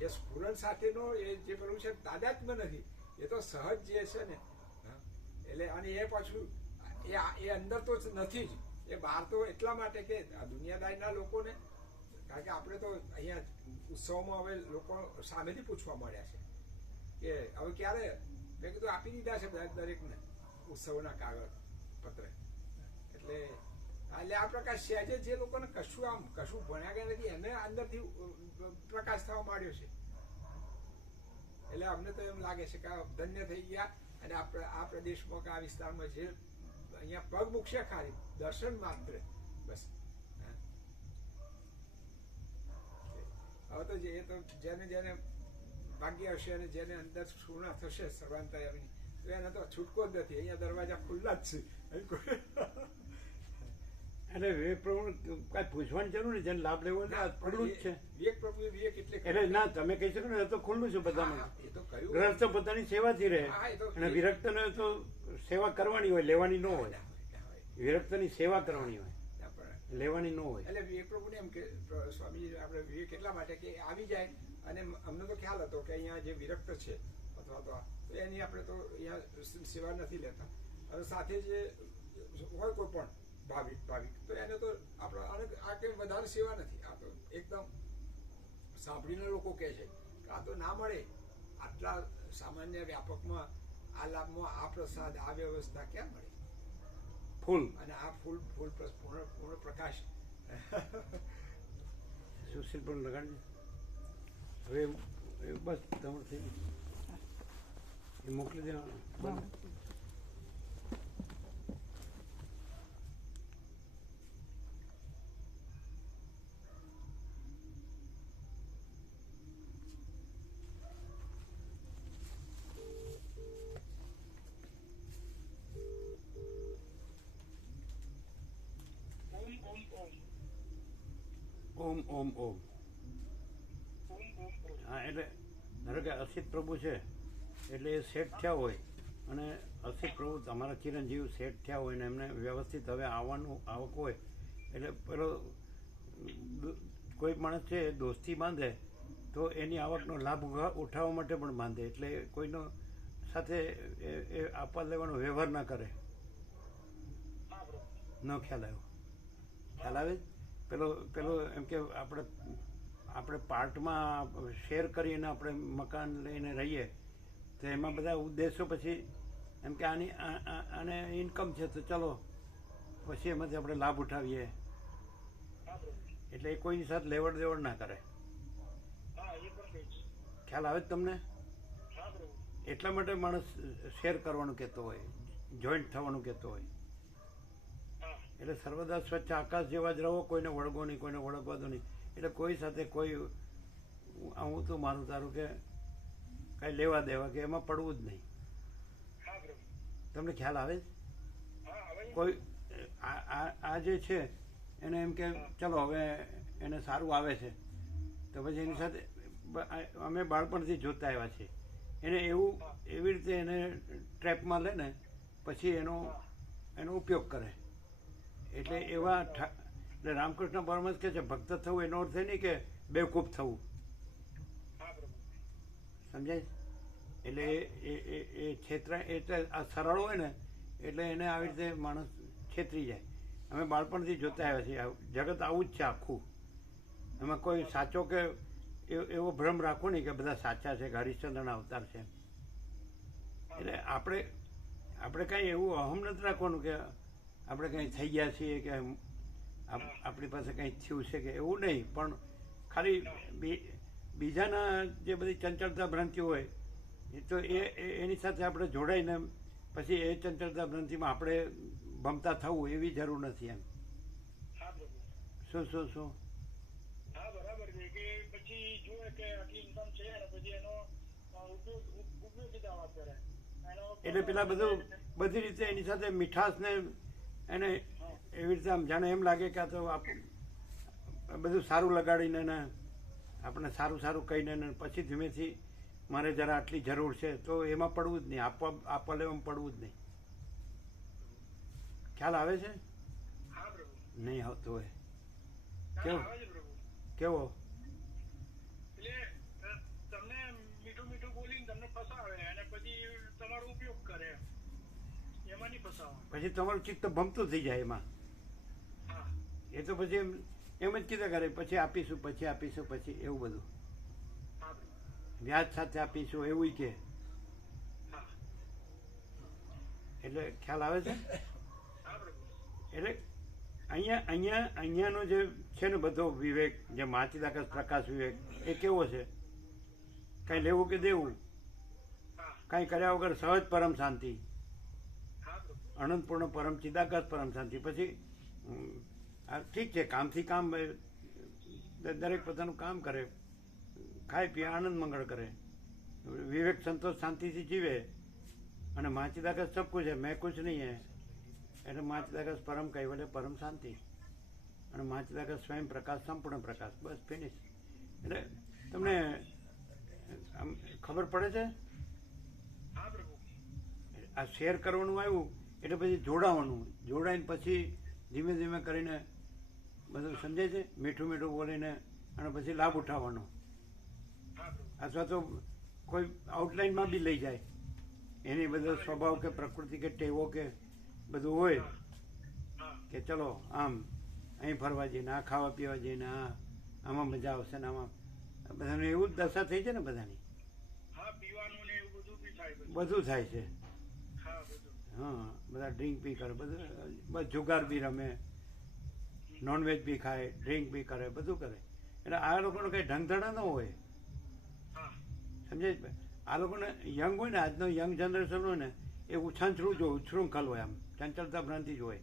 એ સ્ફુરણ સાથેનો એ જે પેલું છે તાદાત્મ્ય નથી, એ તો સહજ જે છે ને. એટલે અને એ પાછું એ અંદર તો નથી જ, એ બહાર તો એટલા માટે કે આ દુનિયાદારીના લોકોને, કારણ કે આપણે તો અહીંયા ઉત્સવમાં હવે લોકો સામેથી પૂછવા મળ્યા છે કે હવે ક્યારે, મેં કીધું આપી દીધા છે દરેકને ઉત્સવના કાગળ પત્ર. એટલે આ પ્રકાશ સહેજે જે લોકોને કશું ભણ્યા ગયા નથી એને અંદરથી પ્રકાશ થવા માંડ્યો છે. એટલે અમને તો એમ લાગે છે કે ધન્ય થઈ ગયા. અને આ પ્રદેશમાં કે આ વિસ્તારમાં જે અહીંયા પગ મૂકશે ખાલી દર્શન માત્ર બસ. હવે તો એ તો જેને ભાગ્ય હશે અને જેને અંદર પૂર્ણ થશે સર્વાંતર્યામી તો એને તો છૂટકો જ નથી. અહીંયા દરવાજા ખુલ્લા જ છે. એટલે વિવેક પ્રભુ કાંઈ પૂછવાની જરૂર નહીં, જેને લાભ લેવો હોય તો ખુલ્લું જ છે. વિવેક પ્રભુ વિવેક એટલે એટલે ના તમે કહી શકો ને એ તો ખુલ્લું છે બધામાં. એ તો કહ્યું. ગ્રહસ્થ તો પોતાની સેવાથી રહે હા, એ તો- અને વિરક્તને તો સેવા કરવાની હોય, લેવાની ન હોય. વિરક્તની સેવા કરવાની હોય, લેવાની ન હોય. એટલે વિવેક પ્રભુને એમ કે સ્વામીજી આપણે વિવેક એટલા માટે કે આવી જાય અને અમને તો ખ્યાલ હતો કે અહીંયા જે વિરક્ત છે અથવા તો એની આપણે તો અહીંયા સેવા નથી લેતા અને સાથે જે હોય કોઈ પણ ભાવિક તો એને તો આપણે આ કંઈ વધારે સેવા નથી. આ તો એકદમ સાંભળીને લોકો કહે છે કે આ તો ના મળે આટલા સામાન્ય વ્યાપકમાં આ લાભમાં આ પ્રસાદ આ વ્યવસ્થા ક્યાં મળે ફૂલ અને આ ફૂલ પૂર્ણ પ્રકાશ સુશીલ પણ લગાડજે. હવે બસ તમારે થઈ ગયું. એ મોકલી દેવાનું બંધ. ઓમ ઓમ ઓમ. હા એટલે ધારો કે અસિત પ્રભુ છે એટલે એ સેટ થયા હોય અને અસિત પ્રભુ તમારા ચિરંજીવ સેટ થયા હોય ને એમને વ્યવસ્થિત હવે આવવાનું આવક હોય એટલે પેલો કોઈ માણસ છે દોસ્તી બાંધે તો એની આવકનો લાભ ઉઠાવવા માટે પણ બાંધે. એટલે કોઈનો સાથે એ આપવા લેવાનો વ્યવહાર ના કરે. ન ખ્યાલ આવ્યો? ખ્યાલ આવે? પેલો એમ કે આપણે પાર્ટમાં શેર કરીને આપણે મકાન લઈને રહીએ તો એમાં બધા ઉદ્દેશો પછી એમ કે આને ઇન્કમ છે તો ચલો પછી એમાંથી આપણે લાભ ઉઠાવીએ. એટલે એ કોઈની સાથે લેવડ દેવડ ના કરે. ખ્યાલ આવે જ તમને? એટલા માટે માણસ શેર કરવાનું કહેતો હોય, જોઈન્ટ થવાનું કહેતો હોય. એટલે સર્વદા સ્વચ્છ આકાશ જેવા જ રહો, કોઈને વળગો નહીં, કોઈને વળગવા દો નહીં. એટલે કોઈ સાથે કોઈ હું તો મારું તારું કે કાંઈ લેવા દેવા કે એમાં પડવું જ નહીં. તમને ખ્યાલ આવે? કોઈ આ જે છે એને એમ કે ચલો હવે એને સારું આવે છે તો પછી એની સાથે અમે બાળપણથી જોતા આવ્યા છીએ. એને એવી રીતે એને ટ્રેપમાં લે ને પછી એનો ઉપયોગ કરે. એટલે એવા એટલે રામકૃષ્ણ પરમહંસ કહે છે ભક્ત થવું એનો અર્થ એ નહીં કે બેવકૂફ થવું. સમજાય? એટલે એ છેતરા એટલે આ સરળ હોય ને એટલે એને આવી રીતે માણસ છેતરી જાય. અમે બાળપણથી જોતા આવ્યા છીએ. જગત આવું જ છે આખું. એમાં કોઈ સાચો કે એવો ભ્રમ રાખો નહીં કે બધા સાચા છે કે હરિશ્ચંદ્રના અવતાર છે. એટલે આપણે કાંઈ એવું અહમ નથી રાખવાનું કે આપણે કંઈ થઈ ગયા છીએ કે આપણી પાસે કંઈ થયું છે કે એવું નહીં. પણ ખાલી બીજાના જે બધી ચંચળતા ભ્રાંતિઓ હોય તો એની સાથે આપણે જોડાઈને પછી એ ચંચળતા ભ્રાંતિમાં આપણે ભમતા થવું એવી જરૂર નથી. એમ શું હા બરાબર છે કે પછી જુએ કે આટલી ઇન્કમ છે અને પછી એનો ઉપયોગિતા વાત કરે. એટલે પેલા બધી રીતે એની સાથે મીઠાશ ને એને એવી રીતે આમ જાણે એમ લાગે કે આ તો બધું સારું લગાડીને ને આપણે સારું કહીને ને પછી ધીમેથી મારે જરા આટલી જરૂર છે તો એમાં પડવું જ નહીં, આપવા લેવામાં પડવું જ નહીં. ખ્યાલ આવે છે? નહીં આવતો હોય કેવો તમને મીઠું બોલીને તમને ફસાવે અને પછી તમારો ઉપયોગ કરે એમાં નહીં ફસાવે. પછી તમારું ચિત્ત ભમતું થઈ જાય એમાં. એ તો પછી એમ જ કીધા કરે પછી આપીશું પછી એવું બધું વ્યાજ સાથે આપીશું એવું કે. એટલે ખ્યાલ આવે છે? એટલે અહીંયાનો જે છે ને બધો વિવેક જે માચિદાકાશ પ્રકાશ વિવેક એ કેવો છે? કાંઈ લેવું કે દેવું, કાંઈ કર્યા વગર સહજ પરમ શાંતિ, અનંતપૂર્ણ પરમ ચિદાકાશ પરમ શાંતિ. પછી ઠીક છે કામથી કામ દરેક પોતાનું કામ કરે, ખાય પીએ આનંદ મંગળ કરે, વિવેક સંતોષ શાંતિથી જીવે અને માચિદાકાશ સબ કુછ है मैं कुछ नहीं है. એટલે માચિદાકાશ પરમ કહેવાય પરમ શાંતિ. અને વાંચતા કે સ્વયં પ્રકાશ સંપૂર્ણ પ્રકાશ, બસ ફિનિશ. એટલે તમને આમ ખબર પડે છે હા પ્રભુ. આ શેર કરવાનું આવ્યું એટલે પછી જોડાવાનું, જોડાઈને પછી ધીમે ધીમે કરીને બધું સમજાય છે, મીઠું મીઠું બોલીને, અને પછી લાભ ઉઠાવવાનો. હા પ્રભુ. અથવા તો કોઈ આઉટલાઇનમાં બી લઈ જાય, એની બધો સ્વભાવ કે પ્રકૃતિ કે ટેવો કે બધું હોય હા કે ચલો આમ અહીં ફરવા જઈને, આ ખાવા પીવા જઈને, આમાં મજા આવશે ને આમાં, બધાને એવું જ દશા થઈ છે ને બધાની. હા, પીવાનું ને એવું બધું બી થાય બધું. બધું થાય છે. હા બધું. હા, બધા ડ્રિંક બી કરે, બધું બસ જુગાર બી રમે, નોનવેજ બી ખાય, ડ્રિંક બી કરે, બધું કરે. એટલે આ લોકોનો કંઈ ઢંગધડા ન હોય, હા સમજાય છે? આ લોકોને યંગ હોય ને, આજનો યંગ જનરેશન હોય ને, એ ઉછાંછરું જો ઉચ્છૃંખલ હોય, આમ ચંચળતા ભ્રાંતિ જ હોય.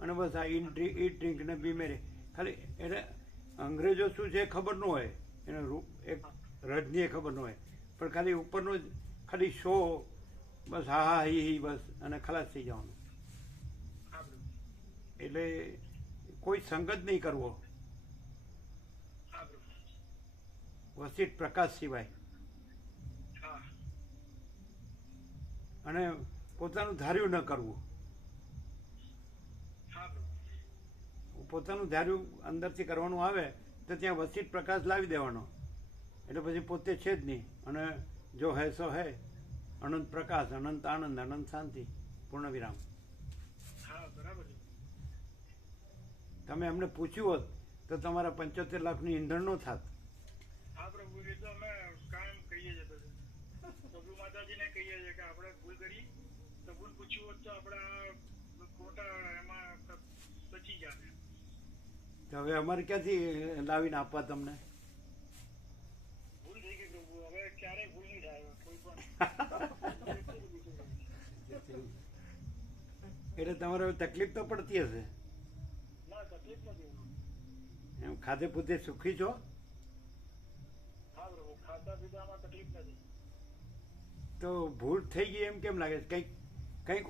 અને બસ આ ઈટ ડ્રિંક ને બીમેરી ખાલી. એટલે અંગ્રેજો શું છે એ ખબર ન હોય, એને એક રજની એ ખબર ન હોય, પણ ખાલી ઉપરનો જ ખાલી શો, બસ હા હા હી બસ, અને ખલાસ થઈ જવાનું. હા પ્રભુ. એટલે કોઈ સંગત નહીં કરવો હા પ્રભુ. વસિત પ્રકાશ સિવાય. હા અને પોતાનું ધાર્યું ન કરવું. હા પ્રભુ. પોતાનું ધાર્યું અંદરથી કરવાનું આવે તો ત્યાં વસિત પ્રકાશ લાવી દેવાનો, એટલે પછી પોતે છે જ નહીં. અને જો હે સો હે, અનંત પ્રકાશ, અનંત આનંદ, અનંત શાંતિ, પૂર્ણ વિરામ. હા બરાબર છે. તમે અમને પૂછ્યું હોત તો તમારા 75 લાખનું ઈંધણ ન થાત. હા પ્રભુ, એ તો અમે કાયમ કહીએ છીએ બધું. પ્રભુ માતાજીને કહીએ છીએ કે આપણે ભૂલ કરી તો ભૂલ પૂછ્યું હોત તો આપણા ખોટા એમાં બચી જાય. તો હવે અમારે ક્યાંથી લાવીને આપવા તમને? ભૂલ થઈ ગઈ પ્રભુ, હવે ક્યારેય ભૂલ નહીં થાય કોઈ પણ. એટલે તમારે હવે તકલીફ તો પડતી હશે. ના, તકલીફ નથી. એમ ખાધે પૂતે સુખી છો? હા પ્રભુ, ખાતા પીતામાં તકલીફ નથી. તો ભૂલ થઈ ગઈ એમ કેમ લાગે છે? કંઈક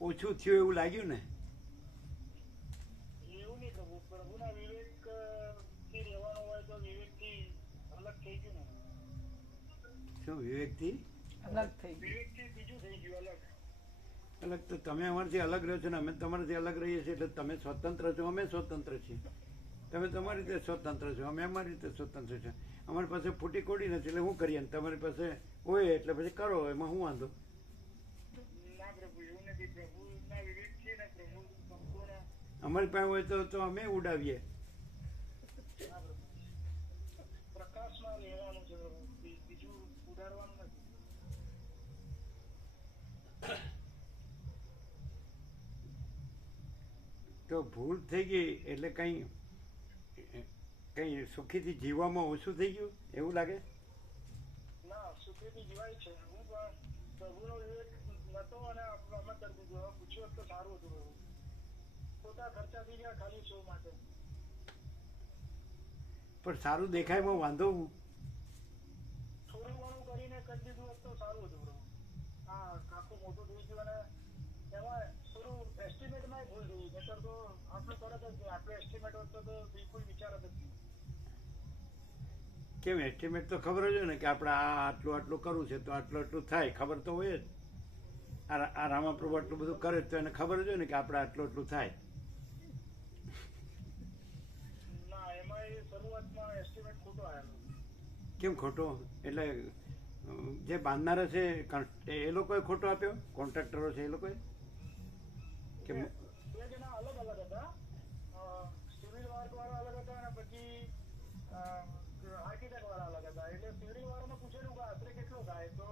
ઓછું થયું એવું લાગ્યું ને? એવું નહીં પ્રભુ, પ્રભુના વિવેક થી રહેવાનું હોય તો વિવેકથી અલગ થઈ ગયું ને. શું વિવેકથી? અલગ થઈ ગયું. વિવેકથી બીજું થઈ ગયું અલગ. અલગ તો તમે અમારાથી અલગ રહ્યો છો ને અમે તમારાથી અલગ રહીએ છીએ, એટલે તમે સ્વતંત્ર છો, અમે સ્વતંત્ર છીએ. તમે તમારી રીતે સ્વતંત્ર છો, અમે અમારી રીતે સ્વતંત્ર છો. અમારી પાસે ફૂટી કોડી નથી એટલે શું કરીએ? તમારી પાસે હોય એટલે પછી કરો, એમાં શું વાંધો? ના પ્રભુ, એવું નથી. પ્રભુના વિવેક છે ને, પ્રભુ સંપૂર્ણ. અમારી પાસે હોય તો અમે ઉડાવીએ. ના પ્રભુ, પ્રકાશમાં રહેવાનું છે પ્રભુ, બીજું ઉડાડવાનું નથી. તો ભૂલ થઈ ગઈ એટલે કંઈ સુખીથી જીવવામાં ઓછું થઈ ગયું એવું લાગે? ના, સુખેથી જીવાય છે. હું પણ પ્રભુનો વિવેક નતો અને અમે કરી દીધું. પૂછ્યું તો સારું હતું પ્રભુ. ખોટા ખર્ચા થઈ ગયા ખાલી શો માટે. પણ સારું દેખાયમાં વાંધો હું? થોડું ઘણું કરીને કરી દીધું હોત તો સારું હતું પ્રભુ. હા, આખું મોટું થઈ ગયું અને એમાં થોડું એસ્ટિમેટમાં ભૂલ થઈ. નહીતર તો આટલું તરત જ નહીં. આટલું એસ્ટિમેટ હોત તો બિલકુલ વિચાર જ નહીં. કેમ એસ્ટિમેટ તો ખબર જ હોય ને કે આપણે આટલું આટલું કરવું છે તો આટલું આટલું થાય, ખબર તો હોય જ. આ રામાપ્રભુ આટલું બધું કરે તો એને ખબર જ હોય ને કે આપણે આટલું આટલું થાય. ના, એમાં એ શરૂઆતમાં એસ્ટિમેટ ખોટો આવેલો. કેમ ખોટો? એટલે જે બાંધનારા છે એ લોકોએ ખોટો આપ્યો? કોન્ટ્રાક્ટરો છે એ લોકોએ? કે બે જણા અલગ અલગ હતા. સિવિલ વર્ક વાળા અલગ હતા અને પછી આર્કિટેક્ટ વાળા અલગ હતા. એટલે સિવિલ વાળાને પૂછેલું કે આશરે કેટલો થાય તો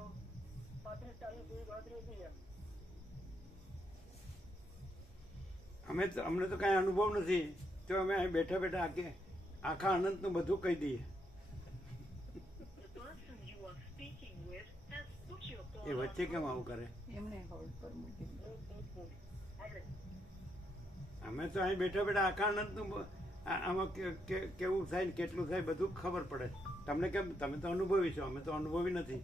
35-40 જેવી ગણતરી હતી એમ. અમને તો કાંઈ અનુભવ નથી, તો અમે અહીં બેઠા બેઠા આખા અનંતનું બધું કહી દઈએ. એ વચ્ચે કેમ આવું કરે? એમને હોલ્ડ પર મૂકી દીધું. અમે તો અહીં બેઠા બેઠા આખા અનંતનું આમાં કેવું થાય ને કેટલું થાય બધું ખબર પડે. તમને કેમ? તમે તો અનુભવી છો, અમે તો અનુભવી નથી.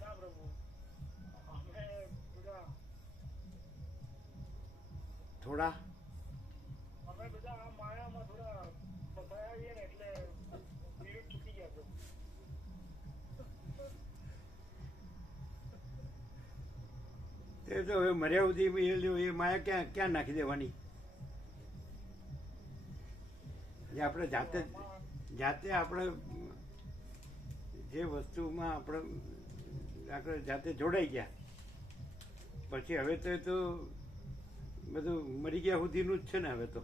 ના પ્રભુ, અમે થોડા એ તો હવે મર્યા સુધી એ માયા ક્યાં ક્યાં નાખી દેવાની? જે આપણે જાતે આપણે જે વસ્તુમાં આપણે જાતે જોડાઈ ગયા પછી હવે તો એ તો બધું મરી ગયા સુધીનું જ છે ને હવે તો.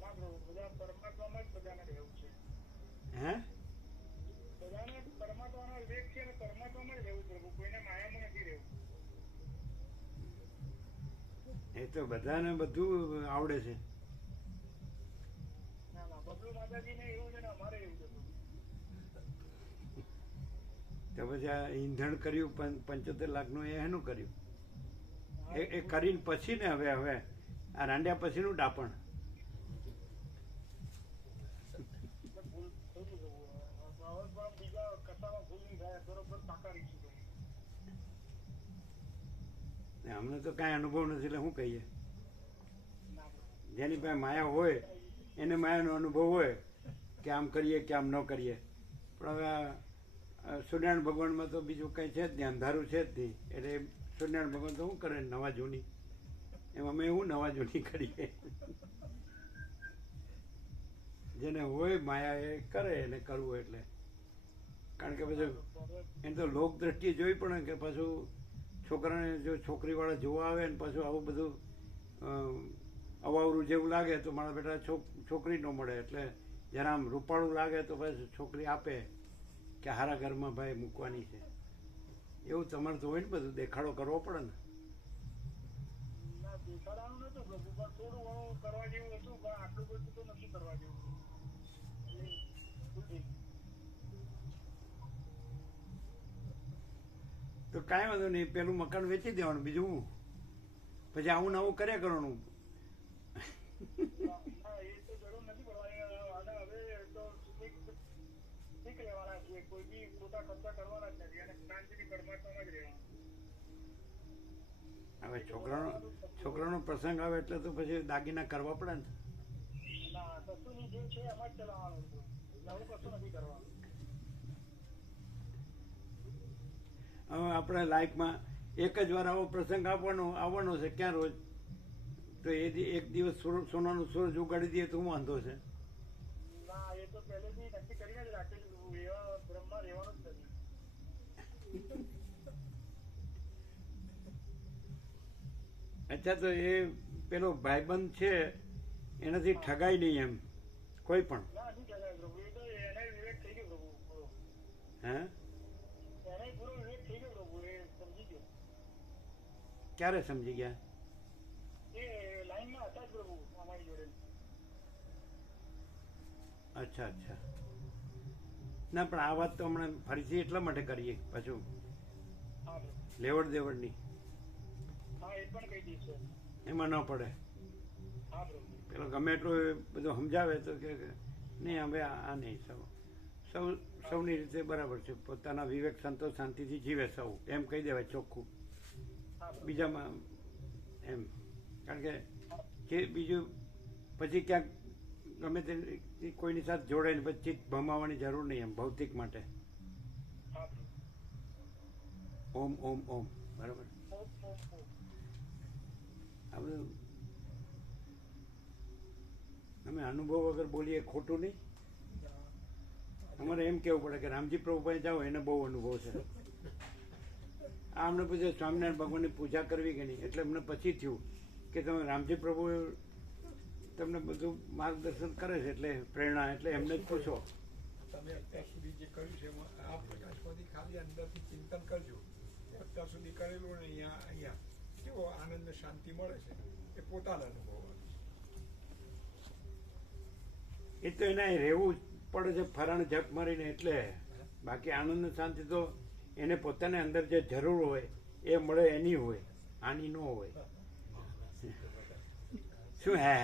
ના પ્રભુ, બધા પરમાત્મામાં જ બધાને રહેવું છે. હે બધાને પરમાત્માનો વિવેક છે અને પરમાત્મામાં જ રહેવું પ્રભુ, કોઈને માયામાં નથી રહેવું. એ તો બધાને બધું આવડે છે. ના ના, બબલુ માતાજીને એવું છે ને અમારે એવું છે પ્રભુ. તો પછી આ ઈંધણ કર્યું 75 લાખનું એ એનું કર્યું એ કરીને પછી ને હવે આ રાંડ્યા પછીનું ડાપણ. ભૂલ થઈ ગઈ પ્રભુ. હવે પણ બીજા કશામાં ભૂલ નહીં થાય, બરોબર સાકારીશું પ્રભુ. અમને તો કાંઈ અનુભવ નથી એટલે શું કહીએ? ના પ્રભુ. જેની પાસે માયા હોય એને માયાનો અનુભવ હોય કે આમ કરીએ કે આમ ન કરીએ. પણ હવે આ સૂર્યનારાયણ ભગવાનમાં તો બીજું કંઈ છે જ નહીં, અંધારું છે જ નહીં. એટલે સૂર્યનારાયણ ભગવાન તો શું કરે નવા જૂની? એમાં અમે એવું નવા જૂની કરીએ. જેને હોય માયા એ કરે એને કરવું એટલે. કારણ કે પછી એને તો લોક દ્રષ્ટિએ જોઈ પડે કે પાછું છોકરાને જો છોકરીવાળા જોવા આવે ને પાછું આવું બધું અવાવરું જેવું લાગે તો મારા બેટા છોકરી ન મળે. એટલે જરા આમ રૂપાળું લાગે તો પછી છોકરી આપે કે હારા ઘરમાં ભાઈ મૂકવાની છે. એવું તમારે તો હોય ને, બધું દેખાડો કરવો પડે ને. ના, દેખાડાનું નતું પ્રભુ, પણ થોડું ઘણું કરવા જેવું હતું, પણ આટલું બધું તો નથી કરવા જેવું. તો કાંઈ વાંધો નહીં, પેલું મકાન વેચી દેવાનું, બીજું હું પછી આવું ને આવું કર્યા કરવાનું. ના, એ તો જરૂર નથી પડવાની. અને હવે તો શીખ લેવાના છીએ, કોઈ બી ખોટા ખર્ચા કરવાના જ નથી અને શાંતિથી પરમાત્મામાં જ રહેવાનું. હવે છોકરાનો પ્રસંગ આવે એટલે તો પછી દાગીના કરવા પડે ને. ના, કશુંની જે છે એમાં જ ચલાવવાનું હતું, નવું કશું નથી કરવાનું. હવે આપણે લાઈફમાં એક જ વાર આવો પ્રસંગ આવવાનો છે. ક્યાં રોજ? તો એ એક દિવસ સોનાનું સૂરજ ઉગાડી દઈએ તો હું વાંધો છે? ના, એ તો પહેલેથી નક્કી કરીને જ રાખેલું, એવા બ્રહ્મમાં રહેવાનું જ નથી. અચ્છા, તો એ પેલો ભાઈબંધ છે એનાથી ઠગાય નહીં એમ કોઈ પણ? ના, નહીં કહેવાય પ્રભુ, એ તો એને વિવેક થઈ ગયો પ્રભુ પૂરો. હે એને પૂરો વિવેક થઈ ગયો પ્રભુ, એ સમજી ગયો. ક્યારે સમજી ગયા? એ લાઈનમાં હતા જ પ્રભુ અમારી જોડે. અચ્છા. ના, પણ આ વાત તો હમણાં ફરીથી એટલા માટે કરીએ પાછું હા પ્રભુ. લેવડ દેવડની હા, એ પણ કહી દઈશ. એમાં ન પડે. હા પ્રભુ. પેલો ગમે એટલું બધું સમજાવે તો કે નહીં હવે આ નહીં, સૌની રીતે બરાબર છે, પોતાના વિવેક સંતોષ શાંતિથી જીવે સૌ, એમ કહી દેવાય ચોખ્ખું. બીજામાં એમ, કારણ કે બીજું પછી ક્યાંક ગમે તે કોઈની સાથે જોડાઈને પછી ભમાવાની જરૂર નહીં એમ ભૌતિક માટે. ઓમ ઓમ ઓમ, બરાબર. આ બધું અમે અનુભવ વગર બોલીએ ખોટું નહીં. અમારે એમ કેવું પડે કે રામજી પ્રભુ પાસે જાઓ એને બહુ અનુભવ છે. આ અમને પૂછે સ્વામિનારાયણ ભગવાનની પૂજા કરવી કે નહીં, એટલે અમને પછી થયું કે તમે રામજી પ્રભુ તમને બધું માર્ગદર્શન કરે છે એટલે પ્રેરણા, એટલે એમને જ પૂછો. તમે અત્યાર સુધી જે કર્યું છે એમાં આ પ્રકાશમાંથી ખાલી અંદરથી ચિંતન કરજો. અત્યાર સુધી કરેલું ને અહીંયા કેવો આનંદ ને શાંતિ મળે છે એ પોતાના અનુભવ. એ તો એના રહેવું પડે છે ફરાણ જપ મારીને, એટલે બાકી આનંદ ને શાંતિ તો એને પોતાને અંદર જે જરૂર હોય એ મળે એની હોય, આની ન હોય. શું હે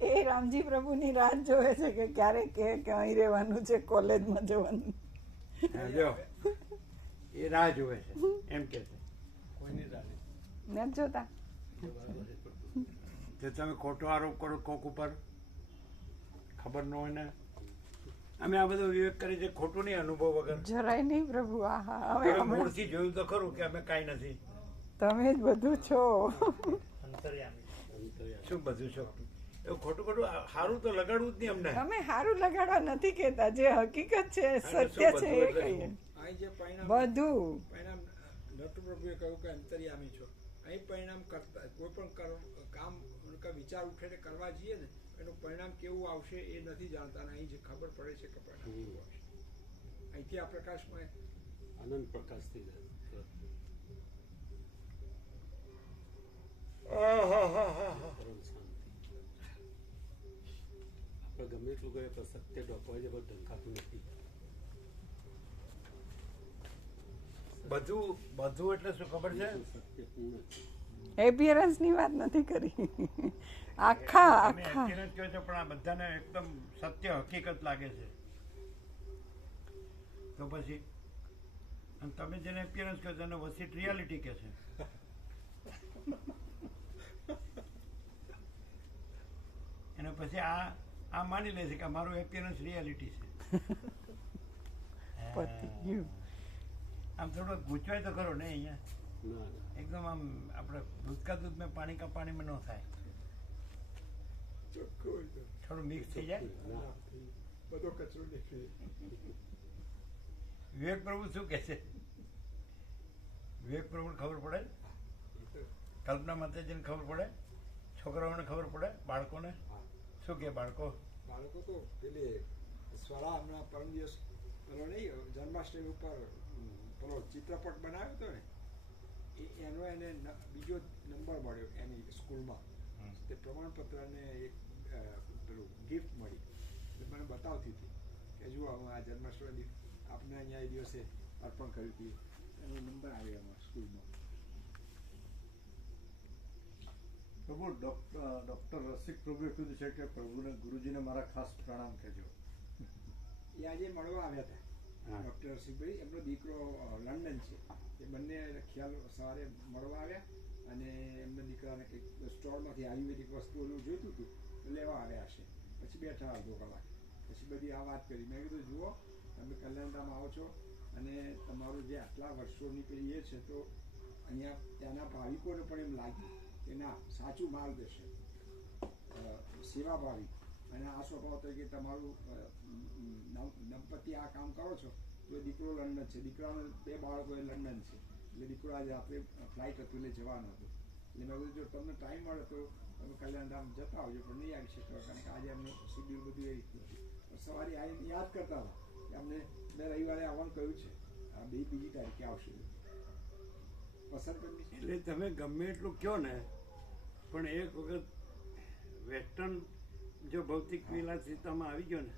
એ રામજી પ્રભુની રાહ જોવે છે કે ક્યારે કે અહીં રહેવાનું છે, કોલેજમાં જવાનું. જો એ રાહ જોવે છે એમ કે છે. કોઈની રાહ નથી જોતા. જો તમે ખોટો આરોપ કરો કોક ઉપર, ખબર ન હોય ને. અમે આ બધો વિવેક કરી છે ખોટું નહીં, અનુભવ વગર. જરાય નહીં પ્રભુ. મૂળથી જોયું તો ખરું કે અમે કાંઈ નથી. તમે જ બધું છો. શું બધું છો એવું ખોટું ખોટું સારું તો લગાડવું જ નહીં અમને. અમે સારું લગાડવા નથી કહેતા, જે હકીકત છે, સત્ય છે એ કહીએ. અહીં જે પરિણામ બધું પરિણામ નટુપ્રભુએ કહ્યું કે અંતર્યામી છો. અહીં પરિણામ કરતા કોઈ પણ કામ કે વિચાર ઉઠે ને કરવા જઈએ ને એનું પરિણામ કેવું આવશે એ નથી જાણતા, અને અહીં જે ખબર પડે છે કે પરિણામ કેવું આવશે. અહીંથી આ પ્રકાશમાં આનંદ પ્રકાશ થઈ જાય. પરમ શાંતિ. આપણે ગમે એટલું કરીએ પણ સત્ય ડોકવાય છે પણ ઢંકાતું નથી. બધું બધું એટલે શું ખબર છે? સત્ય પૂર્ણ છે. એપિયરન્સની વાત નથી કરી. આખા તમે આખા appearance કહો છો પણ આ બધાને એકદમ સત્ય હકીકત લાગે છે. તો પછી અને તમે જેને appearance કહો છો એને વસીટ રિયાલિટી કહે છે. અને પછી આ માની લે છે કે મારું એપિયરન્સ રિયાલિટી છે. પતી ગયું. આમ થોડો ગૂંચવાય તો ખરો ને અહીંયા ના ના. એકદમ આમ આપણે દૂધ કા દૂધ મેં પાણી કા પાણી में ન થાય, થોડું મિક્સ થઈ જાય. ના. બધો કચરો નીકળે. વિવેક પ્રભુ શું કહે છે? વિવેક પ્રભુને ખબર પડે, કલ્પના માતાજીને ખબર પડે, છોકરાઓને ખબર પડે, બાળકોને શું કે બાળકો બાળકો તો પેલી સ્વરા હમણાં પરમ દિવસ પેલો નહીં જન્માષ્ટમી ઉપર પેલો ચિત્રપટ બનાવ્યો હતો ને એનો એને બીજો નંબર મળ્યો એની સ્કૂલમાં. તે પ્રમાણપત્ર અને એક પેલું ગિફ્ટ મળી. એટલે મને બતાવતી હતી કે જુઓ હું આ જન્માષ્ટમી આપણે અહીંયા એ દિવસે અર્પણ કર્યું હતું એનો નંબર આવ્યો એમાં સ્કૂલમાં. પ્રભુ ડૉક્ટર રસિક પ્રભુએ કીધું છે કે પ્રભુને ગુરુજીને મારા ખાસ પ્રણામ કહેજો. એ આજે મળવા આવ્યા હતા ડૉક્ટર રસિકભાઈ. એમનો દીકરો લંડન છે. એ બંને ખ્યાલ સવારે મળવા આવ્યા અને એમના દીકરાને કંઈક સ્ટોરમાંથી આયુર્વેદિક વસ્તુ જોઈતું હતું તો લેવા આવ્યા હશે. પછી બેઠા અડધો કલાક, પછી બધી આ વાત કરી. મેં કીધું જુઓ તમે કલ્યાણધામ આવો છો અને તમારું જે આટલા વર્ષોની પેલી એ છે તો અહીંયા ત્યાંના ભાવિકોને પણ એમ લાગ્યું કે ના સાચું માર્ગદર્શન સેવાભાવી અને આ સ્વભાવ તરીકે તમારું દંપતી આ કામ કરો છો. તો દીકરો લંડન છે, દીકરાનો 2 બાળકો એ લંડન છે. એટલે દીકરો આજે આપણે ફ્લાઇટ હતું એટલે જવાનો હતો. એટલે મેં કીધું જો તમને ટાઈમ મળે તો તમે કલ્યાણધામ જતા આવજો, પણ નહીં આવી શકો કારણ કે આજે અમને શેડ્યુલ બધું એ રીતનું હતું. સવારે આવીને યાદ કરતા હતા કે અમને મેં રવિવારે આવવાનું કહ્યું છે, આ બીજી તારીખે આવશે. પસંદ કરવી છે એટલે તમે ગમે એટલું કહો ને પણ એક વખત વેસ્ટર્ન જો ભૌતિક વિલાસિતામાં આવી ગયો ને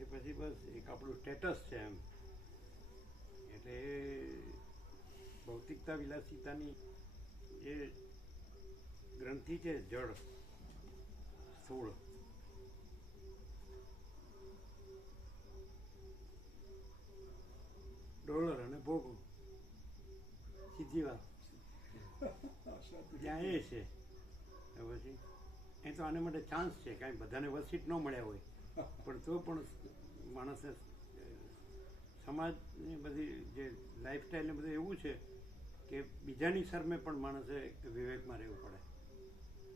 એ પછી બસ એક આપણું સ્ટેટસ છે એમ. એટલે ભૌતિકતા વિલાસિતાની જે ગ્રંથિ છે જળ સ્થૂળ ડોલર અને ભોગો સીધી વાત ત્યાં એ છે. પછી એ તો આને માટે ચાન્સ છે, કાંઈ બધાને વસીટ ન મળ્યા હોય પણ તો પણ માણસે સમાજની બધી જે લાઈફસ્ટાઈલને બધું એવું છે કે બીજાની શરમે પણ માણસે વિવેકમાં રહેવું પડે.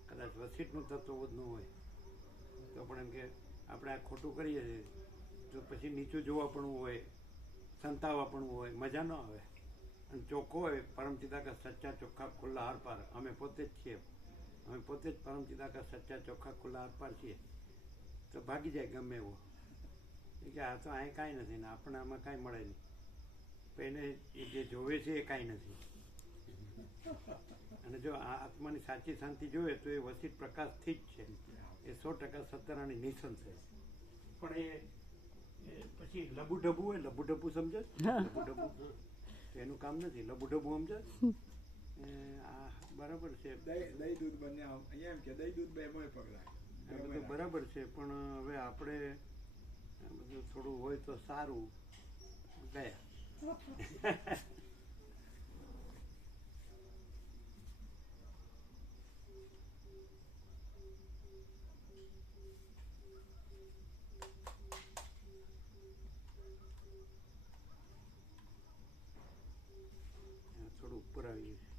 કદાચ વસીટનું તત્વ જ ન હોય તો પણ એમ કે આપણે આ ખોટું કરીએ છીએ તો પછી નીચું જોવાપણું હોય, સંતાવાપણું હોય, મજા ન આવે. અને ચોખ્ખો હોય પરમપિતા કા સચ્ચા ચોખ્ખા ખુલ્લા આર પાર, અમે પોતે જ છીએ, અમે પોતે જ પરમપિતા કા સચ્ચા ચોખ્ખા ખુલ્લા આર પાર છીએ. તો ભાગી જાય ગમે એવો કે આ તો અહીં કાંઈ નથી ને આપણને આમાં કાંઈ મળે નહીં, પણ એને એ જે જોવે છે એ કાંઈ નથી. અને જો આ આત્માની સાચી શાંતિ જોવે તો એ વસીત પ્રકાશથી જ છે. એ 100% સત્યનારાયણની નિસંત છે. પણ એ પછી લબુઢબુ હોય, લબુઢબુ સમજે, લબુઢબુ એનું કામ નથી. લબુઢબુ સમજે આ બરાબર છે. દહીં દૂધ બંને અહીંયા એમ કે દહીં દૂધ બે પકડાય બધું બરાબર છે, પણ હવે આપણે બધું થોડું હોય તો સારું ગયા. થોડું ઉપર આવી ગયું છે.